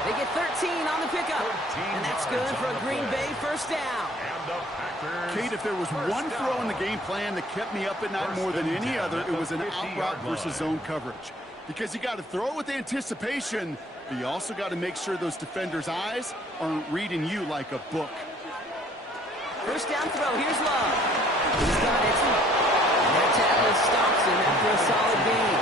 They get 13 on the pickup. And that's good for a Green Bay first down. Kate, if there was one throw in the game plan that kept me up at night more than any other, it was an out route versus zone coverage. Because you got to throw it with anticipation, but you also got to make sure those defenders' eyes aren't reading you like a book. First down throw, here's Love. He's got it. And that tackle stops him after a solid gain.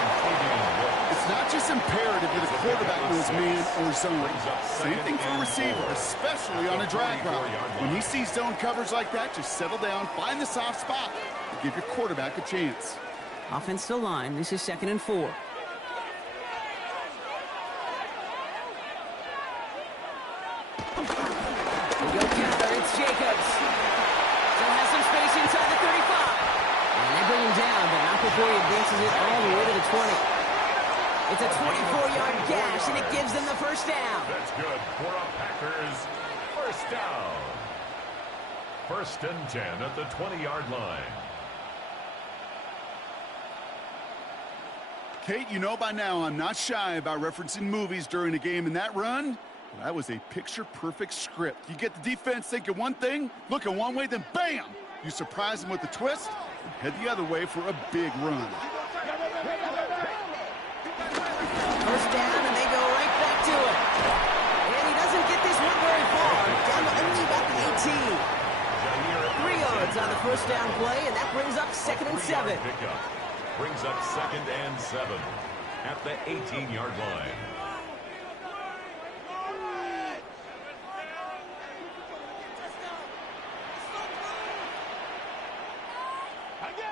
It's It's not just imperative that a quarterback knows man or zone. Same thing for a receiver, especially on a drag route. When he sees zone coverage like that, just settle down, find the soft spot, and give your quarterback a chance. Offensive line, this is 2nd and 4. We go counter, it's Jacobs. Still has some space inside the 35. And they bring him down, but not before he advances it all the way to the 20. It's a 24-yard gash, and it gives them the first down. That's good for a Packers first down. 1st and 10 at the 20-yard line. Kate, you know by now I'm not shy about referencing movies during a game, and that run, that was a picture-perfect script. You get the defense thinking one thing, looking one way, then bam! You surprise them with a twist, and head the other way for a big run. First down, and they go right back to it. And he doesn't get this one very far, down to only about the 18. 3 yards on the first down play, and that brings up 2nd and 7. Brings up 2nd and 7 at the 18-yard line.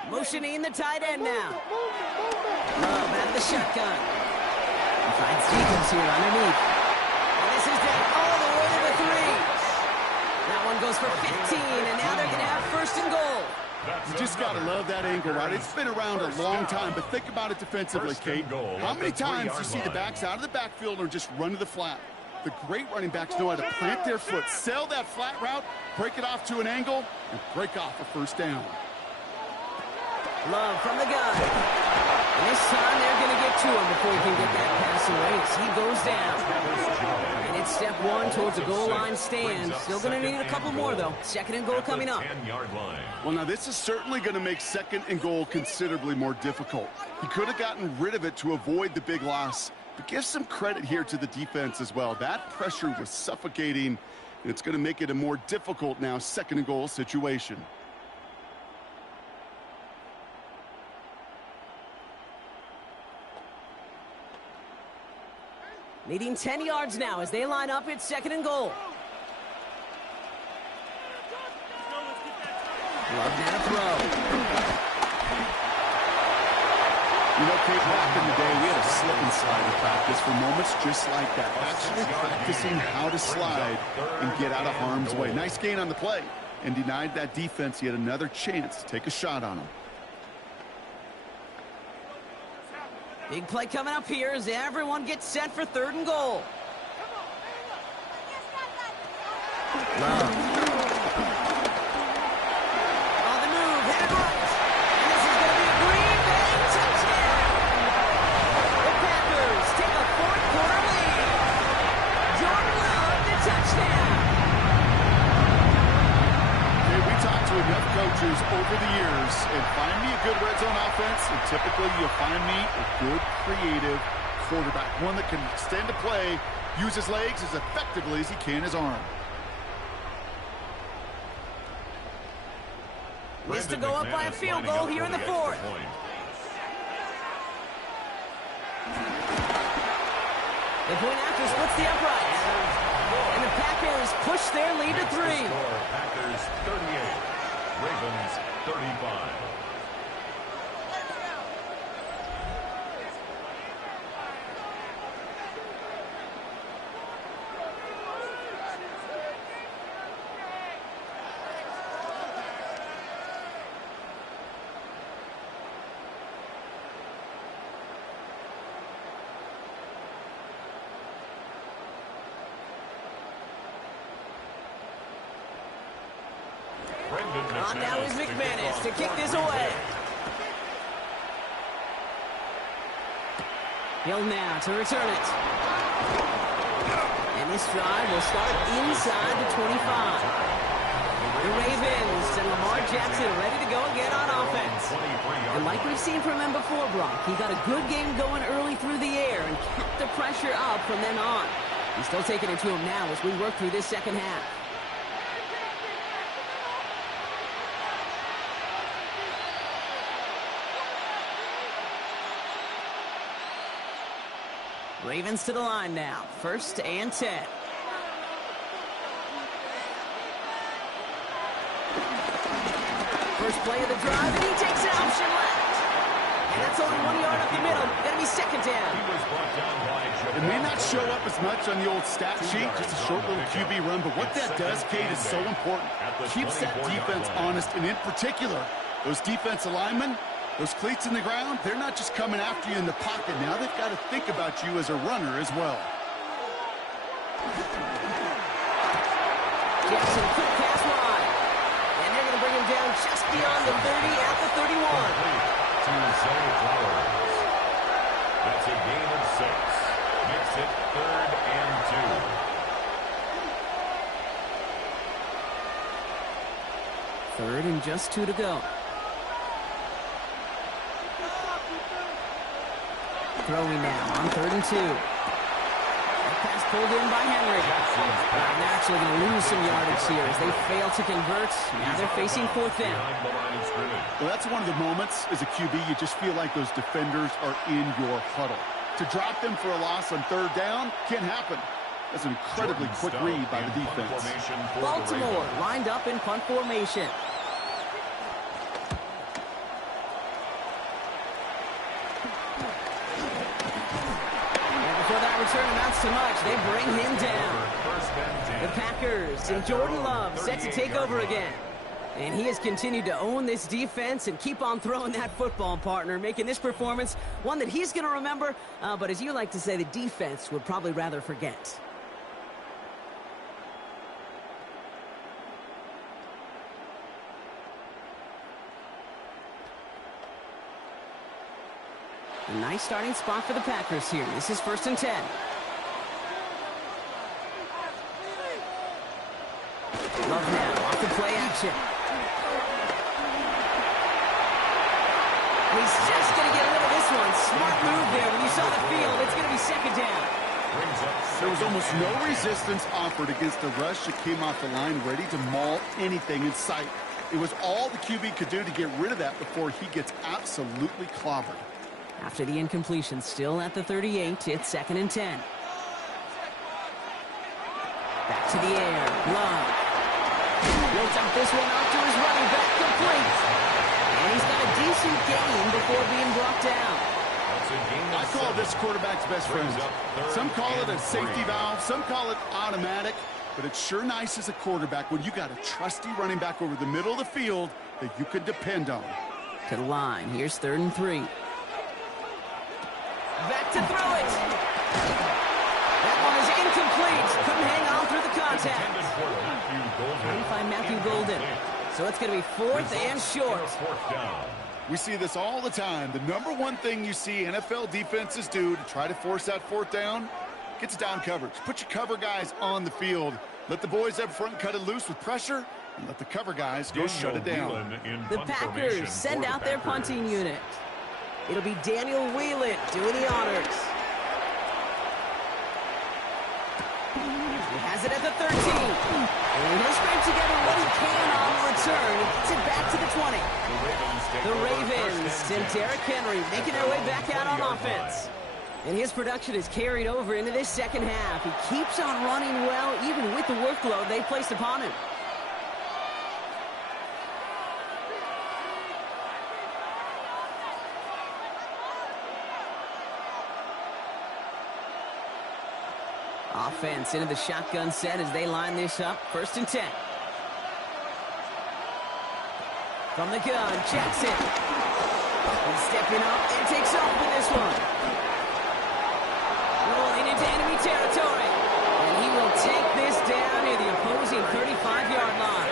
Motioning the tight end now. Love at the shotgun. He finds Jacobs here underneath. And this is down all the way to the 3. That one goes for 15, and now they're going to have 1st and goal. You just got to love that angle, right? It's been around a long time, but think about it defensively, Kate. How many times do you see the backs out of the backfield or just run to the flat? The great running backs know how to plant their foot, sell that flat route, break it off to an angle, and break off a first down. Love from the gun. And this time they're going to get to him before he can get that pass away as he goes down. And it's step 1 towards the goal line stand. Still going to need a couple more, though. 2nd and goal coming up. Well, now this is certainly going to make 2nd and goal considerably more difficult. He could have gotten rid of it to avoid the big loss. But give some credit here to the defense as well. That pressure was suffocating, and it's going to make it a more difficult now 2nd and goal situation. Needing 10 yards now as they line up. It's 2nd and goal. Love now to throw. You know, Kate, back in the day, we had a slip and slide in practice for moments just like that. Actually practicing how to slide and get out of harm's way. Nice gain on the play, and denied that defense yet another chance to take a shot on him. Big play coming up here as everyone gets set for 3rd and goal. Love. On the move, headed right. And this is going to be a Green Bay touchdown. The Packers take a 4th quarter lead. Jordan Love, the touchdown. Okay, we talked to enough coaches over the years, and find me a good red zone offense, and typically you'll find me a good, creative quarterback. One that can extend the play, use his legs as effectively as he can his arm. Missed to go up by a field goal here in the 4th. The point after splits the uprights. And the Packers push their lead to 3. Packers 38, Ravens 35. On now is McManus to kick this away. Hill now to return it. And this drive will start inside the 25. The Ravens and Lamar Jackson ready to go again on offense. And like we've seen from him before, Brock, he got a good game going early through the air and kept the pressure up from then on. He's still taking it to him now as we work through this second half. Ravens to the line now. 1st and 10. First play of the drive, and he takes an option left. And that's only 1 yard up the middle. Gonna be 2nd down. It may not show up as much on the old stat sheet, just a short little QB run, but what that does, Kate, is so important. Keeps that defense honest, and in particular, those defensive linemen, those cleats in the ground, they're not just coming after you in the pocket. Now they've got to think about you as a runner as well. Jackson, quick pass wide. And they're going to bring him down just beyond the 30 at the 31. That's a gain of 6. Makes it 3rd and 2. 3rd and just 2 to go. Throwing now on 3rd and 2. That pass pulled in by Henry. And they're actually going to lose some yardage here as they fail to convert. Now they're facing 4th down. Well, that's one of the moments as a QB you just feel like those defenders are in your huddle. To drop them for a loss on 3rd down can't happen. That's an incredibly quick read by the defense. Baltimore lined up in punt formation. Return amounts to much. They bring him down. The Packers and Jordan Love set to take over again. And he has continued to own this defense and keep on throwing that football, partner, making this performance one that he's going to remember, but as you like to say, the defense would probably rather forget. A nice starting spot for the Packers here. This is 1st and 10. Love now off the play action. He's just going to get rid of this one. Smart move there. When you saw the field, it's going to be 2nd down. There was almost no resistance offered against a rush that came off the line ready to maul anything in sight. It was all the QB could do to get rid of that before he gets absolutely clobbered. After the incompletion, still at the 38, it's 2nd and 10. Back to the air. Love. Built up this one out to his running back, complete. And he's got a decent gain before being brought down. I call this quarterback's best friend. Some call it a safety valve, some call it automatic, but it's sure nice as a quarterback when you got a trusty running back over the middle of the field that you can depend on. To the line. Here's 3rd and 3. Back to throw it. That one is incomplete. Couldn't hang on through the contact. Trying to find Matthew Golden. So it's going to be 4th and short. We see this all the time. The number one thing you see NFL defenses do to try to force that 4th down, gets down coverage. Put your cover guys on the field. Let the boys up front cut it loose with pressure, and let the cover guys go shut it down. The Packers send out their punting unit. It'll be Daniel Whelan doing the honors. He has it at the 13. And he'll scrape together what he can on the return. He gets it back to the 20. The Ravens and Derrick Henry making their way back out on offense. And his production is carried over into this 2nd half. He keeps on running well, even with the workload they placed upon him. Offense into the shotgun set as they line this up. 1st and 10. From the gun, Jackson. He's stepping up and takes off with this one. Rolling into enemy territory. And he will take this down near the opposing 35-yard line.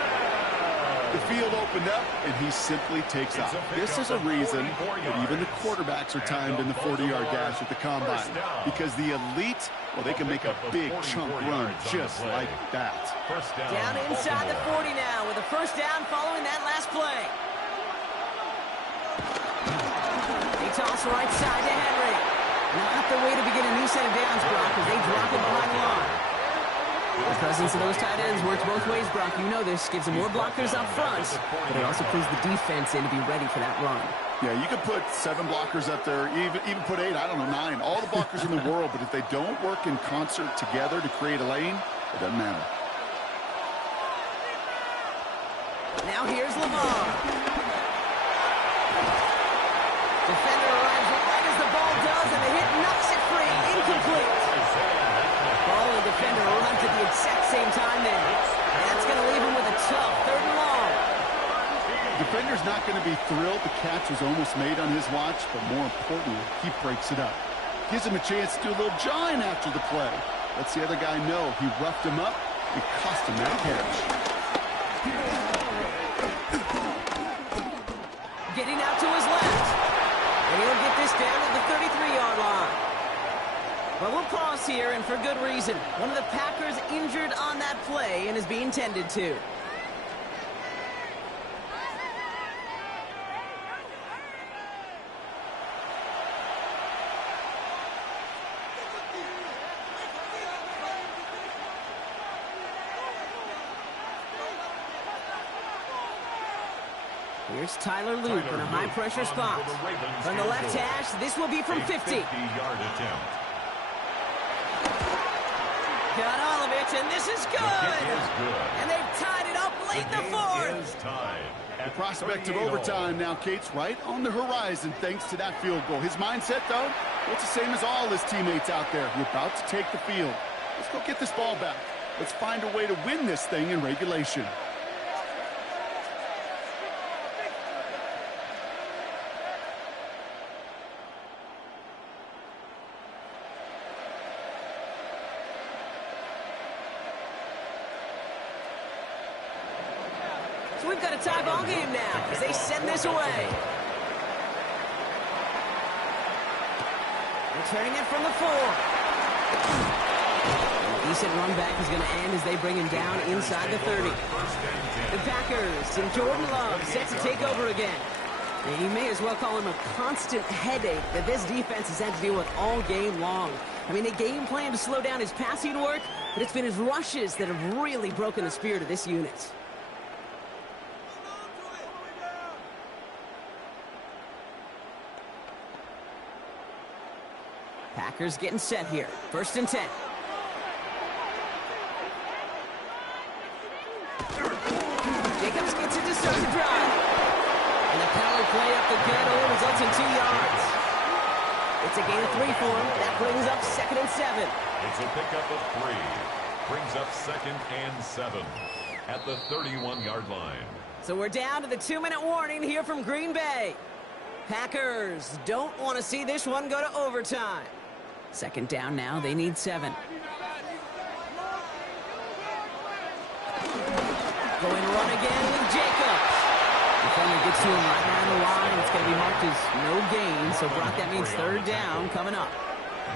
The field opened up, and he simply takes off. This is a reason that even the quarterbacks are timed in the 40-yard dash at the combine. Because the elite, well, they can make a big chunk run just like that. Down inside the 40 now with a 1st down following that last play. They toss right side to Henry. Not the way to begin a new set of downs, Brock, as they drop it behind the line. The presence of those tight ends works both ways, Brock. You know this. Gives them more blockers up front, but it also pulls the defense in to be ready for that run. Yeah, you could put 7 blockers up there, even put 8, I don't know, 9. All the blockers in the world, but if they don't work in concert together to create a lane, it doesn't matter. Now here's Lamar. Defender arrives right as the ball does, and the hit knocks it free. Incomplete. Ball and defender run to the exact same time there. That's going to leave him with a tough 3rd and long. Defender's not going to be thrilled the catch was almost made on his watch, but more importantly, he breaks it up. Gives him a chance to do a little jawing after the play. Lets the other guy know he roughed him up. It cost him that catch. Getting out to his left. And he'll get this down to the 33-yard line. But we'll pause here, and for good reason. One of the Packers injured on that play and is being tended to. Here's Tyler Loop in a high-pressure spot. From the left hash, this will be from 50. 50-yard attempt. Got all of it, and this is good. And they've tied it up late in the 4th. The prospect of overtime now, Kate's right on the horizon thanks to that field goal. His mindset, though, it's the same as all his teammates out there. You're about to take the field. Let's go get this ball back. Let's find a way to win this thing in regulation. So we've got a tie ball game now as they send this away. Returning it from the 4. A decent run back is going to end as they bring him down inside the 30. The Packers and Jordan Love set to take over again. And you may as well call him a constant headache that this defense has had to deal with all game long. I mean, they game plan to slow down his passing work, but it's been his rushes that have really broken the spirit of this unit. Packers getting set here. 1st and 10. Jacobs gets it to start the drive. And the power play up the gut only results in 2 yards. It's a gain of 3 for him. That brings up 2nd and 7. It's a pickup of 3. Brings up 2nd and 7 at the 31-yard line. So we're down to the 2-minute warning here from Green Bay. Packers don't want to see this one go to overtime. 2nd down now. They need 7. Going run again with Jacobs. Defender gets to him right around the line. It's going to be marked as no gain. So, Brock, that means 3rd down coming up.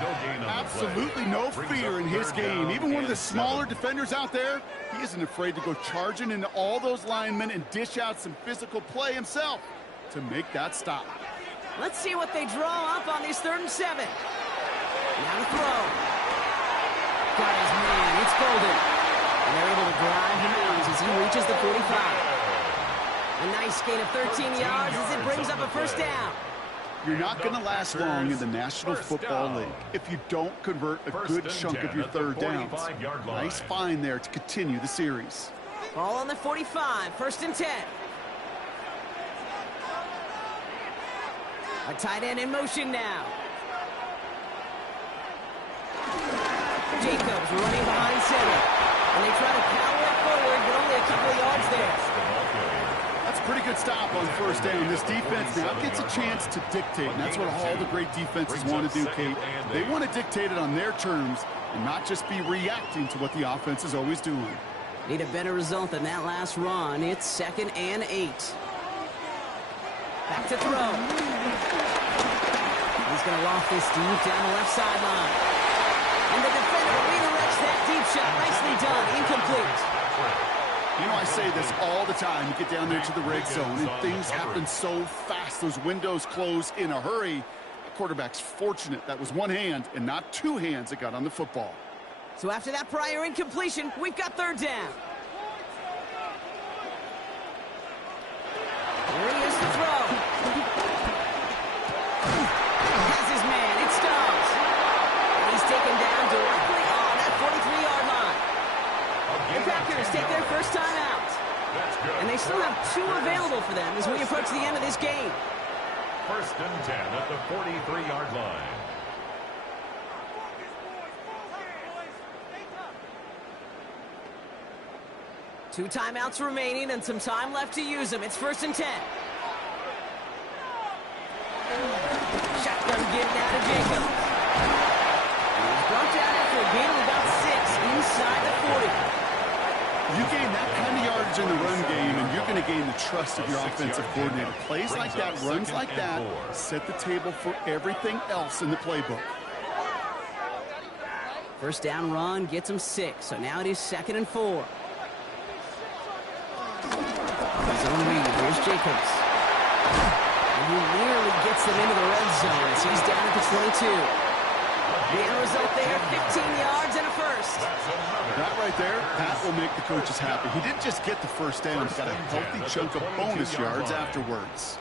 No gain on Absolutely no fear in his game. Even one of the smaller defenders out there, he isn't afraid to go charging into all those linemen and dish out some physical play himself to make that stop. Let's see what they draw up on these 3rd and 7. Now to throw. Got his man. It's Golden. And they're able to drive him out as he reaches the 45. A nice gain of 13 yards as it brings up a 1st down. You're not going to last long in the National Football League if you don't convert a good chunk of your 3rd downs. Nice find there to continue the series. Ball on the 45. 1st and 10. A tight end in motion now. Jacobs running behind center. And they try to power it forward, but only a couple of yards there. That's a pretty good stop on 1st down. This defense now gets a chance to dictate, and that's what all the great defenses want to do, Kate. They want to dictate it on their terms and not just be reacting to what the offense is always doing. Need a better result than that last run. It's 2nd and 8. Back to throw. He's going to loft this deep down the left sideline. And the defender redirects that deep shot. Nicely done. Incomplete. You know, I say this all the time. You get down there to the red zone, and things happen so fast. Those windows close in a hurry. The quarterback's fortunate that was one hand and not 2 hands that got on the football. So after that prior incompletion, we've got 3rd down. Here he is to throw. they still have 2 available for them as we approach the end of this game. 1st and 10 at the 43-yard line. Two timeouts remaining and some time left to use them. It's 1st and 10. Shotgun give now to Jacobs. He's brought down after a gain of about 6 inside the 40. You gain that kind of yardage in the run game, and you're going to gain the trust of your offensive coordinator. Plays like that, runs like that, set the table for everything else in the playbook. 1st down run gets him 6, so now it is 2nd and 4. Zone read. Here's Jacobs. And he nearly gets them into the red zone as he's down at the 22. The end result there, 15 yards and a 1st. That right there, that will make the coaches happy. He didn't just get the 1st down, he got a healthy chunk of bonus yards afterwards.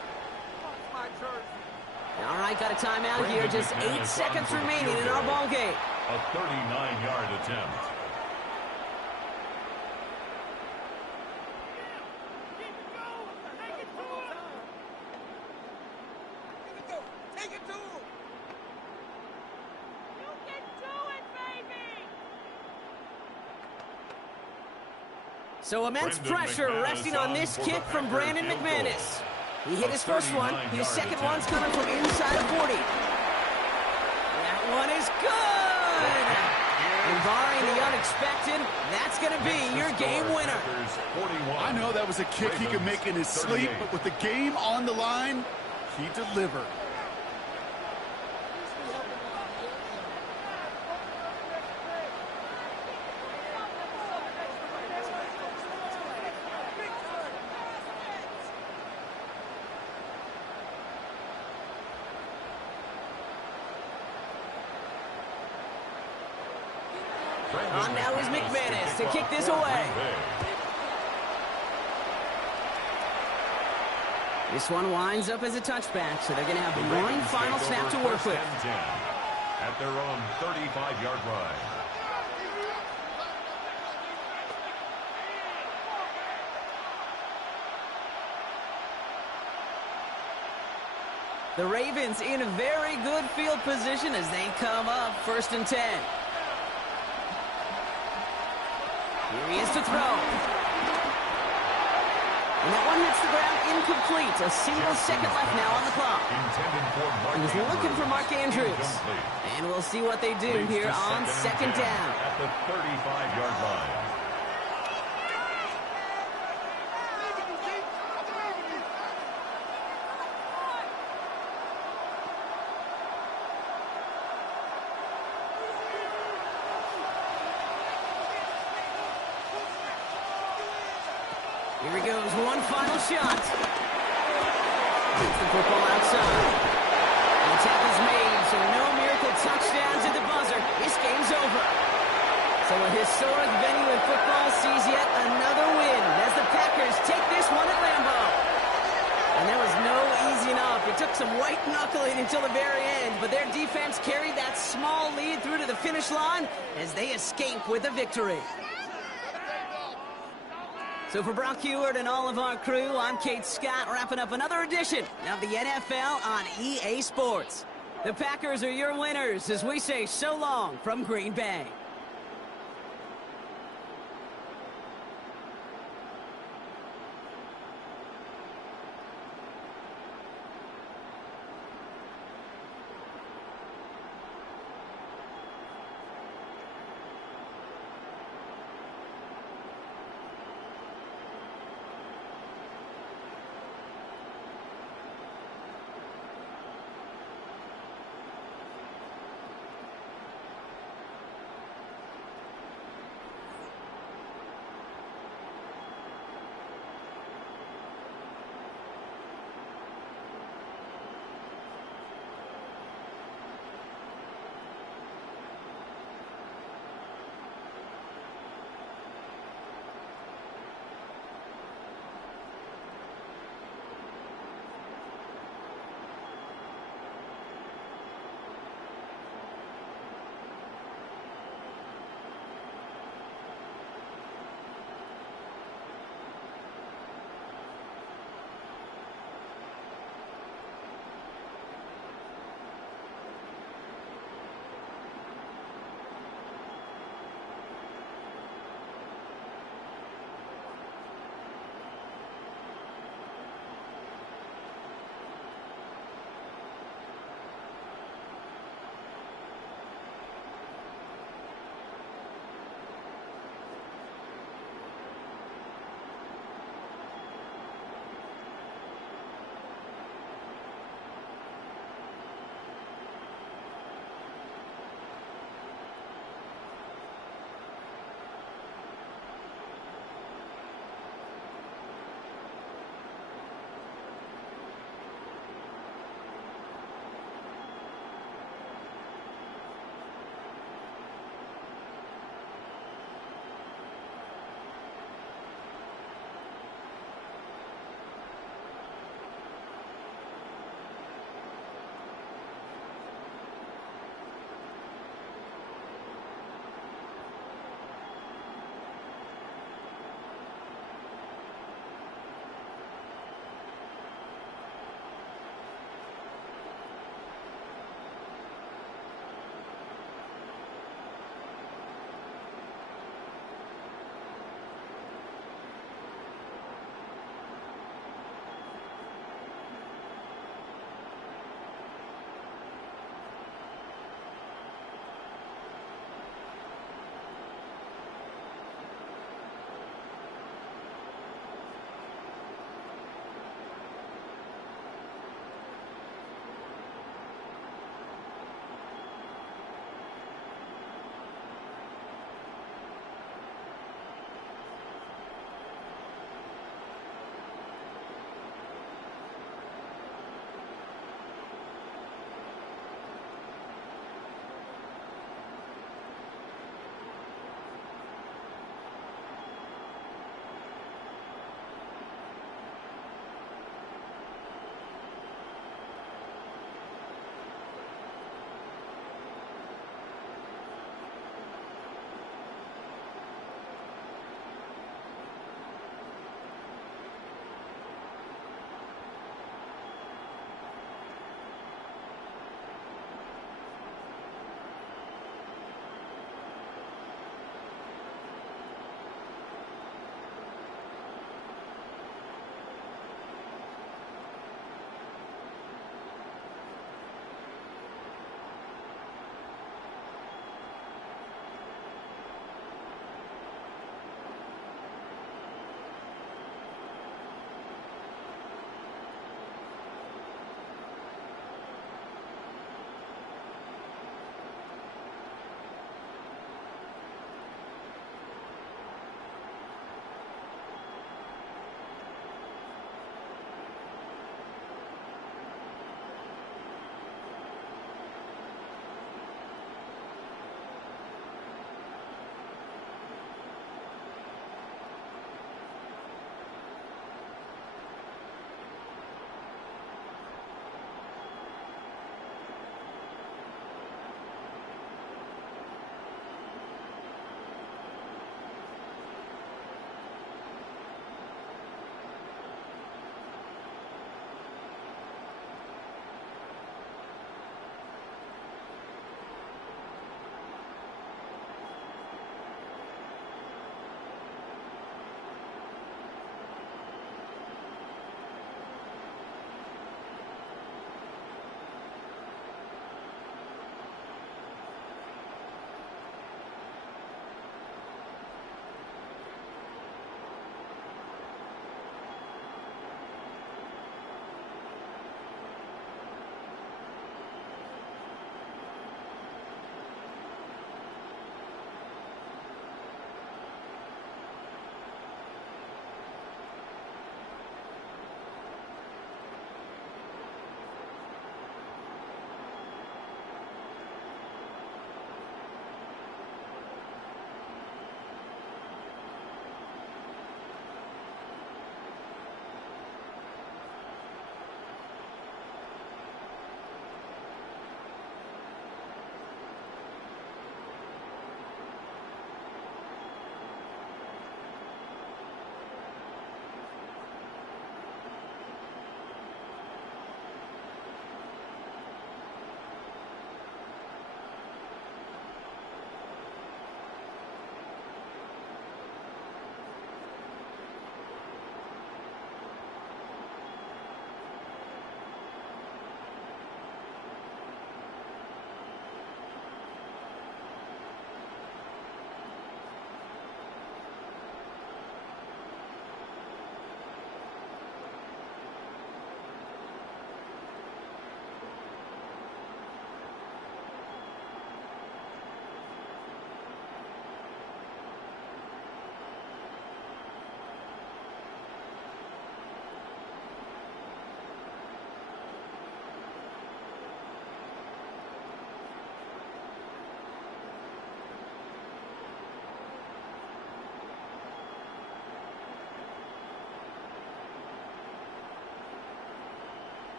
All right, got a timeout here. Just 8 seconds remaining in our ball game. A 39-yard attempt. So immense pressure resting on this kick from Brandon McManus. He hit his first one. His second one's coming from inside of 40. That one is good! And barring the unexpected, that's going to be your game winner. I know that was a kick he could make in his sleep, but with the game on the line, he delivered. On now is McManus to kick this away. This one winds up as a touchback, so they're going to have one final snap to work with. At their own 35-yard line. The Ravens in a very good field position as they come up 1st and 10. Here he is to throw. And that one hits the ground incomplete. A single second left now on the clock. He was looking for Mark Andrews. And we'll see what they do here on 2nd down. At the 35-yard line. Here he goes, one final shot. Gets the football outside. And the tackle's made, so no miracle touchdowns at the buzzer. This game's over. So a historic venue in football sees yet another win as the Packers take this one at Lambeau. And there was no easing up. It took some white knuckling until the very end, but their defense carried that small lead through to the finish line as they escape with a victory. So for Brock Heward and all of our crew, I'm Kate Scott, wrapping up another edition of the NFL on EA Sports. The Packers are your winners as we say so long from Green Bay.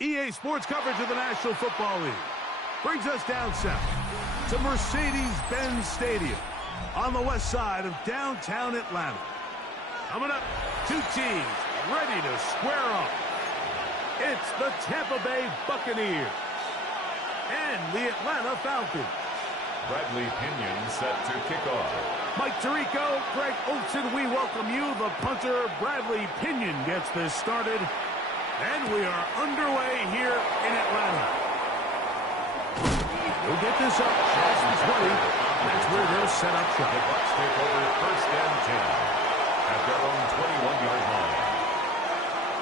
EA Sports coverage of the National Football League brings us down south to Mercedes-Benz Stadium on the west side of downtown Atlanta. Coming up, two teams ready to square off. It's the Tampa Bay Buccaneers and the Atlanta Falcons. Bradley Pinion set to kick off. Mike Tirico, Greg Olson, we welcome you. The punter, Bradley Pinion, gets this started. And we are underway here in Atlanta. We'll get this up past the 20. That's where they'll set up shop. The Bucs take over first and 10 at their own 21-yard line.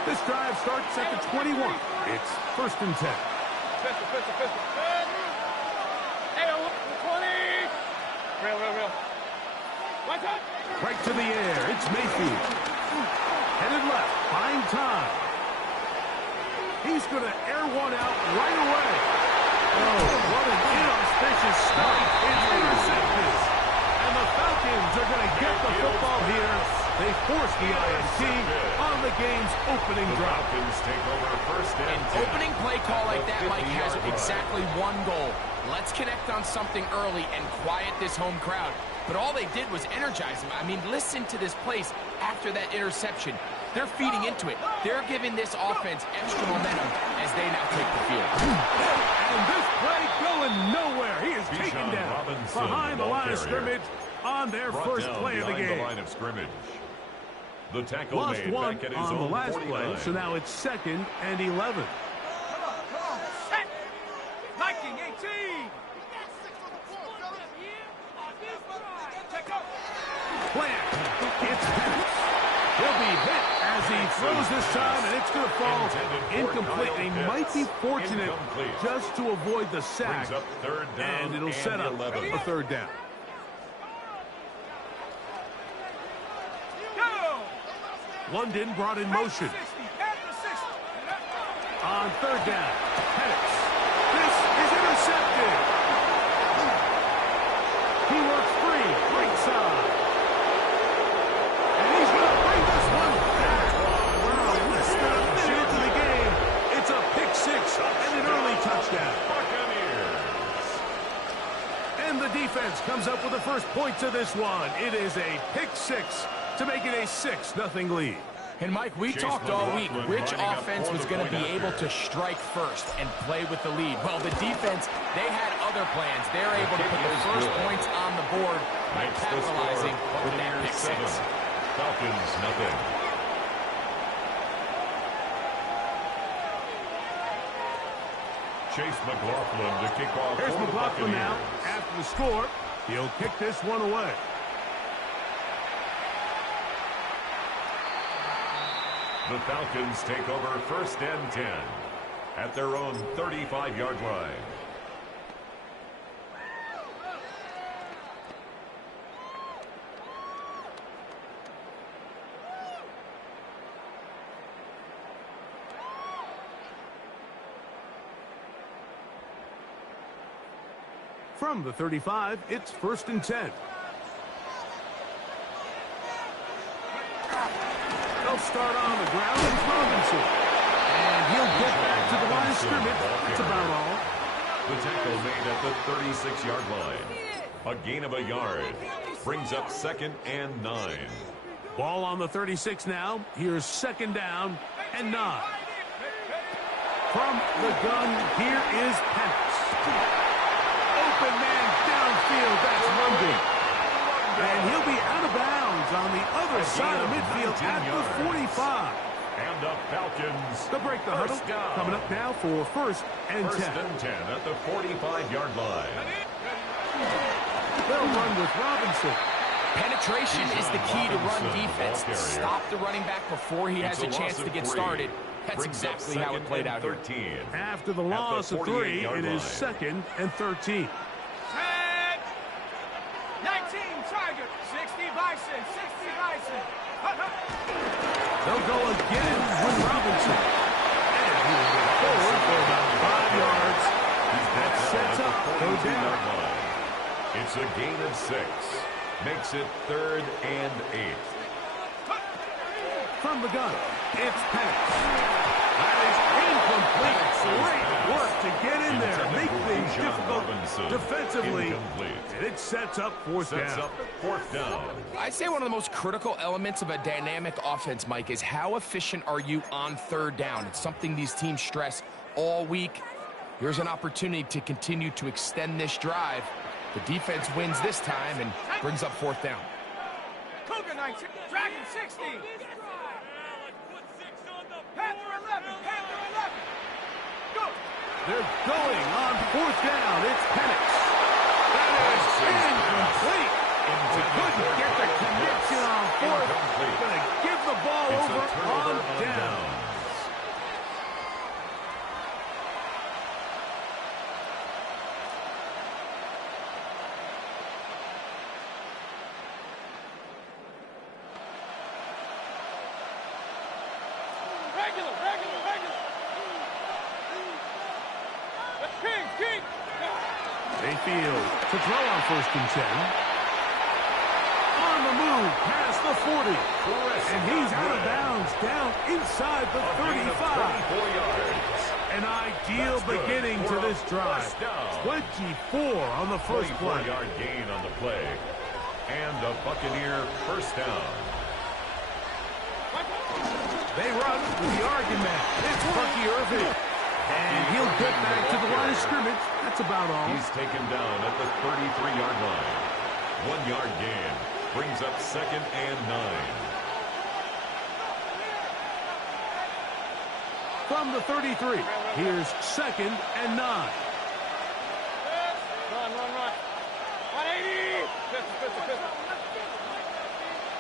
This drive starts at the 21. It's first and 10. Pistol. Hey, 20. Real. One time. Right to the air. It's Mayfield. Headed left. Buying time. He's going to air one out right away. Oh, what an inauspicious start. It's intercepted. And the Falcons are going to get the football here. They force the INT on the game's opening drive. Falcons take over first and 10. An opening play call like that, Mike, has exactly one goal. Let's connect on something early and quiet this home crowd. But all they did was energize them. I mean, listen to this place after that interception. They're feeding into it. They're giving this offense extra momentum as they now take the field. And this play going nowhere. He is taken down behind the line of scrimmage on their first play of the game. The line of scrimmage. The tackle Lost made one back at his on the own last 49. play, so now it's 2nd and 11. Set. 1918. Plant. It's Penix. He'll be hit as he throws this time, and it's going to fall incomplete. They might be fortunate just to avoid the sack, Brings up third down and it'll set up 11. a third down. London brought in motion. On third down, Penix. This is intercepted. He works free, right side. And he's going to bring this one back. Wow, less than a minute into the game. It's a pick six and an early touchdown. Buccaneers. And the defense comes up with the first points of this one. It is a pick six to make it a 6-0 lead. And, Mike, we talked all week which offense was going to be able to strike first and play with the lead. Well, the defense, they had other plans. They're able to put the first points on the board by capitalizing with that pick six. Falcons, nothing. Chase McLaughlin to kick off. Here's for the McLaughlin now. Buccaneers. After the score, he'll kick this one away. The Falcons take over first and 10 at their own 35-yard line. From the 35, it's first and 10. They'll start on the ground. It's Robinson. And he'll get back to the line of scrimmage. That's about all. The tackle made at the 36-yard line. A gain of a yard. Brings up 2nd and 9. Ball on the 36 now. Here's 2nd down and 9. From the gun, here is Penix. Open man downfield. That's London. And he'll be out of bounds on the other side of midfield at the 45. And the Falcons. They'll break the huddle. Coming up now for first and 10. First and 10 at the 45-yard line. They'll run with Robinson. Penetration is the key to run defense. Stop the running back before he has a chance to get started. That's exactly how it played out here. After the loss of 3, it is 2nd and 13. 19 Tiger, 60 Bison, 60 Bison. They'll go again with Robinson. And he will get forward for about 5 yards. That sets up third down. It's a gain of 6. Makes it 3rd and 8. From the gun, it's Penix. That is incomplete. Great work to get in there, make things difficult defensively, and it sets up fourth down. I'd say one of the most critical elements of a dynamic offense, Mike, is how efficient are you on third down. It's something these teams stress all week. Here's an opportunity to continue to extend this drive. The defense wins this time and brings up fourth down. Cougar 19, Dragon 60. Panther 11, Panther 11. Go. They're going on fourth down. It's Penix. That is incomplete. They couldn't get the connection on fourth. Going to give the ball over on down. King. Mayfield to throw on 1st and 10. On the move past the 40. And he's out of bounds down inside the 35. An ideal beginning to this drive. 24 on the first play. 24-yard gain on the play. And a Buccaneer first down. They run with the argument. It's Bucky Irving. And he'll get back to the line of scrimmage. That's about all. He's taken down at the 33-yard line. 1-yard gain brings up 2nd and 9. From the 33, here's 2nd and 9. Run. 180. Pistol.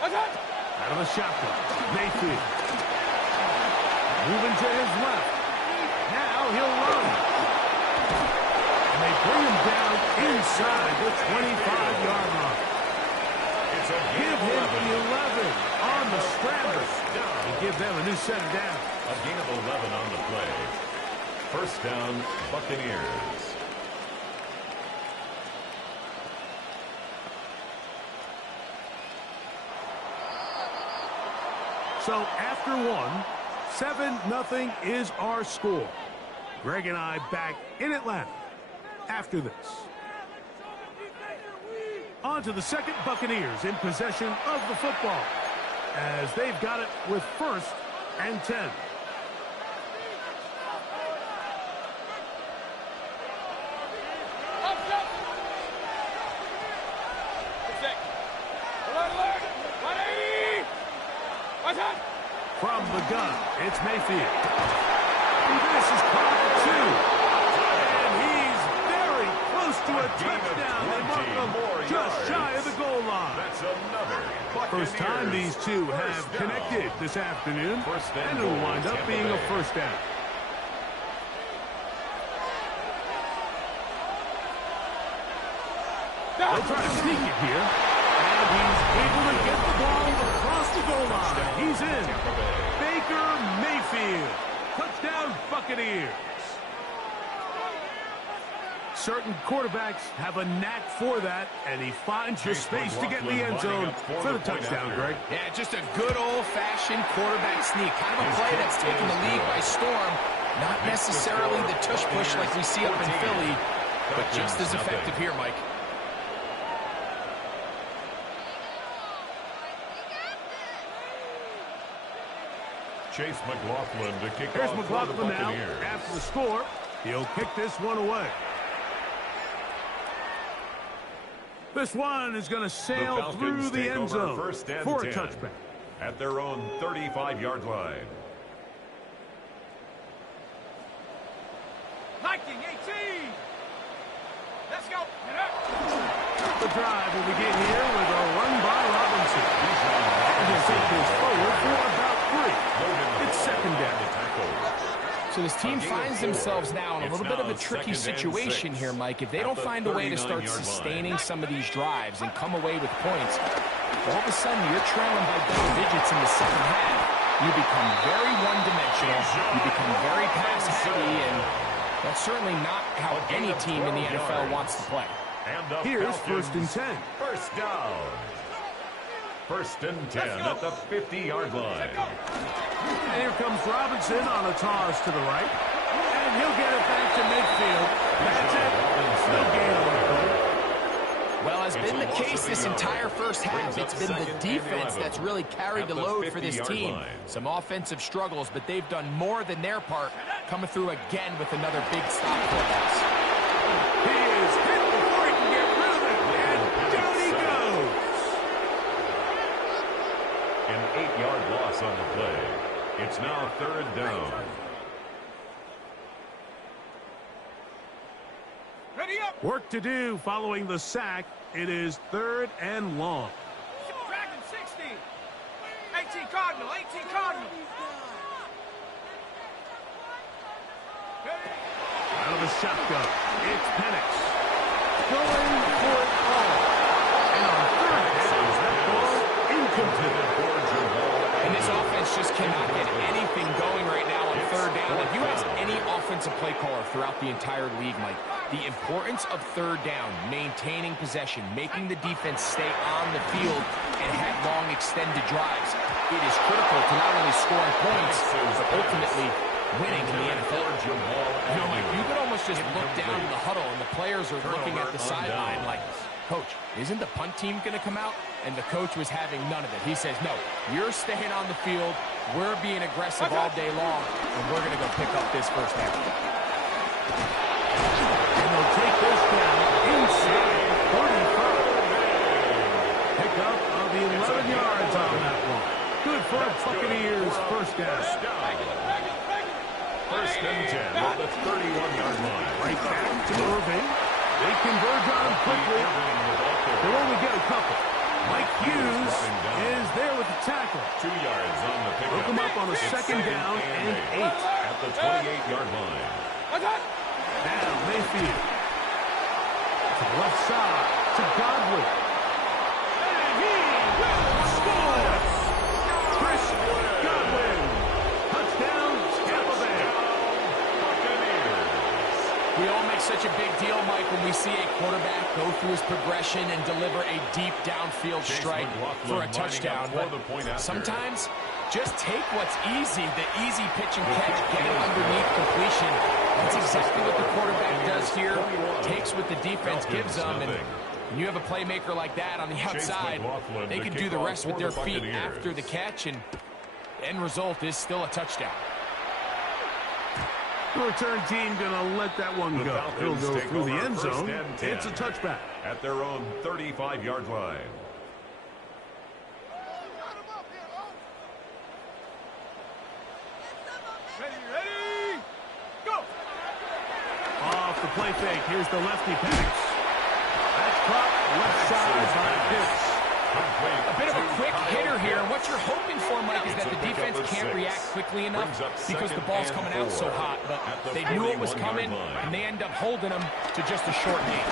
Out of the shotgun, Mayfield. Moving to his left. Now he'll run. And they bring him down inside the 25-yard line. Give him 11 on the scramble. And give them a new set down. A gain of 11 on the play. First down, Buccaneers. So after one, 7-0 is our score. Greg and I back in Atlanta after this. On to the second, Buccaneers in possession of the football as they've got it with 1st and 10. From the gun, it's Mayfield. This is caught for 2. And he's very close to a touchdown. They mark him just shy of the goal line. That's another First time these two have connected this afternoon, and it'll wind up being a first down. They'll try to sneak it here. And he's able to get the ball across the goal line. He's in. Baker Mayfield. Touchdown Buccaneers. Certain quarterbacks have a knack for that, and he finds the space to get in the end zone for the touchdown, Greg. Yeah, just a good old-fashioned quarterback sneak. Kind of a play that's taken the league by storm. Not necessarily the tush-push like we see up in Philly, but just as effective here, Mike. Chase McLaughlin to kick Here's off McLaughlin for the now. Buccaneers. After the score, he'll kick this one away. This one is going to sail through the end zone for a touchback. At their own 35-yard line. 1918. Let's go. The drive will begin here with a run by Robinson. And he'll take this forward for about 3. It's 2nd down. So this team finds themselves now in a little bit of a tricky situation here, Mike. If they don't find a way to start sustaining some of these drives and come away with points, all of a sudden you're trailing by double digits in the second half. You become very one-dimensional. You become very pass-heavy, and that's certainly not how any team in the NFL wants to play. Here's 1st and 10. First down. 1st and 10 at the 50-yard line. And here comes Robinson on a toss to the right. And he'll get it back to midfield. That's it. No gain on the play. Well, as been the case this entire first half, it's been the defense that's really carried the load for this team. Some offensive struggles, but they've done more than their part, coming through again with another big stop for us. He is hit before he can get rid of it, and down he goes. An 8-yard loss on the play. It's now 3rd down. Work to do following the sack. It is 3rd and long. Dragon 60. 18 Cardinal, 18 Cardinal. Out of the shotgun, it's Penix. Going for it all. And on 3rd down, that ball incomplete. And this offense just cannot get anything going right now on 3rd down. If you ask any offensive play caller throughout the entire league, Mike, the importance of 3rd down, maintaining possession, making the defense stay on the field, and have long extended drives. It is critical to not only scoring points, but ultimately winning in the NFL. You know, Mike, you could almost just look down in the huddle, and the players are looking at the sideline like, Coach, isn't the punt team going to come out? And the coach was having none of it. He says, no, you're staying on the field. We're being aggressive all day long, and we're going to go pick up this first half. And they'll take this down inside 35. Pick up of the 11 yards on that one. Good for Buccaneers first down. First and 10 at the 31-yard line. Right back to Irving. They converge on him quickly. They'll only get a couple. Mike Hughes is there with the tackle. 2 yards on the pickup. Hook him up on a second down and 8. At the 28-yard line. Now Mayfield. To the left side. To Godwin. And he will score! Chris Godwin. Touchdown, Tampa Bay. We all make such a big deal, Mike, when we see a quarterback go through his progression and deliver a deep downfield strike for a touchdown. But sometimes, just take what's easy, the easy pitch and catch, get it underneath completion. That's exactly what the quarterback does here. Takes what the defense gives them, and when you have a playmaker like that on the outside, they can do the rest with their feet after the catch, and the end result is still a touchdown. The return team going to let that one go. It'll go through the end zone. It's a touchback. At their own 35-yard line. Ready, go! Off the play fake. Here's the lefty Penix. That's caught left side by Pitts. A bit of a quick hitter here, and what you're hoping for, Mike, is that the defense can't react quickly enough because the ball's coming out so hot, but they knew it was coming, and they end up holding them to just a short gain.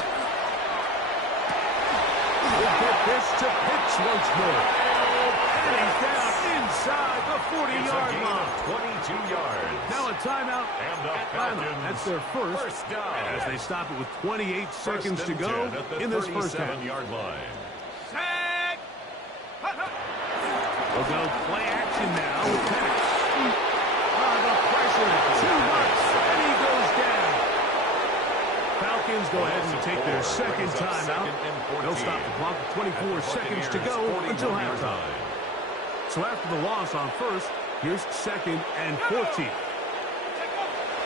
We'll get this to Pitts once more. And he's down inside the 40-yard line. 22 yards. Now a timeout. And the Atlanta. That's their first down. as they stop it with 28 seconds to go in this first half. 37-yard line. Sack! We'll go play action now with Penix. The pressure too much, and he goes down. Falcons go ahead and take their second timeout. They'll stop the clock with 24 seconds to go until halftime. So after the loss on first, here's 2nd and 14.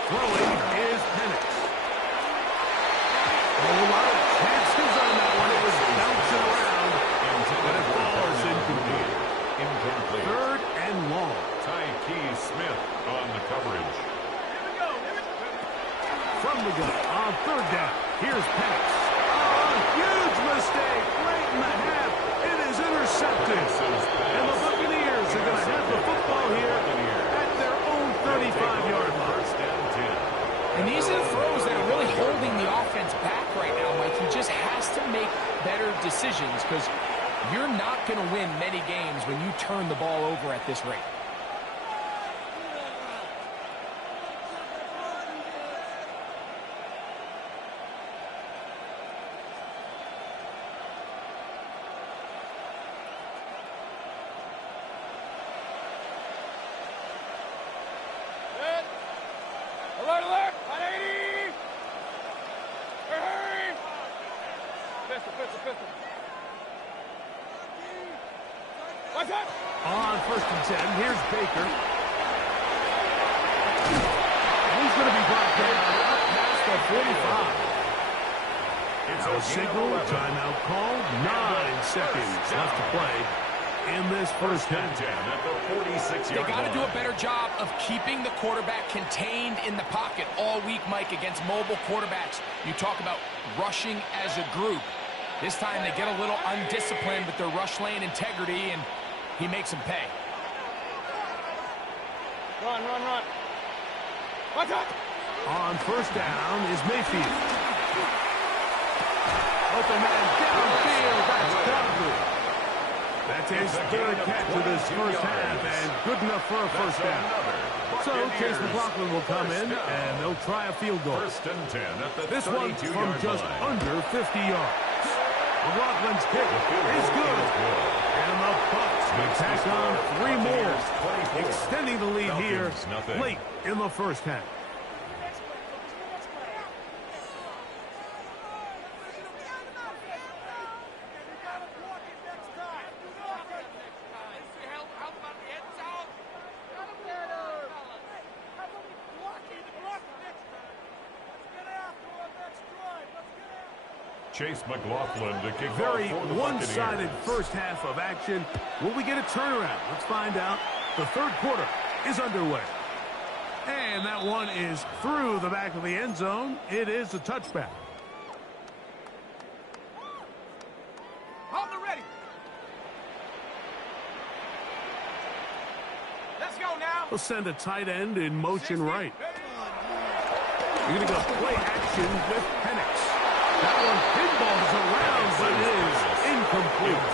Throwing is Penix. A lot of chances on that one. It was bouncing around, but it falls incomplete. 3rd and long. Tyke Smith on the coverage. From the gun on 3rd down. Here's Penix. Oh, huge mistake late in the half. It is intercepted. And the Buccaneers are going to have the football here at their own 35-yard line. And these are the throws that are really holding the offense back right now, Mike. He just has to make better decisions because you're not going to win many games when you turn the ball over at this rate. On 1st and 10, here's Baker. He's going to be brought down up past the 45. It's a signal, timeout called. 9 seconds left to play in this first half. They got to do a better job of keeping the quarterback contained in the pocket all week, Mike, against mobile quarterbacks. You talk about rushing as a group. This time they get a little undisciplined with their rush lane integrity, and he makes them pay. Run. On 1st down is Mayfield. Open man downfield. That's Godwin. That's his 3rd catch of this first half, and good enough for a first down. So Chase McLaughlin will come in, and they'll try a field goal. This one from just under 50 yards. McLaughlin's kick is good. And the Bucs will tack on 3 more, extending the lead here late in the first half. Chase McLaughlin to kick Very off for the one-sided Buccaneers. first half of action. Will we get a turnaround? Let's find out. The 3rd quarter is underway. And that one is through the back of the end zone. It is a touchback. Hold the ready. Let's go now. We'll send a tight end in motion right. You're going to go play action with Penix. That one pinballs around, but it is incomplete.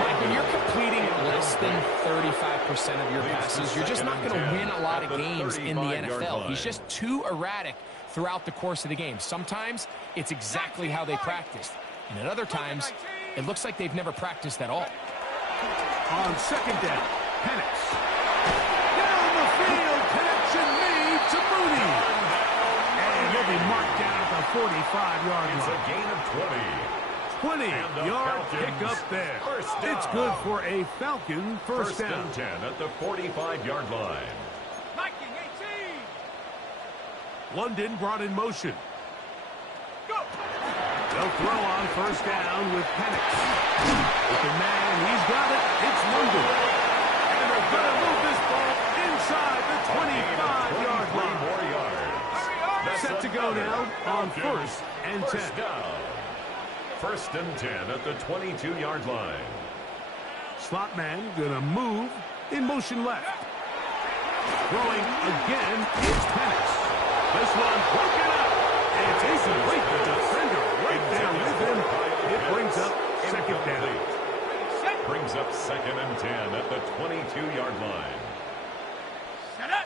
Like when you're completing less than 35% of your passes, you're just not going to win a lot of games in the NFL. He's just too erratic throughout the course of the game. Sometimes it's exactly how they practiced, and at other times it looks like they've never practiced at all. On 2nd down, Penix. Down the field, connection made to Mooney. And he'll be marked down at the 45-yard line. It's a gain of 20. 20-yard pickup there. It's good for a Falcon first down. And 10 at the 45-yard line. Mikey, 18. London brought in motion. Go. They'll throw on first down with Penix. With the man, he's got it. It's London. And they're going to move this ball inside the 25-yard line. Set to go now on 1st and 10. Down. 1st and 10 at the 22-yard line. Slot man going to move in motion left. Throwing again, it's Penix. This one broken up. It's incomplete. The defender right there with him. It brings up 2nd down. Brings up 2nd and 10 at the 22-yard line. Set up.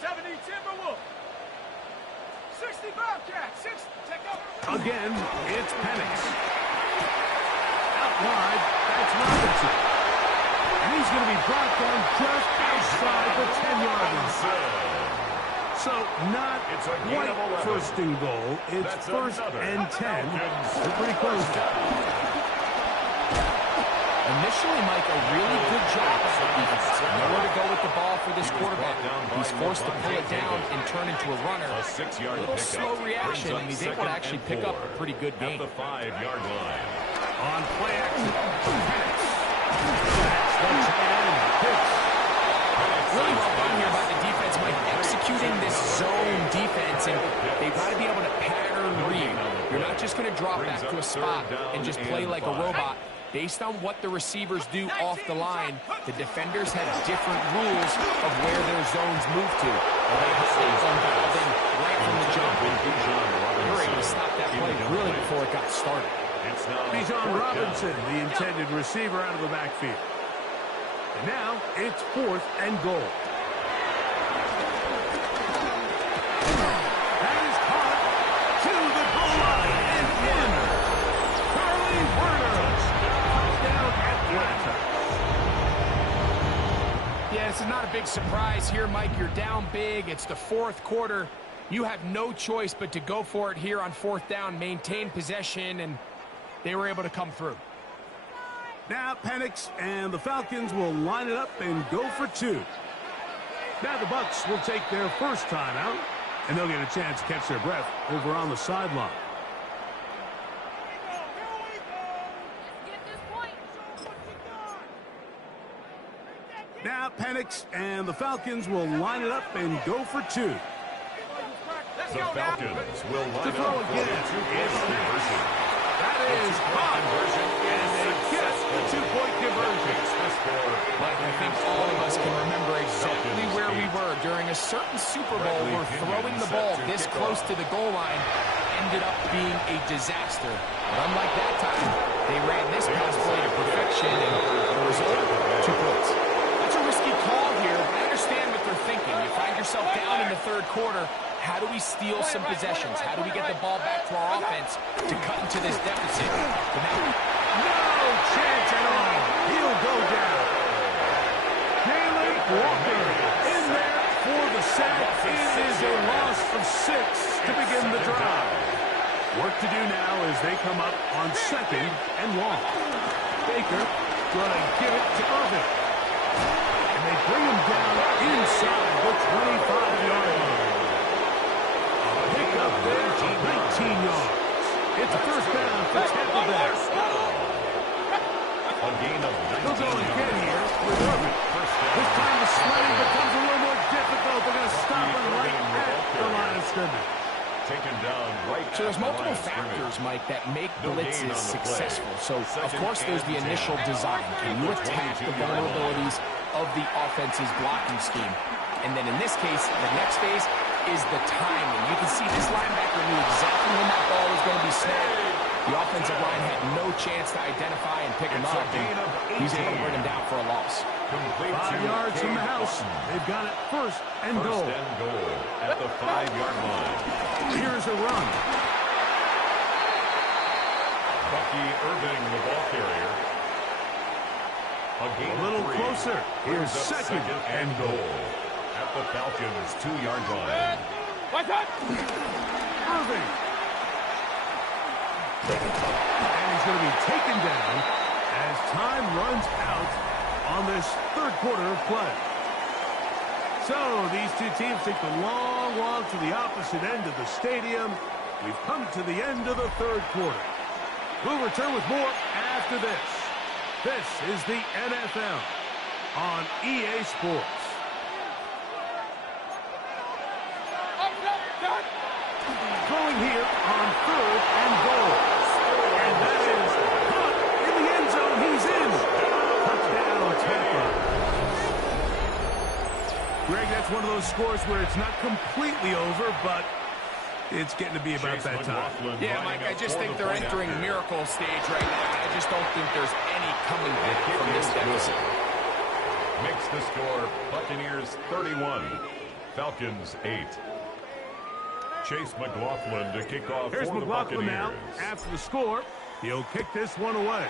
70 Timberwolves. 60 Bobcats. 6. Take up. Again, it's Penix. Out wide, that's Robinson. And he's going to be brought down just outside the 10-yard line. So not quite 1st and goal. It's 1st and 10. They're pretty close. Initially, Mike, a really good job of the defense. Nowhere to go with the ball for this quarterback. He's forced to pull it down and turn into a runner. A 6-yard little slow reaction, and he's able to actually pick up a pretty good game. At the 5-yard line. On play action, Penix. That's the tight end. Pitch. Really well done here by the defense, Mike, executing this zone defense, and they've got to be able to pattern read. You're not just going to drop back to a spot and just play like a robot. Based on what the receivers do off the line, the defenders have different rules of where their zones move to. They have involved in right from the jump. You're able to stop that play really before it got started. Bijan Robinson, the intended receiver, out of the backfield. And now it's 4th and goal. That is caught to the goal line and in. Charlie Werner. Touchdown Atlanta. Yeah, this is not a big surprise here, Mike. You're down big. It's the 4th quarter. You have no choice but to go for it here on 4th down, maintain possession, and they were able to come through. Now Penix and the Falcons will line it up and go for 2. Now the Bucs will take their first timeout, and they'll get a chance to catch their breath over on the sideline. Now Penix and the Falcons will line it up and go for 2. The Falcons will line up for the two-point conversion. That is hot, and they get the two-point conversion. Mike, I think all of us can remember exactly where we were during a certain Super Bowl where throwing the ball this close to the goal line ended up being a disaster. But unlike that time, they ran this pass play to perfection, and the result, 2 points. That's a risky call here, but I understand what they're thinking. You find yourself down in the 3rd quarter. How do we steal some possessions? How do we get the ball back to our offense to cut into this deficit? But now, no chance at all. He'll go down. Jalen Walker in there for the sack. It is a loss of 6 to begin the drive. Work to do now as they come up on 2nd and long. Baker going to give it to Irving. And they bring him down inside the 25-yard line. Pick up there, 19 yards. It's a first down for Tampa Bay. A gain of 19 They'll go again here with Irving. This time the sledding becomes a little more difficult. They're going to stop him right at the line of scrimmage. Taken down right. So there's multiple factors, Mike, that make blitzes successful. So, of course, there's the initial design. Can you attack the vulnerabilities of the offense's blocking scheme? And then in this case, the next phase is the timing. You can see this linebacker knew exactly when that ball was going to be snapped. The offensive line had no chance to identify and pick him up, and he's able to bring him down for a loss. 5 yards from the house. They've got it first and goal. First and goal at the 5-yard line. Here's a run. Bucky Irving, the ball carrier. A little closer. Here's second and goal. At the Falcons' 2-yard line. Irving. And he's going to be taken down as time runs out on this 3rd quarter of play. So these two teams take the long walk to the opposite end of the stadium. We've come to the end of the 3rd quarter. We'll return with more after this. This is the NFL on EA Sports. Throwing here on 3rd and goal. And that is caught in the end zone. He's in. Touchdown, Tampa. Greg, that's one of those scores where it's not completely over, but it's getting to be about that time. Yeah, Mike, I just think they're entering miracle stage right now. I just don't think there's any coming back from this deficit. Makes the score Buccaneers 31, Falcons 8. Chase McLaughlin to kick off Here's for the McLaughlin now. Buccaneers. After the score, he'll kick this one away.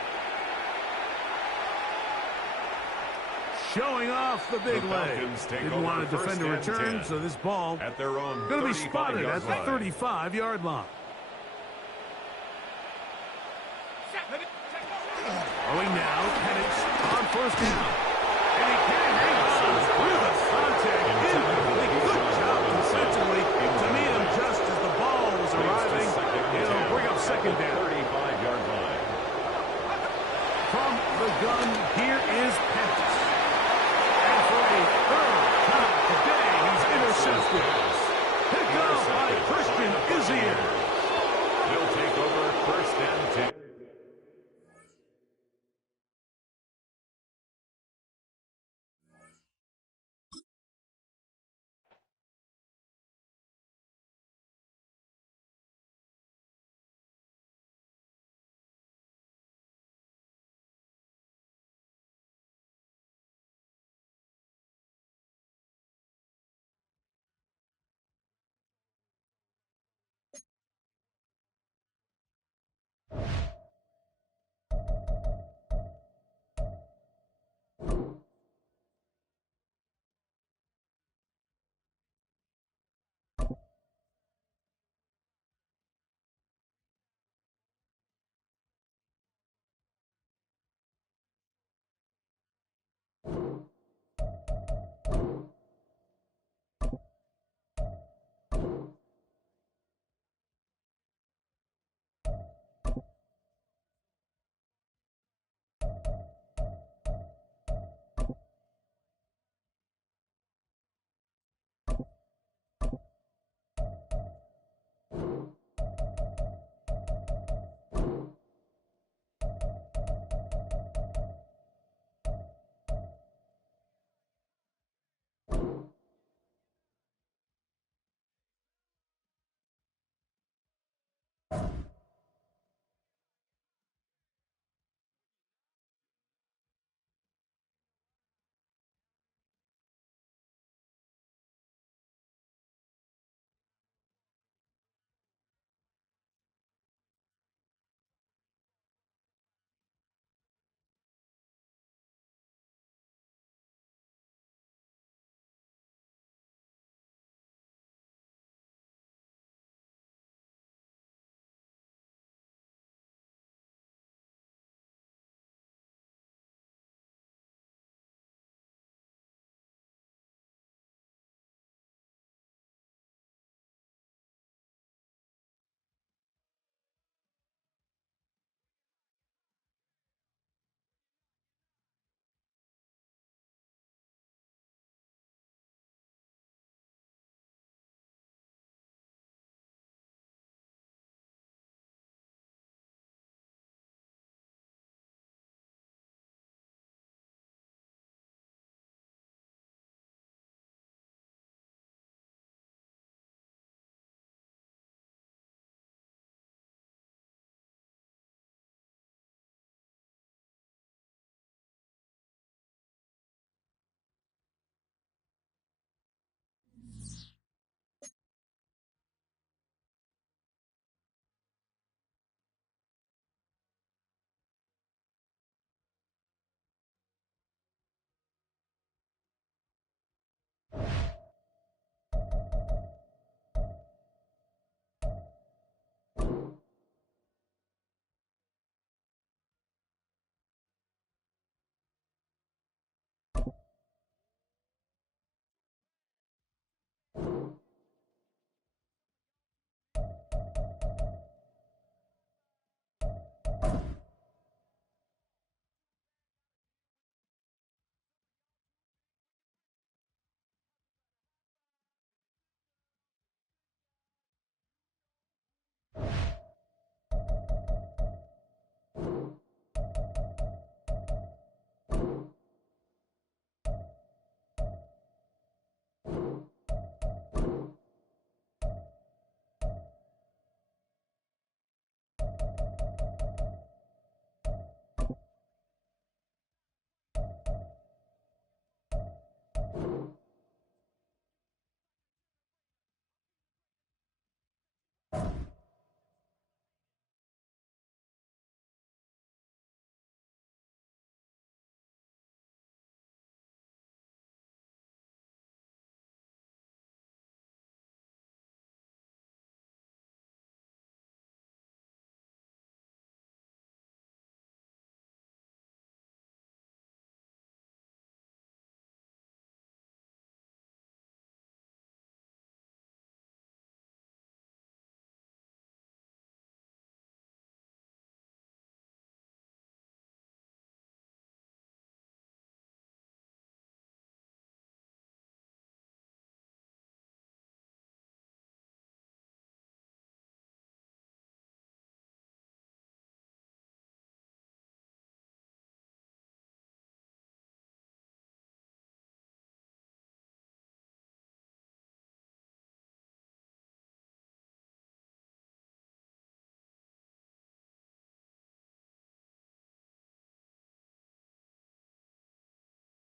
Showing off the big leg. Didn't want to defend a return, so this ball at their own going to be spotted at the 35-yard line. Throwing now, Penix on first down. And he can't hang on through the contact. Good job defensively to meet him just as the ball was arriving. It'll bring up second down. 35-yard line. From the gun, here is Penix. And for a 3rd time today, he's intercepted. Picked up by Christian Izzier.